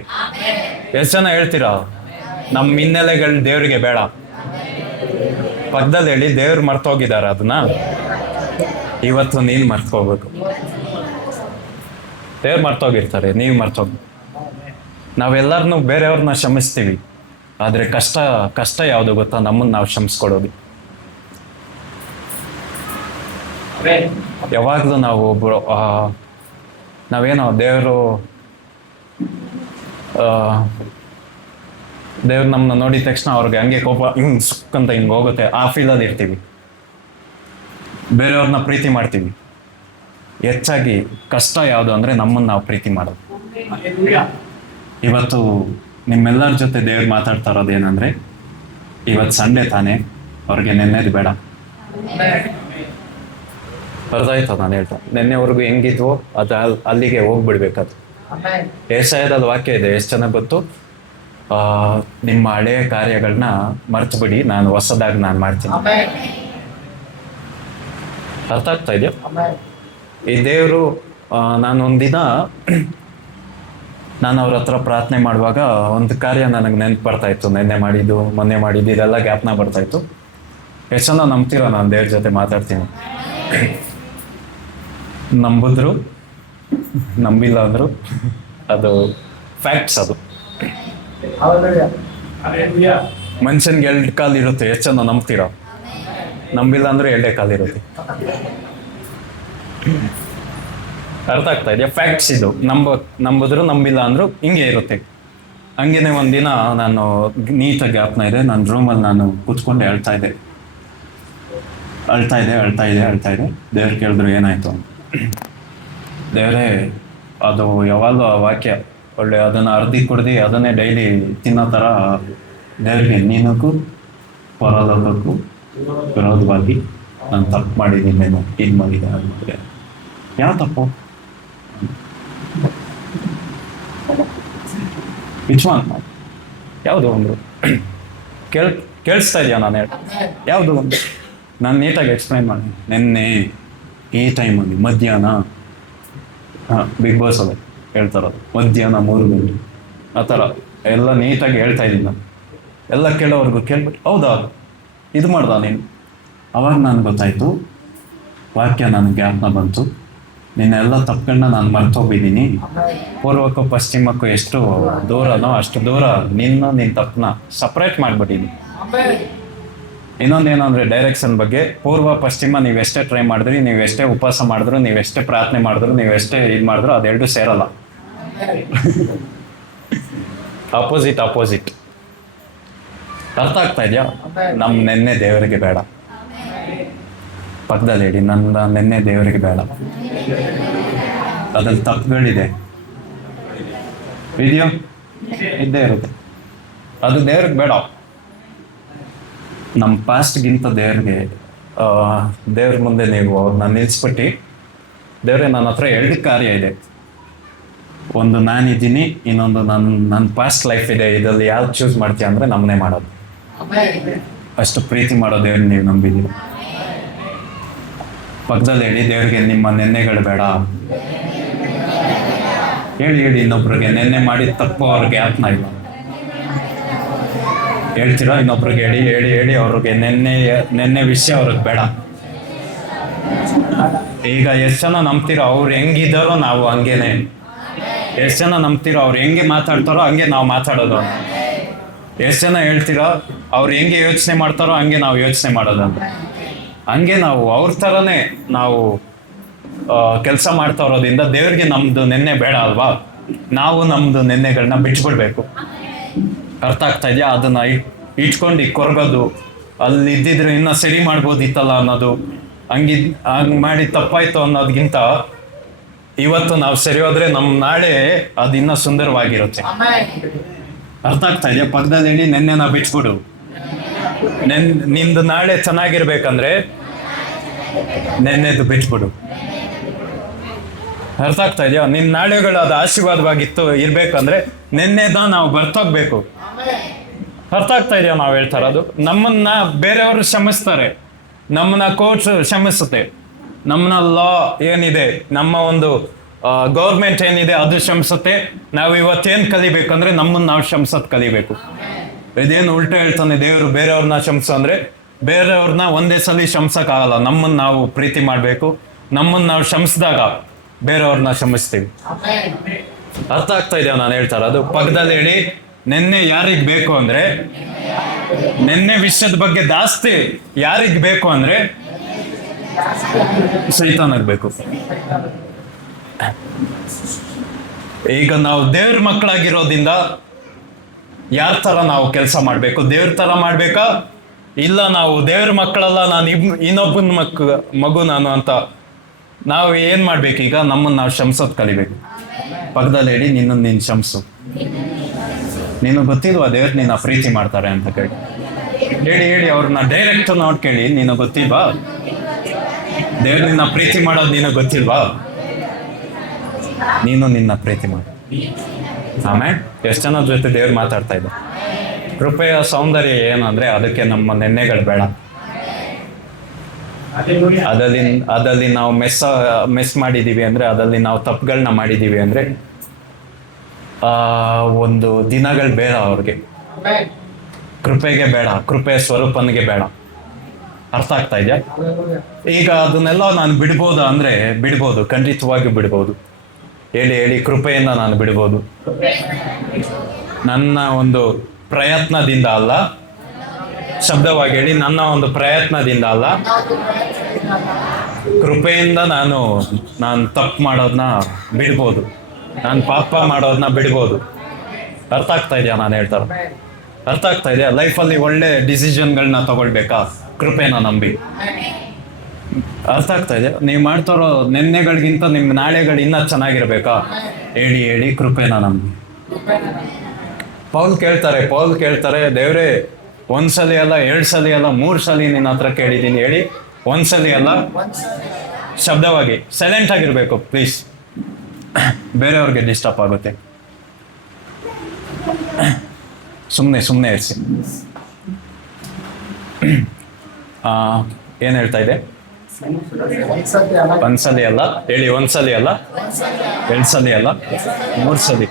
ಎಷ್ಟು ಜನ ಹೇಳ್ತೀರಾ ನಮ್ಮ ಹಿನ್ನೆಲೆಗಳು ದೇವ್ರಿಗೆ ಬೇಡ? ಪಕ್ಕದಲ್ಲಿ ಹೇಳಿ, ದೇವ್ರು ಮರ್ತೋಗಿದಾರ ಅದನ್ನ, ಇವತ್ತು ನೀನು ಮರ್ತ್ಕೋಬೇಕು. ದೇವ್ರು ಮರ್ತೋಗಿರ್ತಾರೆ, ನೀವು ಮರ್ತೋಗಿ. ನಾವೆಲ್ಲರನ್ನೂ ಬೇರೆಯವ್ರನ್ನ ಕ್ಷಮಿಸ್ತೀವಿ, ಆದರೆ ಕಷ್ಟ ಯಾವುದು ಗೊತ್ತಾ? ನಮ್ಮನ್ನು ನಾವು ಕ್ಷಮಿಸ್ಕೊಡೋದು. ಯಾವಾಗಲೂ ನಾವು ಒಬ್ಬರು ನಾವೇನೋ ದೇವರು ನಮ್ಮನ್ನ ನೋಡಿದ ತಕ್ಷಣ ಅವ್ರಿಗೆ ಹಂಗೆ ಕೋಪ ಹಿಂಗೆ ಸುಕ್ಕಂತ ಹಿಂಗೆ ಹೋಗುತ್ತೆ, ಆ ಫೀಲಲ್ಲಿ ಇರ್ತೀವಿ. ಬೇರೆಯವ್ರನ್ನ ಪ್ರೀತಿ ಮಾಡ್ತೀವಿ. ಹೆಚ್ಚಾಗಿ ಕಷ್ಟ ಯಾವುದು ಅಂದರೆ ನಮ್ಮನ್ನು ನಾವು ಪ್ರೀತಿ ಮಾಡೋದು. ಇವತ್ತು ನಿಮ್ಮೆಲ್ಲರ ಜೊತೆ ದೇವ್ರು ಮಾತಾಡ್ತಾ ಇರೋದೇನೆಂದರೆ, ಇವತ್ತು ಸಂಡೇ ತಾನೇ, ಅವ್ರಿಗೆ ನೆನ್ನೆದು ಬೇಡ. ಅರ್ಥ ಆಯ್ತಾ ನಾನು ಹೇಳ್ತಾ? ನೆನ್ನೆವರೆಗೂ ಹೆಂಗಿದ್ವೋ ಅದು ಅಲ್ಲಿಗೆ ಹೋಗ್ಬಿಡ್ಬೇಕದು. ಏಸಾಯದಲ್ಲಿ ವಾಕ್ಯ ಇದೆ, ಎಷ್ಟು ಚೆನ್ನಾಗಿ ಗೊತ್ತು? ನಿಮ್ಮ ಹಳೆಯ ಕಾರ್ಯಗಳನ್ನ ಮರ್ತು ಬಿಡಿ, ನಾನು ಹೊಸದಾಗಿ ನಾನು ಮಾಡ್ತೀನಿ. ಅರ್ಥ ಆಗ್ತಾ ಇದೆಯಾ? ಈ ದೇವರು ನಾನು ಒಂದಿನ ನಾನು ಅವ್ರ ಹತ್ರ ಪ್ರಾರ್ಥನೆ ಮಾಡುವಾಗ ಒಂದು ಕಾರ್ಯ ನನಗೆ ನೆನ್ಪು ಬರ್ತಾ ಇತ್ತು. ನೆನ್ನೆ ಮಾಡಿದ್ದು, ಮೊನ್ನೆ ಮಾಡಿದ್ದು, ಇದೆಲ್ಲ ಜ್ಞಾಪನ ಬರ್ತಾ ಇತ್ತು. ಎಷ್ಟು ಜನ ನಂಬ್ತೀರೋ ನಾನು ದೇವ್ರ ಜೊತೆ ಮಾತಾಡ್ತೀನಿ? ನಂಬಿದ್ರು ನಂಬಿಲ್ಲ ಅಂದ್ರು ಅದು ಫ್ಯಾಕ್ಟ್ಸ್. ಅದು ಮನುಷ್ಯನ್ಗೆ 2 ಕಾಲು ಇರುತ್ತೆ. ಎಷ್ಟು ಜನ ನಂಬ್ತೀರೋ? ನಂಬಿಲ್ಲ ಅಂದ್ರೆ 2 ಕಾಲು ಇರುತ್ತೆ. ಅರ್ಥ ಆಗ್ತಾ ಇದೆಯಾ? ಫ್ಯಾಕ್ಟ್ಸ್ ಇದು. ನಂಬಿದ್ರು ನಂಬಿಲ್ಲ ಅಂದ್ರು ಹಿಂಗೆ ಇರುತ್ತೆ. ಹಂಗೇನೆ ಒಂದಿನ ನಾನು ನೀಟಾಗಿ ಜ್ಞಾಪನ ಇದೆ, ನನ್ನ ರೂಮಲ್ಲಿ ನಾನು ಕೂತ್ಕೊಂಡು ಅಳ್ತಾ ಇದ್ದೆ. ದೇವ್ರು ಕೇಳಿದ್ರು ಏನಾಯ್ತು? ದೇವರೇ, ಅದು ಯಾವಾಗಲೂ ಆ ವಾಕ್ಯ ಒಳ್ಳೆ ಅದನ್ನು ಅರ್ಧಿ ಕುಡ್ದು ಅದನ್ನೇ ಡೈಲಿ ತಿನ್ನೋ ಥರ ದೇವ್ರಿಗೆ ನೀನಕ್ಕೂ ಪರಲೋಕಕ್ಕೂ ವಿರೋಧವಾಗಿ ನಾನು ತಪ್ಪು ಮಾಡಿದ್ದೀನೇನೋ, ಇದು ಮಾಡಿದೆ, ಅದು ಮಾಡಿದೆ. ಯಾವ ತಪ್ಪು? ವಿಚ್ವಾನ್ ಯಾವುದು ಒಂದು ಕೇಳಿಸ್ತಾ ಇದೆಯಾ ನಾನು ಹೇಳಿ? ಯಾವುದು ಒಂದು ನಾನು ನೀಟಾಗಿ ಎಕ್ಸ್ಪ್ಲೈನ್ ಮಾಡಿ. ನಿನ್ನೆ ಈ ಟೈಮಲ್ಲಿ ಮಧ್ಯಾಹ್ನ ಬಿಗ್ ಬಾಸ್ ಅದೇ ಹೇಳ್ತಾರದು, ಮಧ್ಯಾಹ್ನ 3 ಗಂಟೆ ಆ ಥರ ಎಲ್ಲ ನೀಟಾಗಿ ಹೇಳ್ತಾ ಇದ್ದೀನಿ ನಾನು. ಎಲ್ಲ ಕೇಳೋವರೆಗೂ ಕೇಳ್ಬಿಟ್ಟು, ಹೌದಾ ಇದು ಮಾಡ್ದ ನೀನು? ಅವಾಗ ನಾನು ಗೊತ್ತಾಯಿತು, ವಾಕ್ಯ ನನಗೆ ಜ್ಞಾಪನ ಬಂತು. ನಿನ್ನೆಲ್ಲ ತಪ್ಪುಗಳನ್ನ ನಾನು ಮರ್ತೋಗಿದ್ದೀನಿ. ಪೂರ್ವಕ್ಕೂ ಪಶ್ಚಿಮಕ್ಕೂ ಎಷ್ಟು ದೂರನೋ ಅಷ್ಟು ದೂರ ನಿನ್ನ ತಪ್ಪನ್ನ ಸಪ್ರೇಟ್ ಮಾಡಿಬಿಟ್ಟಿದ್ದೀನಿ. ಇನ್ನೊಂದೇನು ಅಂದರೆ ಡೈರೆಕ್ಷನ್ ಬಗ್ಗೆ, ಪೂರ್ವ ಪಶ್ಚಿಮ ನೀವೆಷ್ಟೇ ಟ್ರೈ ಮಾಡಿದ್ರಿ, ನೀವೆಷ್ಟೇ ಉಪವಾಸ ಮಾಡಿದ್ರು, ನೀವೆಷ್ಟೇ ಪ್ರಾರ್ಥನೆ ಮಾಡಿದ್ರು, ನೀವೆಷ್ಟೇ ಇದು ಮಾಡಿದ್ರು, ಅದೆರಡು ಸೇರಲ್ಲ. ಅಪೋಸಿಟ್. ಅರ್ಥ ಆಗ್ತಾ ಇದೆಯಾ? ನಮ್ಮ ನೆನ್ನೆ ದೇವರಿಗೆ ಬೇಡ. ಪಕ್ಕದಲ್ಲಿ ಹೇಳಿ, ನನ್ನ ನೆನ್ನೆ ದೇವರಿಗೆ ಬೇಡ. ಅದ್ರಲ್ಲಿ ತಪ್ಪುಗಳಿದೆ, ಇದೆಯೋ? ಇದ್ದೇ ಇರುತ್ತೆ. ಅದು ದೇವ್ರಿಗೆ ಬೇಡ. ನಮ್ಮ ಪಾಸ್ಟ್ಗಿಂತ ದೇವ್ರ ಮುಂದೆ ನೀವು ಅವ್ರನ್ನ ನಿಲ್ಲಿಸ್ಬಿಟ್ಟು, ದೇವ್ರೆ ನನ್ನ ಹತ್ರ 2 ಕಾರ್ಯ ಇದೆ. ಒಂದು ನಾನಿದ್ದೀನಿ, ಇನ್ನೊಂದು ನನ್ನ ಪಾಸ್ಟ್ ಲೈಫ್ ಇದೆ. ಇದರಲ್ಲಿ ಯಾವ್ದು ಚೂಸ್ ಮಾಡ್ತೀಯ ಅಂದರೆ ನಮ್ಮನ್ನೇ ಮಾಡೋದು. ಅಷ್ಟು ಪ್ರೀತಿ ಮಾಡೋ ದೇವ್ರನ್ನ ನೀವು ನಂಬಿದ್ದೀರಿ. ಪಕ್ಕದಲ್ಲಿ ಹೇಳಿ, ದೇವ್ರಿಗೆ ನಿಮ್ಮ ನೆನ್ನೆಗಳು ಬೇಡ. ಹೇಳಿ ಇನ್ನೊಬ್ರಿಗೆ, ನೆನ್ನೆ ಮಾಡಿದ ತಪ್ಪು ಅವ್ರಿಗೆ ಜ್ಞಾಪನ ಇಲ್ಲ. ಹೇಳ್ತೀರಾ? ಇನ್ನೊಬ್ರಿಗೆ ಹೇಳಿ ಅವ್ರಿಗೆ ನೆನ್ನೆ ವಿಷಯ ಅವ್ರಿಗೆ ಬೇಡ. ಈಗ ಎಷ್ಟು ಜನ ನಂಬ್ತೀರೋ ಅವ್ರು ಹೆಂಗಿದ್ದಾರೋ ನಾವು ಹಂಗೇನೆ. ಎಷ್ಟು ಜನ ನಂಬ್ತೀರೋ ಅವ್ರು ಹೆಂಗೆ ಮಾತಾಡ್ತಾರೋ ಹಂಗೆ ನಾವು ಮಾತಾಡೋದು. ಎಷ್ಟು ಜನ ಹೇಳ್ತೀರೋ ಅವ್ರು ಹೆಂಗೆ ಯೋಚನೆ ಮಾಡ್ತಾರೋ ಹಂಗೆ ನಾವು ಯೋಚನೆ ಮಾಡೋದಂತ. ಹಂಗೆ ನಾವು ಅವ್ರ ಥರನೇ ನಾವು ಕೆಲಸ ಮಾಡ್ತಾ ಇರೋದ್ರಿಂದ ದೇವ್ರಿಗೆ ನಮ್ಮದು ನೆನ್ನೆ ಬೇಡ ಅಲ್ವಾ? ನಾವು ನಮ್ಮದು ನೆನ್ನೆಗಳನ್ನ ಬಿಟ್ಬಿಡ್ಬೇಕು. ಅರ್ಥ ಆಗ್ತಾ ಇದೆಯಾ? ಅದನ್ನ ಇಟ್ಕೊಂಡು ಕೊರಗೋದು, ಅಲ್ಲಿ ಇದ್ದಿದ್ರೆ ಇನ್ನೂ ಸರಿ ಮಾಡ್ಬೋದಿತ್ತಲ್ಲ ಅನ್ನೋದು, ಹಂಗೆ ಮಾಡಿ ತಪ್ಪಾಯ್ತು ಅನ್ನೋದ್ಗಿಂತ ಇವತ್ತು ನಾವು ಸರಿ ಹೋದ್ರೆ ನಮ್ಮ ನಾಳೆ ಅದು ಇನ್ನೂ ಸುಂದರವಾಗಿರುತ್ತೆ. ಅರ್ಥ ಆಗ್ತಾ ಇದೆಯಾ? ಪಕ್ಕದಲ್ಲಿ ಹೇಳಿ, ನೆನ್ನೆನ ಬಿಟ್ಬಿಡು. ನಿಂದು ನಾಳೆ ಚೆನ್ನಾಗಿರ್ಬೇಕಂದ್ರೆ ನೆನ್ನೆದು ಬಿಟ್ಬಿಡು. ಅರ್ಥ ಆಗ್ತಾ ಇದೆಯಾ? ನಿನ್ನ ನಾಳೆಗಳು ಅದು ಆಶೀರ್ವಾದವಾಗಿತ್ತು ಇರ್ಬೇಕಂದ್ರೆ ನೆನ್ನೆದ ನಾವು ಬರ್ತೋಗ್ಬೇಕು. ಅರ್ಥ ಆಗ್ತಾ ಇದೆಯಾ ನಾವು ಹೇಳ್ತಾ ಇರೋದು? ನಮ್ಮನ್ನ ಬೇರೆಯವರು ಕ್ಷಮಿಸ್ತಾರೆ, ನಮ್ಮನ್ನ ಕೋರ್ಟ್ ಕ್ಷಮಿಸುತ್ತೆ, ನಮ್ಮನ್ನ ಲಾ ಏನಿದೆ, ನಮ್ಮ ಒಂದು ಗೌರ್ಮೆಂಟ್ ಏನಿದೆ ಅದು ಕ್ಷಮಿಸುತ್ತೆ. ನಾವು ಇವತ್ತೇನು ಕಲಿಬೇಕಂದ್ರೆ ನಮ್ಮನ್ನ ನಾವು ಕ್ಷಮಿಸೋದು ಕಲಿಬೇಕು. ಇದೇನು ಉಲ್ಟಾ ಹೇಳ್ತಾನೆ ದೇವರು, ಬೇರೆಯವ್ರನ್ನ ಕ್ಷಮಿಸು ಅಂದ್ರೆ ಬೇರೆಯವ್ರನ್ನ ಒಂದೇ ಸಲ ಕ್ಷಮಿಸಕ್ಕಾಗಲ್ಲ. ನಮ್ಮನ್ನ ನಾವು ಪ್ರೀತಿ ಮಾಡಬೇಕು. ನಮ್ಮನ್ನ ನಾವು ಕ್ಷಮಿಸಿದಾಗ ಬೇರೆಯವ್ರನ್ನ ಕ್ಷಮಿಸ್ತೀವಿ. ಅರ್ಥ ಆಗ್ತಾ ಇದೆಯಾ ನಾನು ಹೇಳ್ತಾರ? ಅದು ಪಕ್ಕದಲ್ಲಿ ಹೇಳಿ, ನೆನ್ನೆ ಯಾರಿಗ್ ಬೇಕು ಅಂದ್ರೆ, ನೆನ್ನೆ ವಿಷಯದ ಬಗ್ಗೆ ಜಾಸ್ತಿ ಯಾರಿಗ್ ಬೇಕು ಅಂದ್ರೆ ಸೈತಾನಗ್ ಬೇಕು. ಈಗ ನಾವು ದೇವ್ರ ಮಕ್ಕಳಾಗಿರೋದ್ರಿಂದ ಯಾರ ತರ ನಾವು ಕೆಲಸ ಮಾಡ್ಬೇಕು? ದೇವ್ರ ತರ ಮಾಡ್ಬೇಕಾ? ಇಲ್ಲ ನಾವು ದೇವ್ರ ಮಕ್ಕಳಲ್ಲ, ನಾನು ಇನ್ನೊಬ್ಬನ ಮಗು ನಾನು ಅಂತ ನಾವು ಏನ್ ಮಾಡ್ಬೇಕು? ಈಗ ನಮ್ಮನ್ನ ನಾವು ಕ್ಷಮಿಸೋದ್ ಕಲಿಬೇಕು. ಪಕ್ಕದಲ್ಲಿ ಹೇಳಿ, ನಿನ್ನ ನೀನ್ ಕ್ಷಮಿಸು. ನೀನು ಗೊತ್ತಿಲ್ವಾ ದೇವ್ರು ನಿನ್ನ ಪ್ರೀತಿ ಮಾಡ್ತಾರೆ ಅಂತ ಕೇಳಿ ಹೇಳಿ ಅವ್ರನ್ನ ಡೈರೆಕ್ಟ್ ನೋಡ್ ಕೇಳಿ, ನೀನು ಗೊತ್ತಿಲ್ವಾ ದೇವ್ರು ನಿನ್ನ ಪ್ರೀತಿ ಮಾಡೋದು? ನೀನು ಗೊತ್ತಿಲ್ವಾ? ನೀನು ನಿನ್ನ ಪ್ರೀತಿ ಮಾಡು. ಆಮೇಲೆ ಎಷ್ಟು ಜನ ಜೊತೆ ದೇವ್ರು ಮಾತಾಡ್ತಾ ಇದ್ದ. ಕೃಪೆಯ ಸೌಂದರ್ಯ ಏನು ಅಂದ್ರೆ, ಅದಕ್ಕೆ ನಮ್ಮ ನೆನ್ನೆಗಳು ಬೇಡ. ಅದಲ್ಲಿ ನಾವು ಮೆಸ್ ಮಾಡಿದೀವಿ ಅಂದ್ರೆ, ಅದಲ್ಲಿ ನಾವು ತಪ್ಪುಗಳನ್ನ ಮಾಡಿದೀವಿ ಅಂದ್ರೆ ಒಂದು ದಿನಗಳು ಬೇಡ ಅವ್ರಿಗೆ. ಕೃಪೆಗೆ ಬೇಡ, ಕೃಪೆಯ ಸ್ವರೂಪನಿಗೆ ಬೇಡ. ಅರ್ಥ ಆಗ್ತಾ ಇದೆಯಾ? ಈಗ ಅದನ್ನೆಲ್ಲ ನಾನು ಬಿಡ್ಬೋದಾ ಅಂದ್ರೆ ಬಿಡ್ಬೋದು, ಖಂಡಿತವಾಗಿ ಬಿಡ್ಬೋದು. ಹೇಳಿ ಕೃಪೆಯಿಂದ ನಾನು ಬಿಡ್ಬೋದು. ನನ್ನ ಒಂದು ಪ್ರಯತ್ನದಿಂದ ಅಲ್ಲ, ಶಬ್ದವಾಗಿ ಹೇಳಿ, ನನ್ನ ಒಂದು ಪ್ರಯತ್ನದಿಂದ ಅಲ್ಲ, ಕೃಪೆಯಿಂದ ನಾನು ತಪ್ಪು ಮಾಡೋದನ್ನ ಬಿಡ್ಬೋದು, ನಾನು ಪಾಪ ಮಾಡೋದನ್ನ ಬಿಡ್ಬೋದು. ಅರ್ಥ ಆಗ್ತಾ ಇದೆಯಾ ನಾನು ಹೇಳ್ತಾರೆ? ಅರ್ಥ ಆಗ್ತಾ ಇದೆಯಾ? ಲೈಫಲ್ಲಿ ಒಳ್ಳೆ ಡಿಸಿಷನ್ಗಳನ್ನ ತಗೊಳ್ಬೇಕಾ? ಕೃಪೆನ ನಂಬಿ. ಅರ್ಥ ಆಗ್ತಾ ಇದೆ? ನೀವು ಮಾಡ್ತಾರೋ ನೆನ್ನೆಗಳಿಗಿಂತ ನಿಮ್ಮ ನಾಳೆಗಳು ಇನ್ನೂ ಚೆನ್ನಾಗಿರ್ಬೇಕಾ? ಹೇಳಿ ಕೃಪೆನ ನಂಬಿ. ಪೌಲ್ ಕೇಳ್ತಾರೆ, ದೇವ್ರೇ ಒಂದ್ಸಲಿ ಅಲ್ಲ, 2 ಸಲ ಅಲ್ಲ, 3 ಸಲ ನಿನ್ನ ಹತ್ರ ಕೇಳಿದ್ದೀನಿ. ಹೇಳಿ, ಒಂದ್ಸಲಿ ಅಲ್ಲ. ಶಬ್ದವಾಗಿ ಸೈಲೆಂಟ್ ಆಗಿರ್ಬೇಕು ಪ್ಲೀಸ್, ಬೇರೆಯವ್ರಿಗೆ ಡಿಸ್ಟರ್ಬ್ ಆಗುತ್ತೆ. ಸುಮ್ಮನೆ ಇರಿಸಿ. ಏನ್ ಹೇಳ್ತಾ ಇದೆ? ಒಂದ್ಸಲಿ ಅಲ್ಲ ಹೇಳಿ, ಒಂದ್ಸಲಿ ಅಲ್ಲ, 2 ಸಲ ಅಲ್ಲ, 3 ಸಲಿ.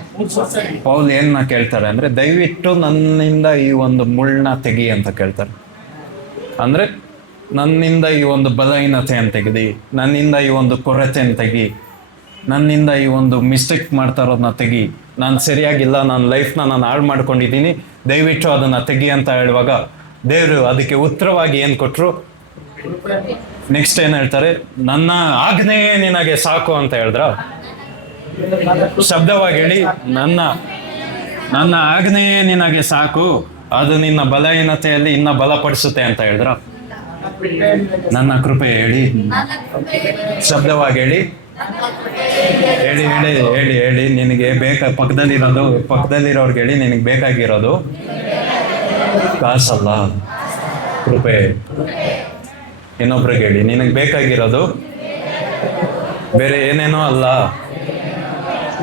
ಪೌಲ್ ಏನ್ನ ಕೇಳ್ತಾರೆ ಅಂದ್ರೆ, ದಯವಿಟ್ಟು ನನ್ನಿಂದ ಈ ಒಂದು ಮುಳ್ಳನ್ನ ತೆಗಿ ಅಂತ ಕೇಳ್ತಾರೆ. ಅಂದ್ರೆ ನನ್ನಿಂದ ಈ ಒಂದು ಬಲಹೀನತೆಯನ್ನು ತೆಗೆದಿ, ನನ್ನಿಂದ ಈ ಒಂದು ಕೊರತೆಯನ್ನು ತೆಗಿ, ನನ್ನಿಂದ ಈ ಒಂದು ಮಿಸ್ಟೇಕ್ ಮಾಡ್ತಾ ಇರೋದನ್ನ ತೆಗಿ, ನಾನು ಸರಿಯಾಗಿಲ್ಲ, ನನ್ನ ಲೈಫ್ನ ನಾನು ಹಾಳು ಮಾಡ್ಕೊಂಡಿದ್ದೀನಿ, ದಯವಿಟ್ಟು ಅದನ್ನ ತೆಗಿ ಅಂತ ಹೇಳುವಾಗ ದೇವರು ಅದಕ್ಕೆ ಉತ್ತರವಾಗಿ ಏನು ಕೊಟ್ಟರು? ನೆಕ್ಸ್ಟ್ ಏನ್ ಹೇಳ್ತಾರೆ? ನನ್ನ ಆಜ್ಞೆಯೇ ನಿನಗೆ ಸಾಕು ಅಂತ ಹೇಳಿದ್ರ? ಶಬ್ದವಾಗಿ ಹೇಳಿ, ನನ್ನ ಆಜ್ಞೆಯೇ ನಿನಗೆ ಸಾಕು, ಅದು ನಿನ್ನ ಬಲಹೀನತೆಯಲ್ಲಿ ಇನ್ನ ಬಲಪಡಿಸುತ್ತೆ ಅಂತ ಹೇಳಿದ್ರ? ನನ್ನ ಕೃಪೆ ಹೇಳಿ, ಶಬ್ದವಾಗಿ ಹೇಳಿ ನಿನಗೆ ಪಕ್ಕದಲ್ಲಿರೋರ್ಗೆ ಹೇಳಿ, ನಿನಗೆ ಬೇಕಾಗಿರೋದು ಕಾಸಲ್ಲ, ಕೃಪೆ. ಇನ್ನೊಬ್ರಿಗೆ ಹೇಳಿ, ನಿನಗೆ ಬೇಕಾಗಿರೋದು ಬೇರೆ ಏನೇನೋ ಅಲ್ಲ,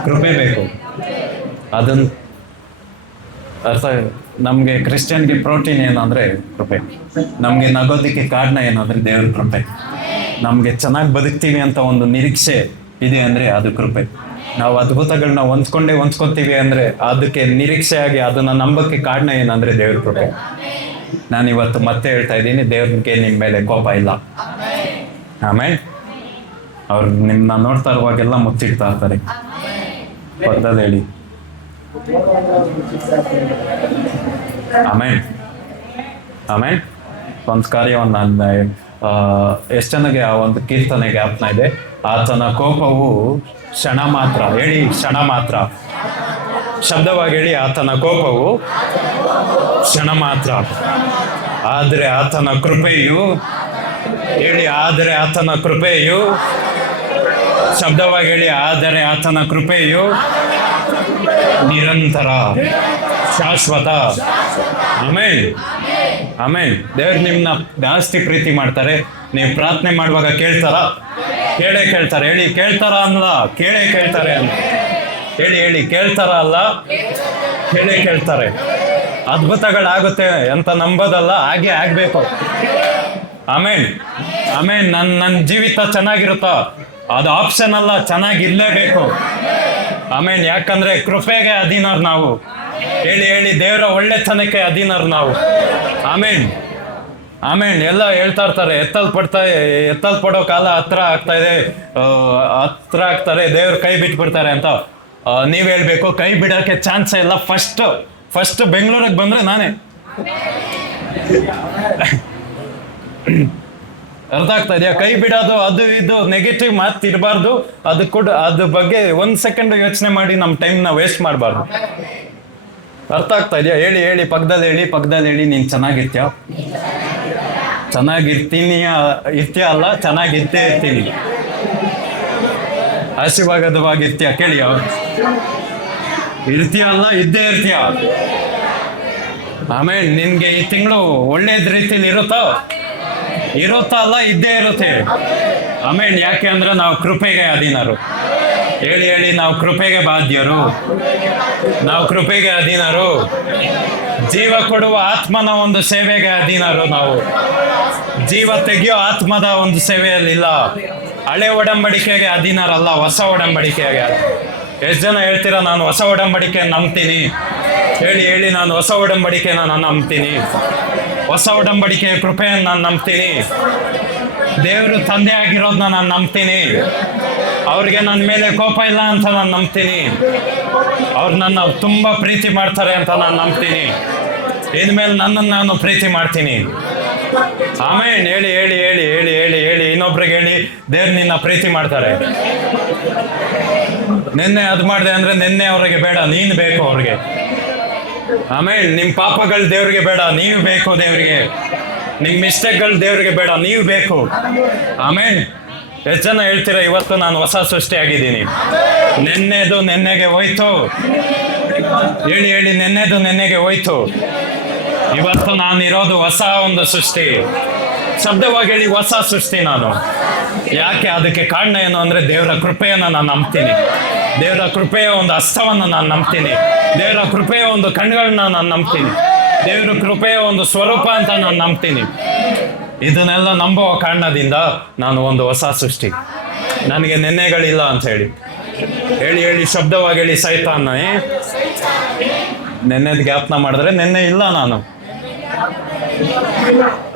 ಕೃಪೆ ಬೇಕು. ಅದನ್ನ ಅರ್ಥ. ನಮಗೆ ಕ್ರಿಶ್ಚಿಯನ್ಗೆ ಪ್ರೋಟೀನ್ ಏನಂದ್ರೆ ಕೃಪೆ. ನಮಗೆ ನಗೋದಕ್ಕೆ ಕಾರಣ ಏನಂದ್ರೆ ದೇವ್ರ ಕೃಪೆ. ನಮಗೆ ಚೆನ್ನಾಗಿ ಬದುಕ್ತೀವಿ ಅಂತ ಒಂದು ನಿರೀಕ್ಷೆ ಇದೆ ಅಂದ್ರೆ ಅದು ಕೃಪೆ. ನಾವು ಅದ್ಭುತಗಳನ್ನ ಹೊಂದ್ಕೊತೀವಿ ಅಂದ್ರೆ ಅದಕ್ಕೆ ನಿರೀಕ್ಷೆಯಾಗಿ ಅದನ್ನ ನಂಬಕ್ಕೆ ಕಾರಣ ಏನಂದ್ರೆ ದೇವ್ರ ಕೃಪೆ. ನಾನಿವತ್ತು ಮತ್ತೆ ಹೇಳ್ತಾ ಇದ್ದೀನಿ, ದೇವ್ರಿಗೆ ನಿಮ್ಮ ಮೇಲೆ ಕೋಪ ಇಲ್ಲ. ಆಮೇಲೆ ಅವ್ರು ನಿಮ್ಮನ್ನ ನೋಡ್ತಾ ಇರುವಾಗೆಲ್ಲ ಮುತ್ತಿಡ್ತಾ ಇರ್ತಾರೆ. ಪಕ್ಕದಲ್ಲಿ ಹೇಳಿ ಆಮೇಲೆ ಒಂದು ಕಾರ್ಯವನ್ನು ನಾನು ಎಷ್ಟು ಜನಗೆ ಆ ಒಂದು ಕೀರ್ತನೆ ಜ್ಞಾಪನ ಇದೆ? ಆತನ ಕೋಪವು ಕ್ಷಣ ಮಾತ್ರ. ಹೇಳಿ, ಕ್ಷಣ ಮಾತ್ರ. ಶಬ್ದವಾಗಿ ಹೇಳಿ, ಆತನ ಕೋಪವು ಕ್ಷಣ ಮಾತ್ರ, ಆದರೆ ಆತನ ಕೃಪೆಯು, ಹೇಳಿ, ಆದರೆ ಆತನ ಕೃಪೆಯು, ಶಬ್ದವಾಗಿ ಹೇಳಿ, ಆದರೆ ಆತನ ಕೃಪೆಯು ನಿರಂತರ, ಶಾಶ್ವತ. ಆಮೇಲೆ ಆಮೇಲೆ ದೇವ್ರು ನಿಮ್ಮನ್ನ ಜಾಸ್ತಿ ಪ್ರೀತಿ ಮಾಡ್ತಾರೆ. ನೀವು ಪ್ರಾರ್ಥನೆ ಮಾಡುವಾಗ ಕೇಳ್ತಾರ? ಕೇಳೇ ಕೇಳ್ತಾರೆ. ಹೇಳಿ, ಕೇಳ್ತಾರ ಅಲ್ಲ, ಕೇಳೇ ಕೇಳ್ತಾರೆ ಅಂತ ಹೇಳಿ. ಕೇಳ್ತಾರ ಅಲ್ಲ, ಕೇಳೇ ಕೇಳ್ತಾರೆ. ಅದ್ಭುತಗಳಾಗುತ್ತೆ ಅಂತ ನಂಬೋದಲ್ಲ, ಹಾಗೆ ಆಗ್ಬೇಕು. ಆಮೇಲೆ ನನ್ನ ಜೀವಿತ ಚೆನ್ನಾಗಿರುತ್ತೋ ಅದು ಆಪ್ಷನ್ ಅಲ್ಲ, ಚೆನ್ನಾಗಿರ್ಲೇಬೇಕು. ಆಮೇಲೆ ಯಾಕಂದ್ರೆ ಕೃಪೆಗೆ ಅಧೀನರು ನಾವು. ಹೇಳಿ, ದೇವರ ಒಳ್ಳೆತನಕ್ಕೆ ಅಧೀನರು ನಾವು. ಆಮೇಲೆ ಎಲ್ಲ ಹೇಳ್ತಾ ಇರ್ತಾರೆ, ಎತ್ತಲ್ಪಡೋ ಕಾಲ ಹತ್ರ ಆಗ್ತಾರೆ, ದೇವ್ರ ಕೈ ಬಿಟ್ಬಿಡ್ತಾರೆ ಅಂತ. ನೀವ್ ಹೇಳ್ಬೇಕು, ಕೈ ಬಿಡೋಕೆ ಚಾನ್ಸೇ ಇಲ್ಲ. ಫಸ್ಟ್ ಬೆಂಗಳೂರಿಗೆ ಬಂದ್ರೆ ನಾನೇ. ಅರ್ಥ ಆಗ್ತಾ ಇದೆಯಾ? ಕೈ ಬಿಡೋದು ಅದು ಇದು ನೆಗೆಟಿವ್ ಮಾತು ಇರಬಾರ್ದು. ಅದ್ರ ಬಗ್ಗೆ 1 ಸೆಕೆಂಡ್ ಯೋಚನೆ ಮಾಡಿ ನಮ್ಮ ಟೈಮ್ನ ವೇಸ್ಟ್ ಮಾಡಬಾರ್ದು. ಅರ್ಥ ಆಗ್ತಾ ಇದೆಯಾ? ಹೇಳಿ, ಪಕ್ಕದಲ್ಲಿ ಹೇಳಿ, ನೀನ್ ಚೆನ್ನಾಗಿರ್ತೀಯ, ಇರ್ತೀಯ ಅಲ್ಲ, ಚೆನ್ನಾಗಿರ್ತೇ ಇರ್ತೀನಿ, ಆಶೀರ್ವಾದವಾಗಿರ್ತೀಯ. ಕೇಳಿ, ಇರ್ತೀಯ ಅಲ್ಲ, ಇದ್ದೇ ಇರ್ತೀಯ. ಆಮೇಲೆ ನಿನ್ಗೆ ಈ ತಿಂಗಳು ಒಳ್ಳೇದ್ ರೀತಿಲಿ ಇರುತ್ತಾ ಅಲ್ಲ, ಇದ್ದೇ ಇರುತ್ತೆ. ಆಮೇಲೆ ಯಾಕೆ ಅಂದ್ರೆ ನಾವು ಕೃಪೆಗೆ ಅಧೀನರು. ಹೇಳಿ, ನಾವು ಕೃಪೆಗೆ ಬಾಧ್ಯರು, ನಾವು ಕೃಪೆಗೆ ಅಧೀನರು. ಜೀವ ಕೊಡುವ ಆತ್ಮನ ಒಂದು ಸೇವೆಗೆ ಅಧೀನರು ನಾವು. ಜೀವ ತೆಗೆಯೋ ಆತ್ಮದ ಒಂದು ಸೇವೆಯಲ್ಲಿಲ್ಲ. ಹಳೆ ಒಡಂಬಡಿಕೆಗೆ ಅಧೀನರಲ್ಲ, ಹೊಸ ಒಡಂಬಡಿಕೆಗೆ. ಎಷ್ಟು ಜನ ಹೇಳ್ತೀರಾ ನಾನು ಹೊಸ ಒಡಂಬಡಿಕೆ ನಂಬ್ತೀನಿ? ಹೇಳಿ, ನಾನು ಹೊಸ ಒಡಂಬಡಿಕೆನ ನಾನು ನಂಬ್ತೀನಿ. ಹೊಸ ಒಡಂಬಡಿಕೆಯ ಕೃಪೆಯನ್ನು ನಾನು ನಂಬ್ತೀನಿ. ದೇವರು ತಂದೆ ಆಗಿರೋದನ್ನ ನಾನು ನಂಬ್ತೀನಿ. ಅವ್ರಿಗೆ ನನ್ನ ಮೇಲೆ ಕೋಪ ಇಲ್ಲ ಅಂತ ನಾನು ನಂಬ್ತೀನಿ. ಅವ್ರು ನನ್ನ ತುಂಬಾ ಪ್ರೀತಿ ಮಾಡ್ತಾರೆ ಅಂತ ನಾನು ನಂಬ್ತೀನಿ. ಇನ್ಮೇಲೆ ನನ್ನನ್ನು ನಾನು ಪ್ರೀತಿ ಮಾಡ್ತೀನಿ. ಆಮೇಲೆ ಹೇಳಿ, ಇನ್ನೊಬ್ರಿಗೆ ಹೇಳಿ, ದೇವ್ರು ನಿನ್ನ ಪ್ರೀತಿ ಮಾಡ್ತಾರೆ. ನಿನ್ನೆ ಅದು ಮಾಡಿದೆ ಅಂದ್ರೆ ನಿನ್ನೆ ಅವ್ರಿಗೆ ಬೇಡ, ನೀನು ಬೇಕು ಅವ್ರಿಗೆ. ಆಮೇಲೆ ನಿಮ್ ಪಾಪಗಳು ದೇವ್ರಿಗೆ ಬೇಡ, ನೀವು ಬೇಕು ದೇವ್ರಿಗೆ. ನಿಮ್ ಮಿಸ್ಟೇಕ್ಗಳು ದೇವ್ರಿಗೆ ಬೇಡ, ನೀವು ಬೇಕು. ಆಮೇಲೆ ಎಷ್ಟು ಜನ ಹೇಳ್ತೀರಾ ಇವತ್ತು ನಾನು ಹೊಸ ಸೃಷ್ಟಿ ಆಗಿದ್ದೀನಿ? ನೆನ್ನೆದು ನೆನ್ನೆಗೆ ಹೋಯ್ತು. ಹೇಳಿ, ನೆನ್ನೆದು ನೆನ್ನೆಗೆ ಹೋಯ್ತು. ಇವತ್ತು ನಾನು ಇರೋದು ಹೊಸ ಒಂದು ಸೃಷ್ಟಿ. ಶಬ್ದವಾಗಿ ಹೇಳಿ, ಹೊಸ ಸೃಷ್ಟಿ ನಾನು. ಯಾಕೆ? ಅದಕ್ಕೆ ಕಾರಣ ಏನು ಅಂದ್ರೆ ದೇವರ ಕೃಪೆಯನ್ನು ನಾನು ನಂಬ್ತೀನಿ. ದೇವರ ಕೃಪೆಯ ಒಂದು ಹಸ್ತವನ್ನು ನಾನು ನಂಬ್ತೀನಿ. ದೇವರ ಕೃಪೆಯ ಒಂದು ಕಣ್ಗಳನ್ನ ನಾನು ನಂಬ್ತೀನಿ. ದೇವರ ಕೃಪೆಯ ಒಂದು ಸ್ವರೂಪ ಅಂತ ನಾನು ನಂಬ್ತೀನಿ. ಇದನ್ನೆಲ್ಲ ನಂಬುವ ಕಾರಣದಿಂದ ನಾನು ಒಂದು ಹೊಸ ಸೃಷ್ಟಿ. ನನಗೆ ನೆನ್ನೆಗಳಿಲ್ಲ ಅಂತ ಹೇಳಿ. ಶಬ್ದವಾಗಿ ಹೇಳಿ, ಸೈತಾನ ನೆನ್ನೆದ್ ಜ್ಞಾಪನ ಮಾಡಿದ್ರೆ ನೆನ್ನೆ ಇಲ್ಲ ನಾನು.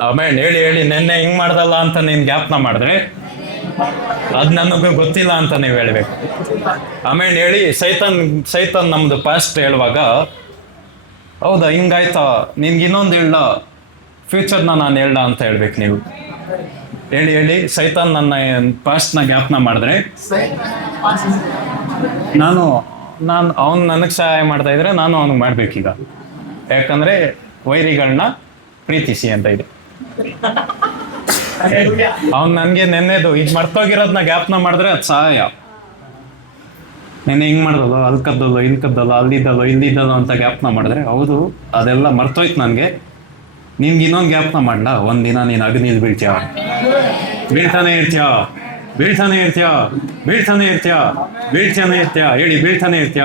ಆಮೇಲೆ ಹೇಳಿ, ನೆನ್ನೆ ಹಿಂಗ್ ಮಾಡ್ದಲ್ಲ ಅಂತ ನೀನ್ ಜ್ಞಾಪನ ಮಾಡಿದ್ರೆ ಅದ್ ನನಗೂ ಗೊತ್ತಿಲ್ಲ ಅಂತ ನೀವು ಹೇಳ್ಬೇಕು. ಆಮೇಲೆ ಹೇಳಿ, ಸೈತಾನ್ ನಮ್ದು ಪಾಸ್ಟ್ ಹೇಳುವಾಗ, ಹೌದಾ ಹಿಂಗಾಯ್ತಾ, ನಿನ್ಗೆ ಇನ್ನೊಂದು ಹೇಳ್ದ, ಫ್ಯೂಚರ್ನ ನಾನು ಹೇಳ್ದ ಅಂತ ಹೇಳ್ಬೇಕು ನೀವು. ಹೇಳಿ, ಸೈತಾನ್ ನನ್ನ ಪಾಸ್ಟ್ನ ಜ್ಞಾಪನ ಮಾಡಿದ್ರೆ ನಾನು ಅವನು ನನಗೆ ಸಹಾಯ ಮಾಡ್ತಾ ಇದ್ರೆ ನಾನು ಅವನಿಗೆ ಮಾಡ್ಬೇಕೀಗ. ಯಾಕಂದ್ರೆ ವೈರಿಗಳನ್ನ ಪ್ರೀತಿಸಿ ಅಂತ ಇದೆ. ಅವ್ನು ನನಗೆ ನೆನ್ನೆದು ಈಗ ಮರ್ತೋಗಿರೋದನ್ನ ಜ್ಞಾಪನ ಮಾಡಿದ್ರೆ ಅದು ಸಹಾಯ. ನೆನ್ನೆ ಹಿಂಗ್ ಮಾಡ್ದಲ್ಲೋ, ಅಲ್ಲಿ ಕದ್ದಲ್ಲೋ, ಇಲ್ಲಿ ಕದ್ದಲ್ಲೋ, ಅಲ್ಲಿದ್ದಲ್ಲೋ, ಇಲ್ಲಿದ್ದಲ್ಲೋ ಅಂತ ಜ್ಞಾಪನ ಮಾಡಿದ್ರೆ, ಹೌದು ಅದೆಲ್ಲ ಮರ್ತೋಯ್ತು ನನಗೆ, ನಿನ್ಗೆ ಇನ್ನೊಂದು ಜ್ಞಾಪನ ಮಾಡಲ, ಒಂದಿನ ನೀನು ಅಗ್ನಿಲ್ ಬೀಳ್ತೀಯ, ಬೀಳ್ತಾನೆ ಇರ್ತೀಯ ಹೇಳಿ, ಬೀಳ್ತಾನೆ ಇರ್ತೀಯ.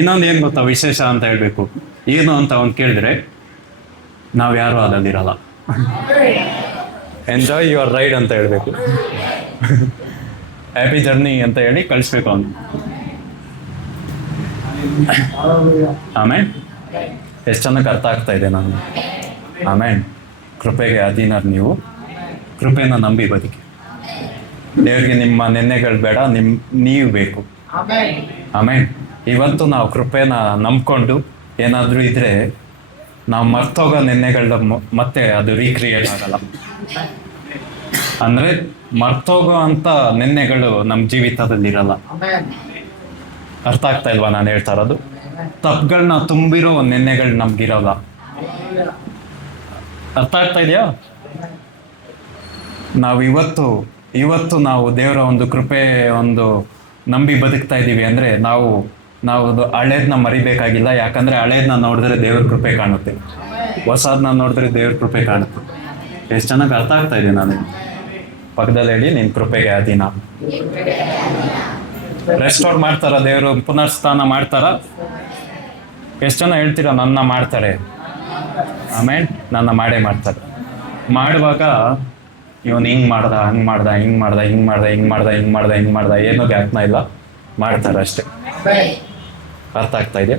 ಇನ್ನೊಂದು ಏನು ಗೊತ್ತಾ ವಿಶೇಷ ಅಂತ ಹೇಳ್ಬೇಕು, ಏನು ಅಂತ ಅವ್ನು ಕೇಳಿದ್ರೆ ನಾವು ಯಾರು ಅದಲ್ಲಿರಲ್ಲ. ಎಂಜಾಯ್ ಯುವರ್ ರೈಡ್ ಅಂತ ಹೇಳ್ಬೇಕು. ಹ್ಯಾಪಿ ಜರ್ನಿ ಅಂತ ಹೇಳಿ ಕಳಿಸ್ಬೇಕು ಅವನು. ಆಮೇಲೆ ಎಷ್ಟು ಚೆನ್ನಾಗಿ ಅರ್ಥ ಆಗ್ತಾ ಇದೆ ನಾನು. ಆಮೇಲೆ ಕೃಪೆಗೆ ಅಧೀನರು ನೀವು. ಕೃಪೆನ ನಂಬಿ ಬದುಕಿ. ದೇವ್ರಿಗೆ ನಿಮ್ಮ ನೆನ್ನೆಗಳು ಬೇಡ, ನೀವು ಬೇಕು. ಆಮೇಲೆ ಇವತ್ತು ನಾವು ಕೃಪೆನ ನಂಬ್ಕೊಂಡು ಏನಾದರೂ ಇದ್ರೆ ನಾವು ಮರ್ತೋಗೋ ನೆನ್ನೆಗಳ ಮತ್ತೆ ಅದು ರೀಕ್ರಿಯೇಟ್ ಆಗಲ್ಲ. ಅಂದ್ರೆ ಮರ್ತೋಗೋ ಅಂತ ನೆನ್ನೆಗಳು ನಮ್ಮ ಜೀವಿತದಲ್ಲಿ ಇರಲ್ಲ. ಅರ್ಥ ಆಗ್ತಾ ಇಲ್ವಾ ನಾನು ಹೇಳ್ತಾ ಇರೋದು? ತಪ್ಪುಗಳನ್ನ ತುಂಬಿರೋ ನೆನ್ನೆಗಳು ನಮ್ಗಿರಲ್ಲ. ಅರ್ಥ ಆಗ್ತಾ ಇದೆಯಾ? ನಾವು ಇವತ್ತು ನಾವು ದೇವರ ಒಂದು ಕೃಪೆ ಒಂದು ನಂಬಿ ಬದುಕ್ತಾ ಇದ್ದೀವಿ ಅಂದ್ರೆ ನಾವು ಹಳೇದನ್ನ ಮರಿಬೇಕಾಗಿಲ್ಲ. ಯಾಕಂದ್ರೆ ಹಳೇದನ್ನ ನೋಡಿದ್ರೆ ದೇವ್ರ ಕೃಪೆ ಕಾಣುತ್ತೆ. ಹೊಸದನ್ನ ನೋಡಿದ್ರೆ ದೇವ್ರ ಕೃಪೆ ಕಾಣುತ್ತೆ. ಎಷ್ಟು ಚೆನ್ನಾಗಿ ಅರ್ಥ ಆಗ್ತಾ ಇದೆ ನನಗೆ. ಪಕ್ಕದಲ್ಲಿ ಹೇಳಿ, ನಿನ್ ಕೃಪೆಗೆ ಅಧೀನ. ರೆಸ್ಟೋರ್ ಮಾಡ್ತಾರ ದೇವರು, ಪುನರ್ಸ್ಥಾನ ಮಾಡ್ತಾರ. ಎಷ್ಟು ಜನ ಹೇಳ್ತೀರ ನನ್ನ ಮಾಡ್ತಾರೆ? ಆಮೇಲೆ ನನ್ನ ಮಾಡೇ ಮಾಡ್ತಾರೆ. ಮಾಡುವಾಗ ಇವನು ಹಿಂಗ್ ಮಾಡ್ದ, ಹಂಗ್ ಮಾಡ್ದ, ಹಿಂಗ್ ಮಾಡ್ದ, ಹಿಂಗ್ ಮಾಡ್ದ, ಹಿಂಗ್ ಮಾಡ್ದ, ಹಿಂಗ್ ಮಾಡ್ದ, ಹಿಂಗ್ ಮಾಡ್ದ, ಏನೂ ಜ್ಞಾಪನ ಇಲ್ಲ, ಮಾಡ್ತಾರೆ ಅಷ್ಟೇ. ಅರ್ಥ ಆಗ್ತಾ ಇದೆ?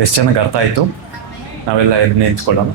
ಎಷ್ಟು ಚೆನ್ನಾಗಿ ಅರ್ಥ ಆಯ್ತು. ನಾವೆಲ್ಲ ಎದ್ದು ನಿಂತ್ಕೊಳ್ಳೋಣ.